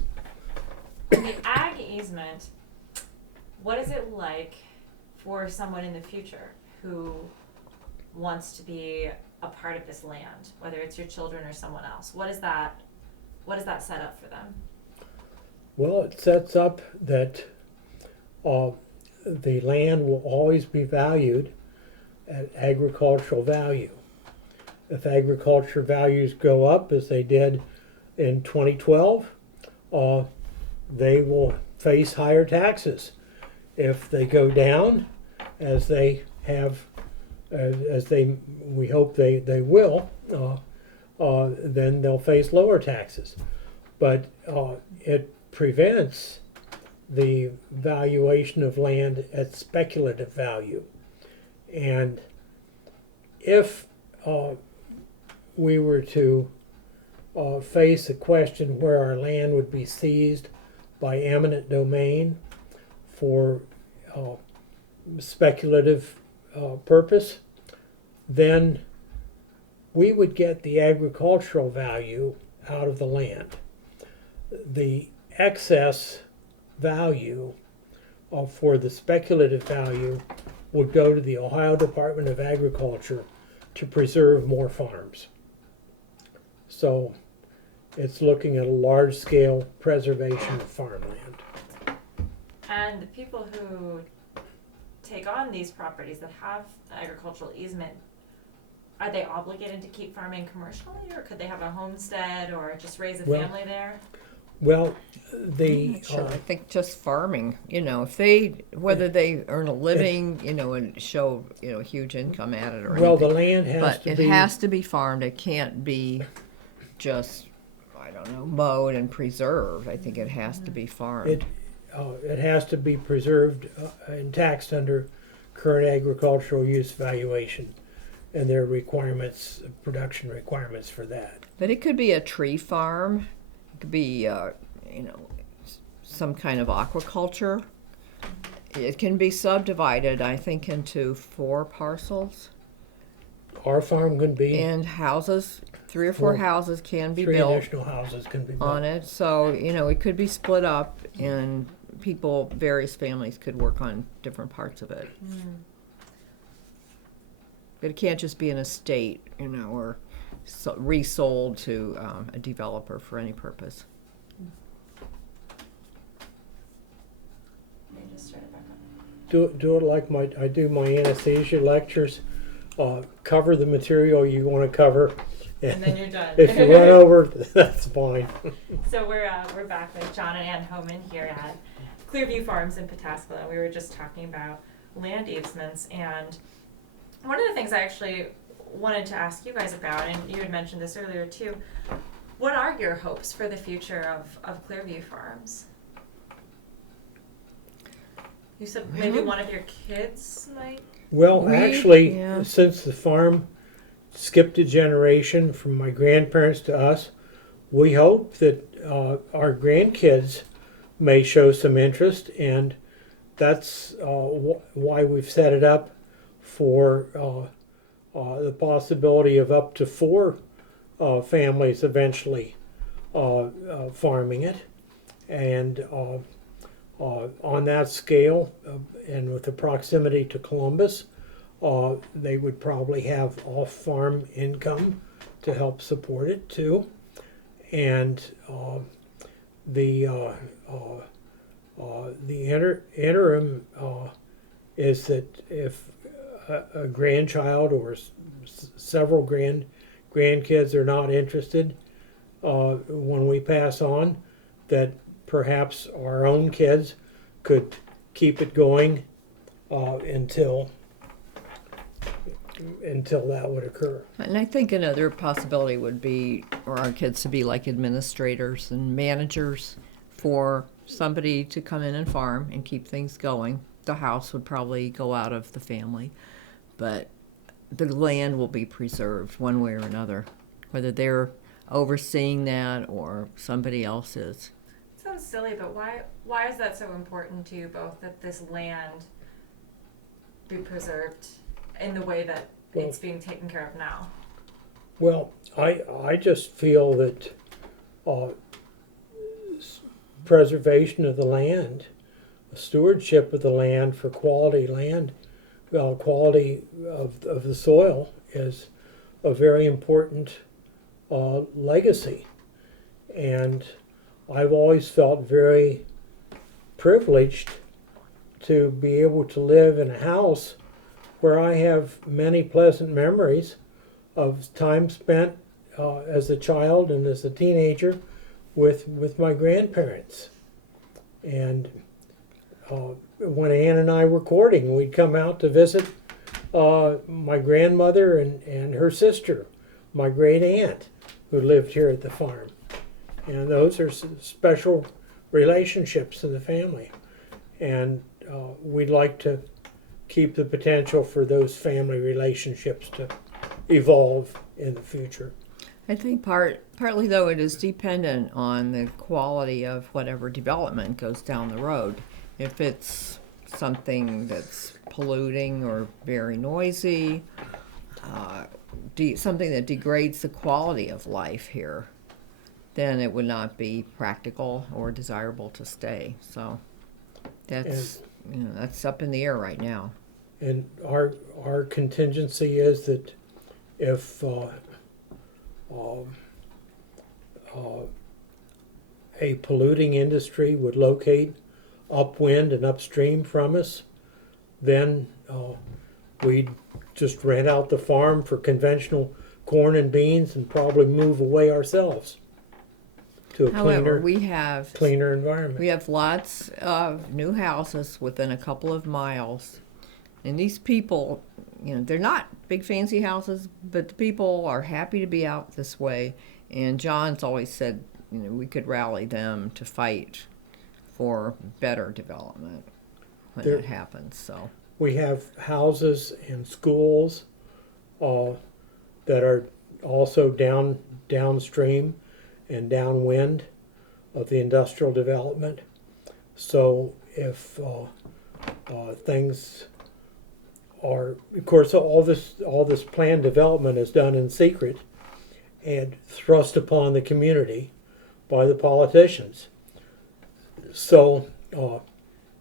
The ag easement, what is it like for someone in the future who wants to be a part of this land, whether it's your children or someone else? What does that set up for them? Well, it sets up that the land will always be valued at agricultural value. If agriculture values go up, as they did in 2012, they will face higher taxes. If they go down, as they have, we hope they will, then they'll face lower taxes. But it prevents the valuation of land at speculative value. And if we were to face a question where our land would be seized by eminent domain for speculative purpose, then we would get the agricultural value out of the land. The excess value for the speculative value would go to the Ohio Department of Agriculture to preserve more farms. So it's looking at a large-scale preservation of farmland. And the people who take on these properties that have agricultural easement, are they obligated to keep farming commercially, or could they have a homestead or just raise a family there? Well, I'm not sure. I think just farming, if they, whether they earn a living, and show, huge income at it or well, the anything. land has But to it be. has to be farmed. It can't be just, mowed and preserved. I think it has to be farmed. It has to be preserved and taxed under current agricultural use valuation, and there are requirements, production requirements for that. But it could be a tree farm. It could be, some kind of aquaculture. It can be subdivided, I think, into 4 parcels. Our farm can be. And houses, 3 or 4 houses can be 3 built additional houses can be built on it. So, it could be split up, and various families could work on different parts of it. But it can't just be an estate, or resold to a developer for any purpose. Let me just start it back up. Do it like I do my anesthesia lectures. Cover the material you want to cover. And then you're done. If you run over, that's fine. So we're back with John and Ann Hohmann here at Clearview Farms in Pataskala. We were just talking about land easements, and one of the things I actually wanted to ask you guys about, and you had mentioned this earlier too, what are your hopes for the future of Clearview Farms? You said maybe one of your kids might? Well, actually, yeah. since the farm skipped a generation from my grandparents to us, we hope that our grandkids may show some interest, and that's why we've set it up for the possibility of up to 4 families eventually farming it, and on that scale, and with the proximity to Columbus, they would probably have off-farm income to help support it too, and the interim is that if a grandchild or several grandkids are not interested when we pass on, that perhaps our own kids could keep it going until that would occur. And I think another possibility would be for our kids to be like administrators and managers for somebody to come in and farm and keep things going. The house would probably go out of the family, but the land will be preserved one way or another, whether they're overseeing that or somebody else is. Sounds silly, but why is that so important to you both, that this land be preserved in the way that it's being taken care of now? Well, I just feel that preservation of the land, stewardship of the land for quality land, quality of the soil is a very important legacy. And I've always felt very privileged to be able to live in a house where I have many pleasant memories of time spent as a child and as a teenager with my grandparents. And when Anne and I were courting, we'd come out to visit my grandmother and her sister, my great aunt, who lived here at the farm. And those are special relationships in the family. And we'd like to keep the potential for those family relationships to evolve in the future. I think partly though it is dependent on the quality of whatever development goes down the road. If it's something that's polluting or very noisy, something that degrades the quality of life here, then it would not be practical or desirable to stay. So that's that's up in the air right now. And our contingency is that if a polluting industry would locate upwind and upstream from us, then we'd just rent out the farm for conventional corn and beans and probably move away ourselves to a However, cleaner environment. We have lots of new houses within a couple of miles. And these people, they're not big fancy houses, but the people are happy to be out this way. And John's always said, we could rally them to fight for better development when that happens. So we have houses and schools that are also downstream and downwind of the industrial development. So if things are, of course, all this planned development is done in secret and thrust upon the community by the politicians. So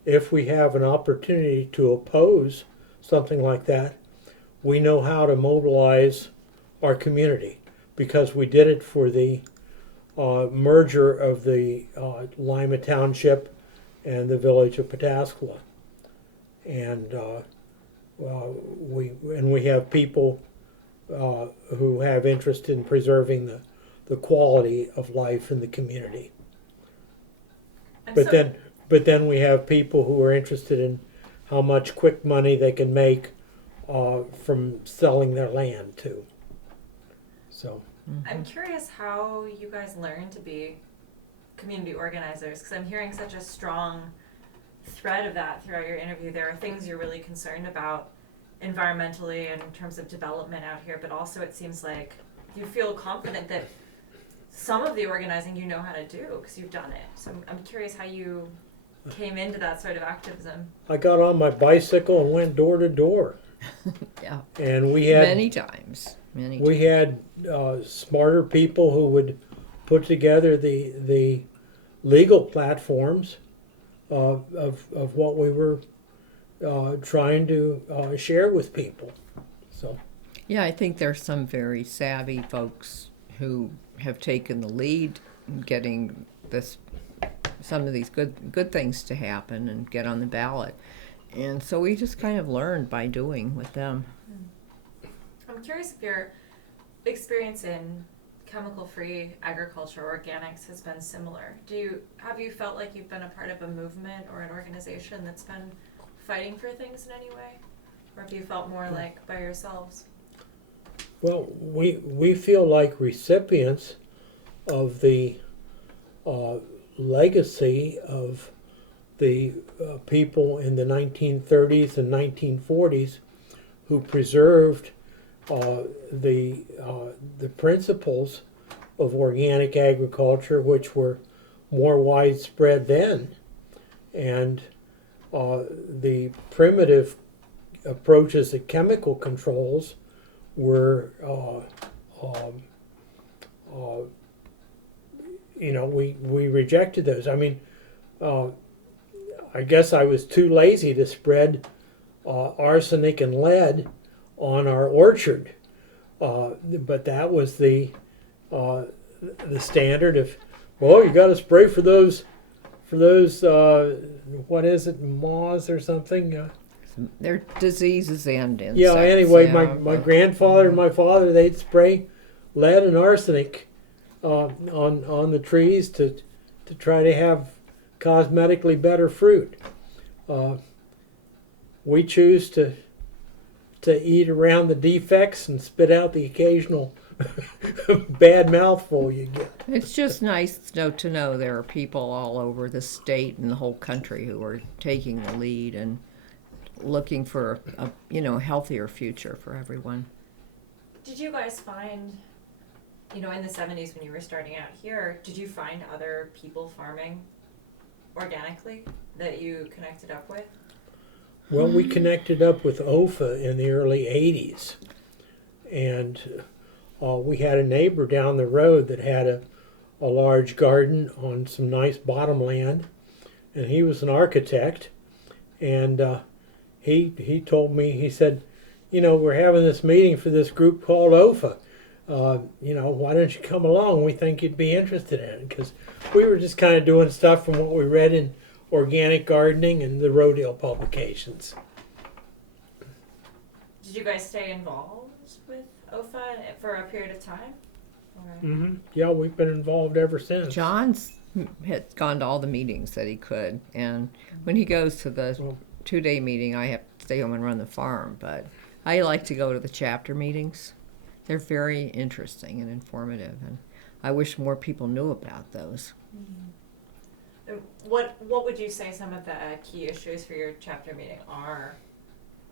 if we have an opportunity to oppose something like that, we know how to mobilize our community, because we did it for the merger of the Lima Township and the village of Pataskala. And we have people who have interest in preserving the quality of life in the community. But then we have people who are interested in how much quick money they can make from selling their land too. So I'm curious how you guys learn to be community organizers, because I'm hearing such a strong thread of that throughout your interview. There are things you're really concerned about environmentally and in terms of development out here, but also it seems like you feel confident that some of the organizing you know how to do because you've done it. So I'm curious how you came into that sort of activism. I got on my bicycle and went door to door. yeah, And we had many times. We had smarter people who would put together the legal platforms of what we were trying to share with people. So. Yeah, I think there's some very savvy folks who have taken the lead in getting some of these good things to happen and get on the ballot. And so we just kind of learned by doing with them. I'm curious if your experience in chemical-free agriculture, organics, has been similar. Have you felt like you've been a part of a movement or an organization that's been fighting for things in any way? Or have you felt more like by yourselves? Well, we feel like recipients of the legacy of the people in the 1930s and 1940s who preserved the principles of organic agriculture, which were more widespread then, and the primitive approaches to chemical controls were, we rejected those. I mean, I guess I was too lazy to spread arsenic and lead on our orchard, but that was the standard of, well, you got to spray for those what is it, moths or something. They're diseases and insects. Yeah. Anyway, my grandfather and my father, they'd spray lead and arsenic on the trees to try to have cosmetically better fruit. We choose to eat around the defects and spit out the occasional bad mouthful you get. It's just nice to know there are people all over the state and the whole country who are taking the lead and looking for a healthier future for everyone. Did you guys find, in the 70s when you were starting out here, did you find other people farming organically that you connected up with? Well, we connected up with OFA in the early 80s, and we had a neighbor down the road that had a large garden on some nice bottomland, and he was an architect, and he told me, he said, we're having this meeting for this group called OFA. Why don't you come along? We think you'd be interested in it, because we were just kind of doing stuff from what we read in Organic Gardening and the Rodale publications. Did you guys stay involved with OFA for a period of time? Mm-hmm. Yeah, we've been involved ever since. John's had gone to all the meetings that he could, and when he goes to the 2-day meeting, I have to stay home and run the farm, but I like to go to the chapter meetings. They're very interesting and informative, and I wish more people knew about those. Mm-hmm. What would you say some of the key issues for your chapter meeting are?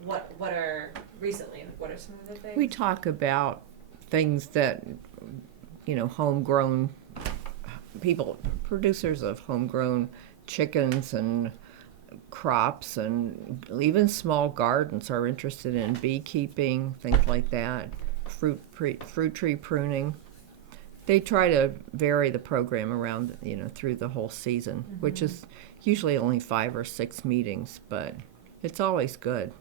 What are some of the things? We talk about things that, homegrown people, producers of homegrown chickens and crops, and even small gardens are interested in beekeeping, things like that, fruit tree pruning. They try to vary the program around, through the whole season, mm-hmm. which is usually only 5 or 6 meetings, but it's always good.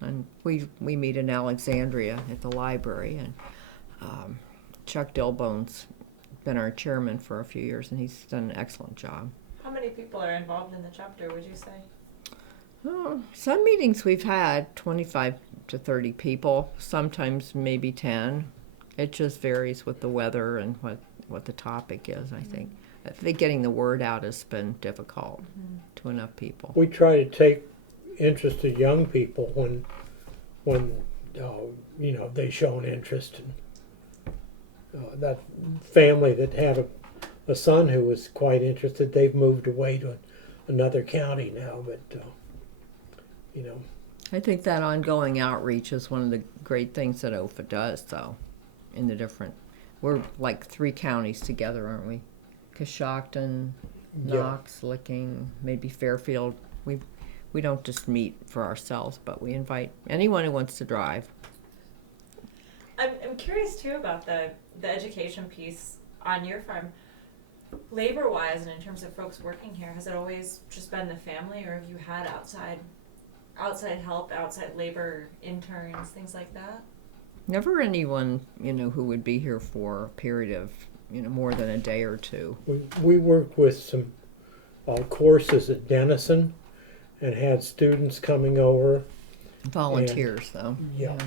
And we meet in Alexandria at the library, and Chuck Dilbone's been our chairman for a few years, and he's done an excellent job. How many people are involved in the chapter, would you say? Oh, some meetings we've had 25 to 30 people, sometimes maybe 10. It just varies with the weather and what the topic is, I think. I think getting the word out has been difficult to enough people. We try to take interest in young people when they show an interest. That family that had a son who was quite interested, they've moved away to another county now, but I think that ongoing outreach is one of the great things that OFA does, though. We're like 3 counties together, aren't we? Coshocton, Knox, Licking, maybe Fairfield. We don't just meet for ourselves, but we invite anyone who wants to drive. I'm curious too about the education piece on your farm, labor-wise and in terms of folks working here, has it always just been the family, or have you had outside help, outside labor, interns, things like that? Never anyone, who would be here for a period of, more than a day or two. We worked with some courses at Denison and had students coming over. Volunteers, though. Yeah.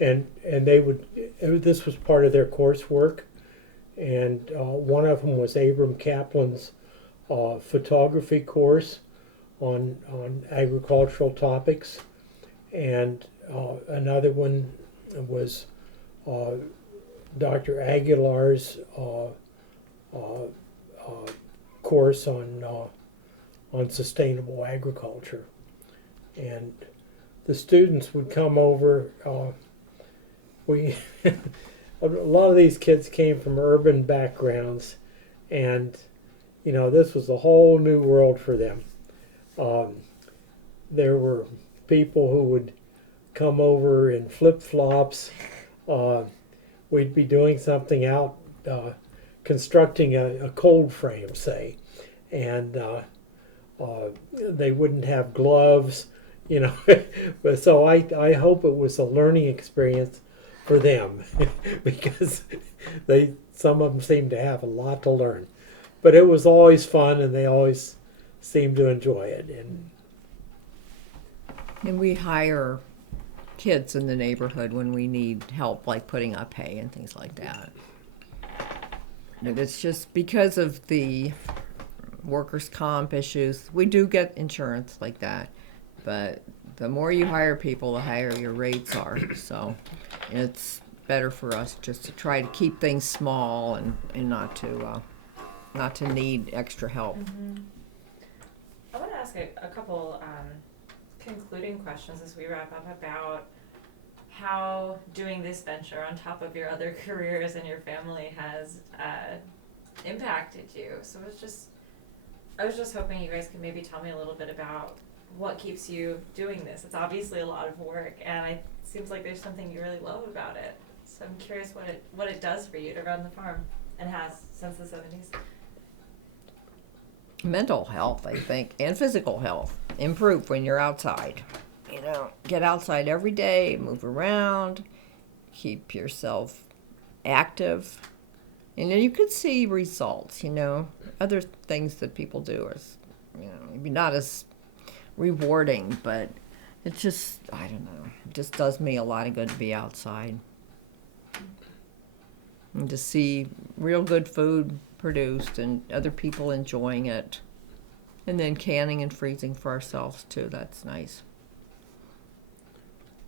And they would, this was part of their coursework, and one of them was Abram Kaplan's photography course on agricultural topics, and another one was Dr. Aguilar's course on sustainable agriculture, and the students would come over. We a lot of these kids came from urban backgrounds, and this was a whole new world for them. There were people who would come over in flip-flops. We'd be doing something out, constructing a cold frame, say, and they wouldn't have gloves, But so I hope it was a learning experience for them because some of them seem to have a lot to learn. But it was always fun, and they always seemed to enjoy it. And we hire kids in the neighborhood when we need help, like putting up hay and things like that. And it's just because of the workers' comp issues. We do get insurance like that, but the more you hire people, the higher your rates are. So it's better for us just to try to keep things small and not to need extra help. Mm-hmm. I want to ask a couple concluding questions as we wrap up about how doing this venture on top of your other careers and your family has impacted you. So I was just hoping you guys could maybe tell me a little bit about what keeps you doing this. It's obviously a lot of work, and it seems like there's something you really love about it. So I'm curious what it does for you to run the farm, and has since the 70s. Mental health, I think, and physical health improve when you're outside. Get outside every day, move around, keep yourself active, and then you could see results. Other things that people do is, maybe not as rewarding, but it's just, I don't know, it just does me a lot of good to be outside and to see real good food produced and other people enjoying it, and then canning and freezing for ourselves too. That's nice.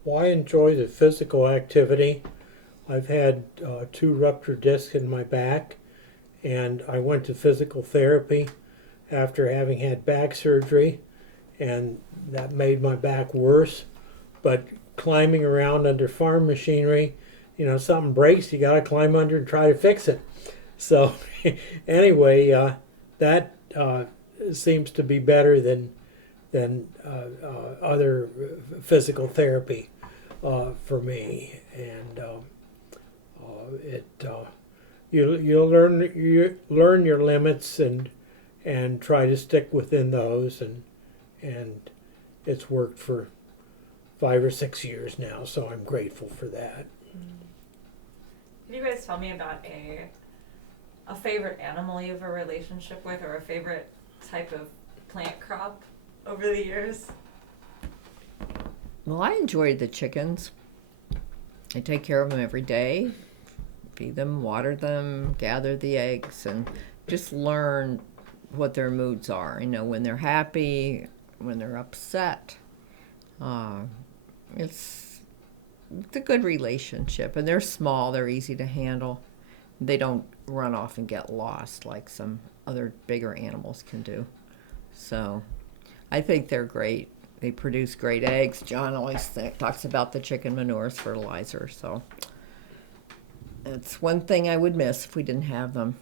Well, I enjoy the physical activity. I've had 2 ruptured discs in my back, and I went to physical therapy after having had back surgery, and that made my back worse. But climbing around under farm machinery, something breaks, you got to climb under and try to fix it. So anyway, that seems to be better than other physical therapy for me, and you learn your limits and try to stick within those, and it's worked for 5 or 6 years now, so I'm grateful for that. Can you guys tell me about a favorite animal you have a relationship with, or a favorite type of plant crop over the years? Well, I enjoyed the chickens. I take care of them every day, feed them, water them, gather the eggs, and just learn what their moods are. When they're happy, when they're upset. It's a good relationship, and they're small, they're easy to handle. They don't run off and get lost like some other bigger animals can do. So I think they're great. They produce great eggs. John always talks about the chicken manure as fertilizer, so it's one thing I would miss if we didn't have them.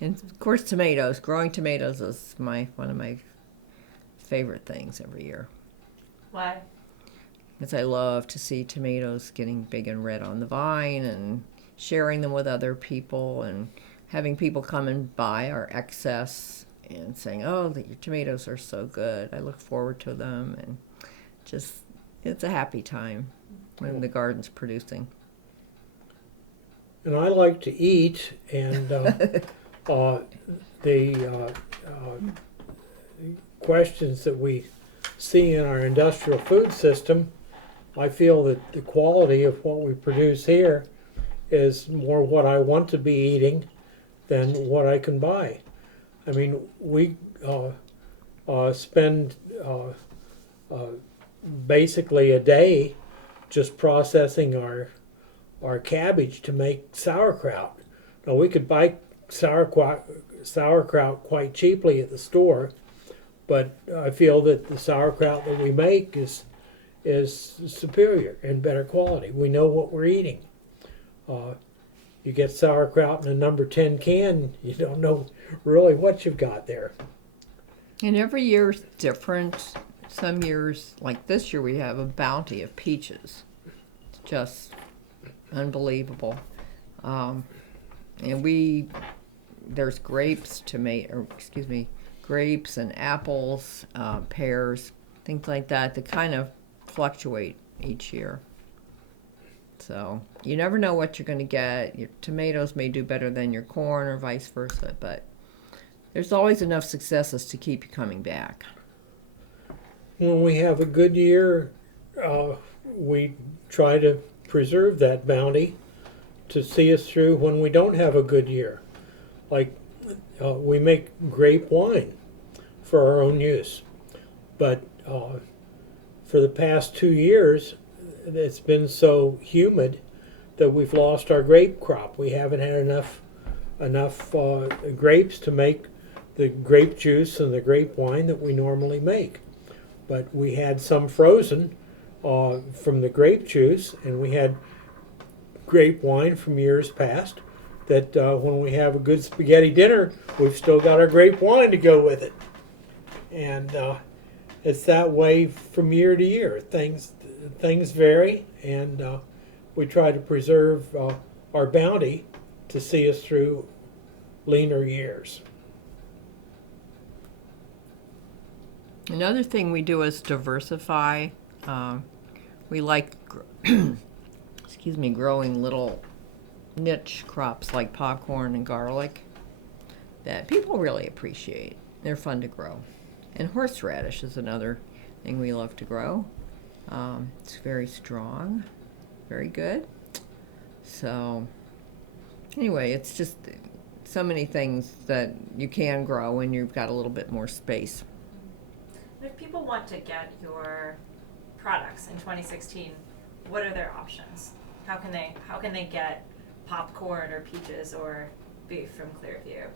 And of course, tomatoes. Growing tomatoes is one of my favorite things every year. Why? Because I love to see tomatoes getting big and red on the vine, and sharing them with other people and having people come and buy our excess and saying, oh, your tomatoes are so good. I look forward to them. And just, it's a happy time when the garden's producing. And I like to eat, and the questions that we see in our industrial food system, I feel that the quality of what we produce here is more what I want to be eating than what I can buy. I mean, we spend basically a day just processing our cabbage to make sauerkraut. Now, we could buy sauerkraut quite cheaply at the store, but I feel that the sauerkraut that we make is superior and better quality. We know what we're eating. You get sauerkraut in a number 10 can, you don't know really what you've got there. And every year is different. Some years, like this year, we have a bounty of peaches. It's just unbelievable. And there's grapes, grapes and apples, pears, things like that kind of fluctuate each year. So you never know what you're going to get. Your tomatoes may do better than your corn or vice versa, but there's always enough successes to keep you coming back. When we have a good year, we try to preserve that bounty to see us through when we don't have a good year. Like we make grape wine for our own use, but for the past 2 years, it's been so humid that we've lost our grape crop. We haven't had enough grapes to make the grape juice and the grape wine that we normally make. But we had some frozen from the grape juice, and we had grape wine from years past that when we have a good spaghetti dinner, we've still got our grape wine to go with it. And it's that way from year to year. Things vary, and we try to preserve our bounty to see us through leaner years. Another thing we do is diversify. We like, growing little niche crops like popcorn and garlic that people really appreciate. They're fun to grow. And horseradish is another thing we love to grow. It's very strong, very good. So anyway, it's just so many things that you can grow when you've got a little bit more space. If people want to get your products in 2016, what are their options? How can they get popcorn or peaches or beef from Clearview?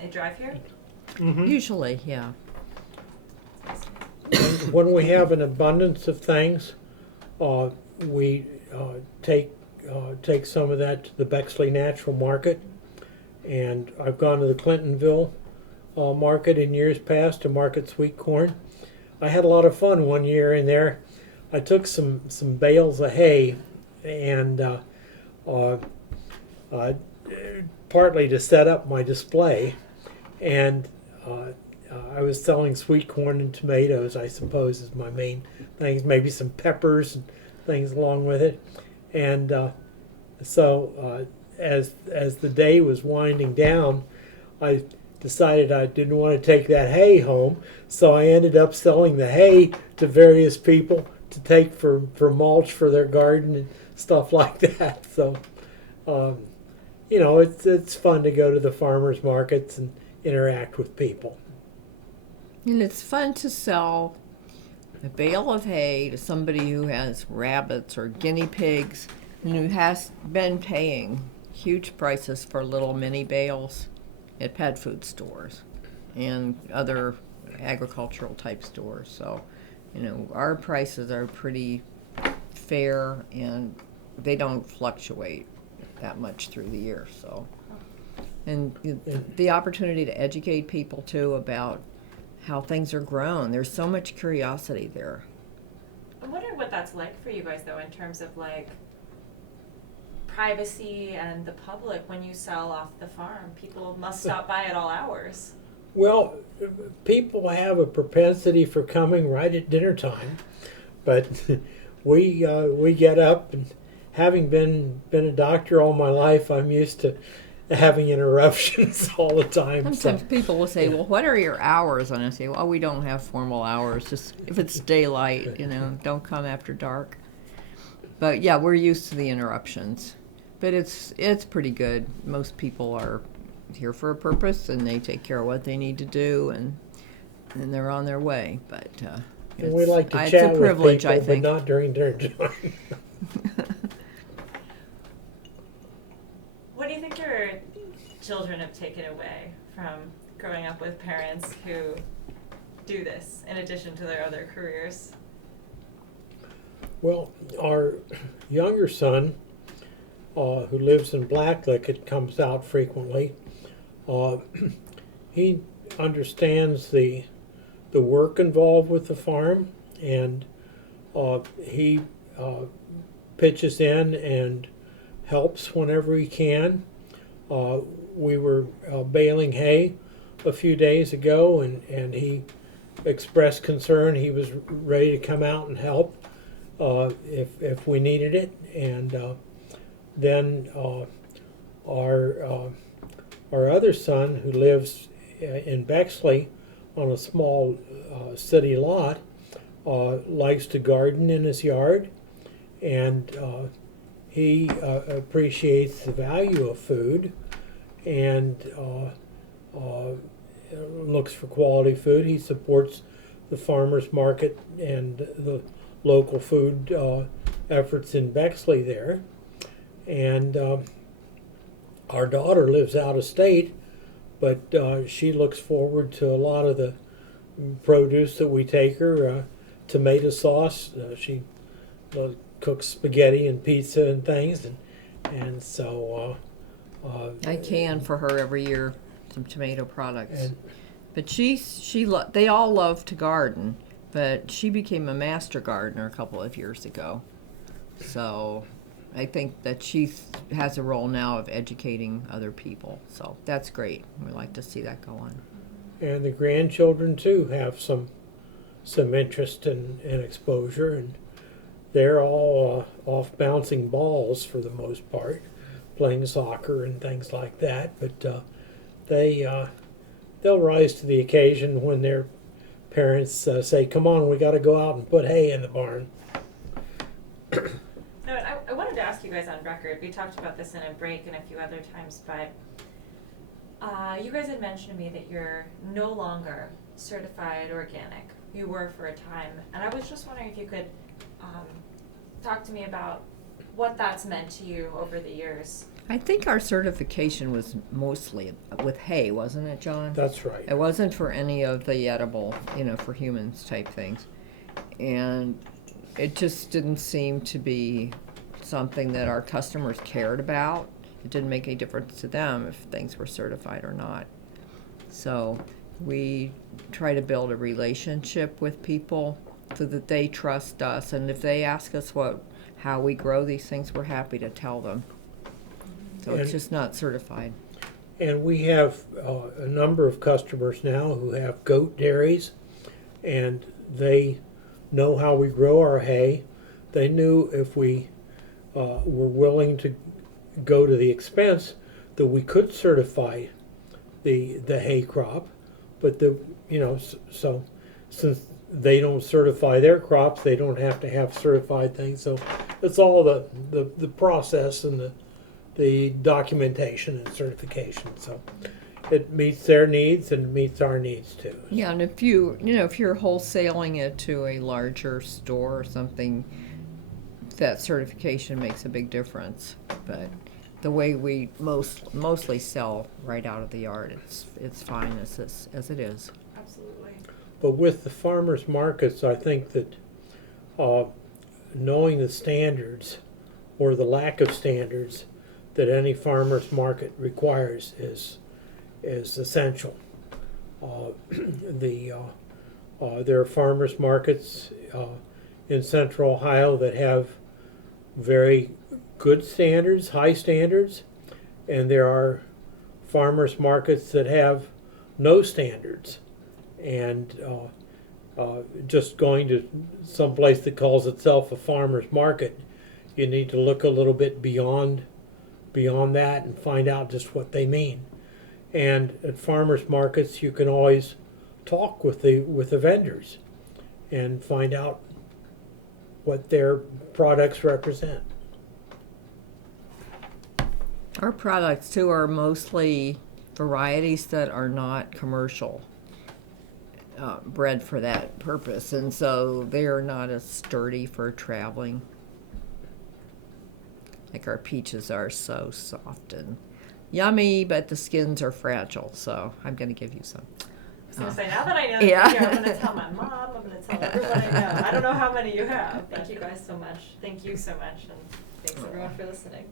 They drive here? Mm-hmm. Usually, yeah. When we have an abundance of things, we take some of that to the Bexley Natural Market, and I've gone to the Clintonville market in years past to market sweet corn. I had a lot of fun one year in there. I took some bales of hay and partly to set up my display, and I was selling sweet corn and tomatoes, I suppose, is my main things, maybe some peppers and things along with it. And so as the day was winding down, I decided I didn't want to take that hay home, so I ended up selling the hay to various people to take for mulch for their garden and stuff like that. So, it's fun to go to the farmers markets and interact with people. And it's fun to sell a bale of hay to somebody who has rabbits or guinea pigs and who has been paying huge prices for little mini bales at pet food stores and other agricultural type stores. So, our prices are pretty fair and they don't fluctuate that much through the year. So, and the opportunity to educate people too about how things are grown. There's so much curiosity there. I wonder what that's like for you guys, though, in terms of like privacy and the public when you sell off the farm? People must stop by at all hours. Well, people have a propensity for coming right at dinner time, but we get up, and having been a doctor all my life, I'm used to having interruptions all the time. Sometimes So, people will say, well, what are your hours? And I say, well, we don't have formal hours. Just if it's daylight, don't come after dark. But yeah, we're used to the interruptions. But it's pretty good. Most people are here for a purpose, and they take care of what they need to do, and they're on their way. But and we like to it's chat a with privilege, people, I think. but not during dinner time. What do you think your children have taken away from growing up with parents who do this in addition to their other careers? Well, our younger son, who lives in Blacklick, it comes out frequently. He understands the work involved with the farm, and he pitches in and helps whenever he can. We were baling hay a few days ago, and he expressed concern. He was ready to come out and help if we needed it. And then our other son, who lives in Bexley on a small city lot, likes to garden in his yard, and he appreciates the value of food, and looks for quality food. He supports the farmers market and the local food efforts in Bexley there. And our daughter lives out of state, but she looks forward to a lot of the produce that we take her. Tomato sauce, she cooks spaghetti and pizza and things, and so I can for her every year some tomato products. And, But they all love to garden, but she became a master gardener a couple of years ago. So I think that she has a role now of educating other people. So that's great. We like to see that go on. and the grandchildren too have some interest and exposure, and they're all off bouncing balls for the most part, playing soccer and things like that. But they'll rise to the occasion when their parents say, "Come on, we got to go out and put hay in the barn." No, I wanted to ask you guys on record. We talked about this in a break and a few other times, but you guys had mentioned to me that you're no longer certified organic. You were for a time, and I was just wondering if you could talk to me about what that's meant to you over the years. I think our certification was mostly with hay, wasn't it, John? That's right. It wasn't for any of the edible, for humans type things. And it just didn't seem to be something that our customers cared about. It didn't make any difference to them if things were certified or not. So we try to build a relationship with people so that they trust us. And if they ask us how we grow these things, we're happy to tell them. So it's just not certified. And we have a number of customers now who have goat dairies, and they know how we grow our hay. They knew if we were willing to go to the expense that we could certify the hay crop, but so since they don't certify their crops, they don't have to have certified things. So it's all the process and the documentation and certification. So it meets their needs and meets our needs too. Yeah, and if you're wholesaling it to a larger store or something, that certification makes a big difference. But the way we mostly sell right out of the yard, it's fine as it is. Absolutely. But with the farmers markets, I think that knowing the standards or the lack of standards that any farmers market requires is essential. There are farmers markets in central Ohio that have very good standards, high standards, and there are farmers markets that have no standards. And just going to some place that calls itself a farmer's market, you need to look a little bit beyond that and find out just what they mean. And at farmers markets, you can always talk with the vendors and find out what their products represent. Our products too are mostly varieties that are not commercial, bred for that purpose, and so they are not as sturdy for traveling. Like our peaches are so soft and yummy, but the skins are fragile, so I'm going to give you some. I was going to say, now that I know Yeah. that you're here, I'm going to tell my mom, I'm going to tell everyone I know. I don't know how many you have. Thank you guys so much. Thank you so much, and thanks everyone for listening.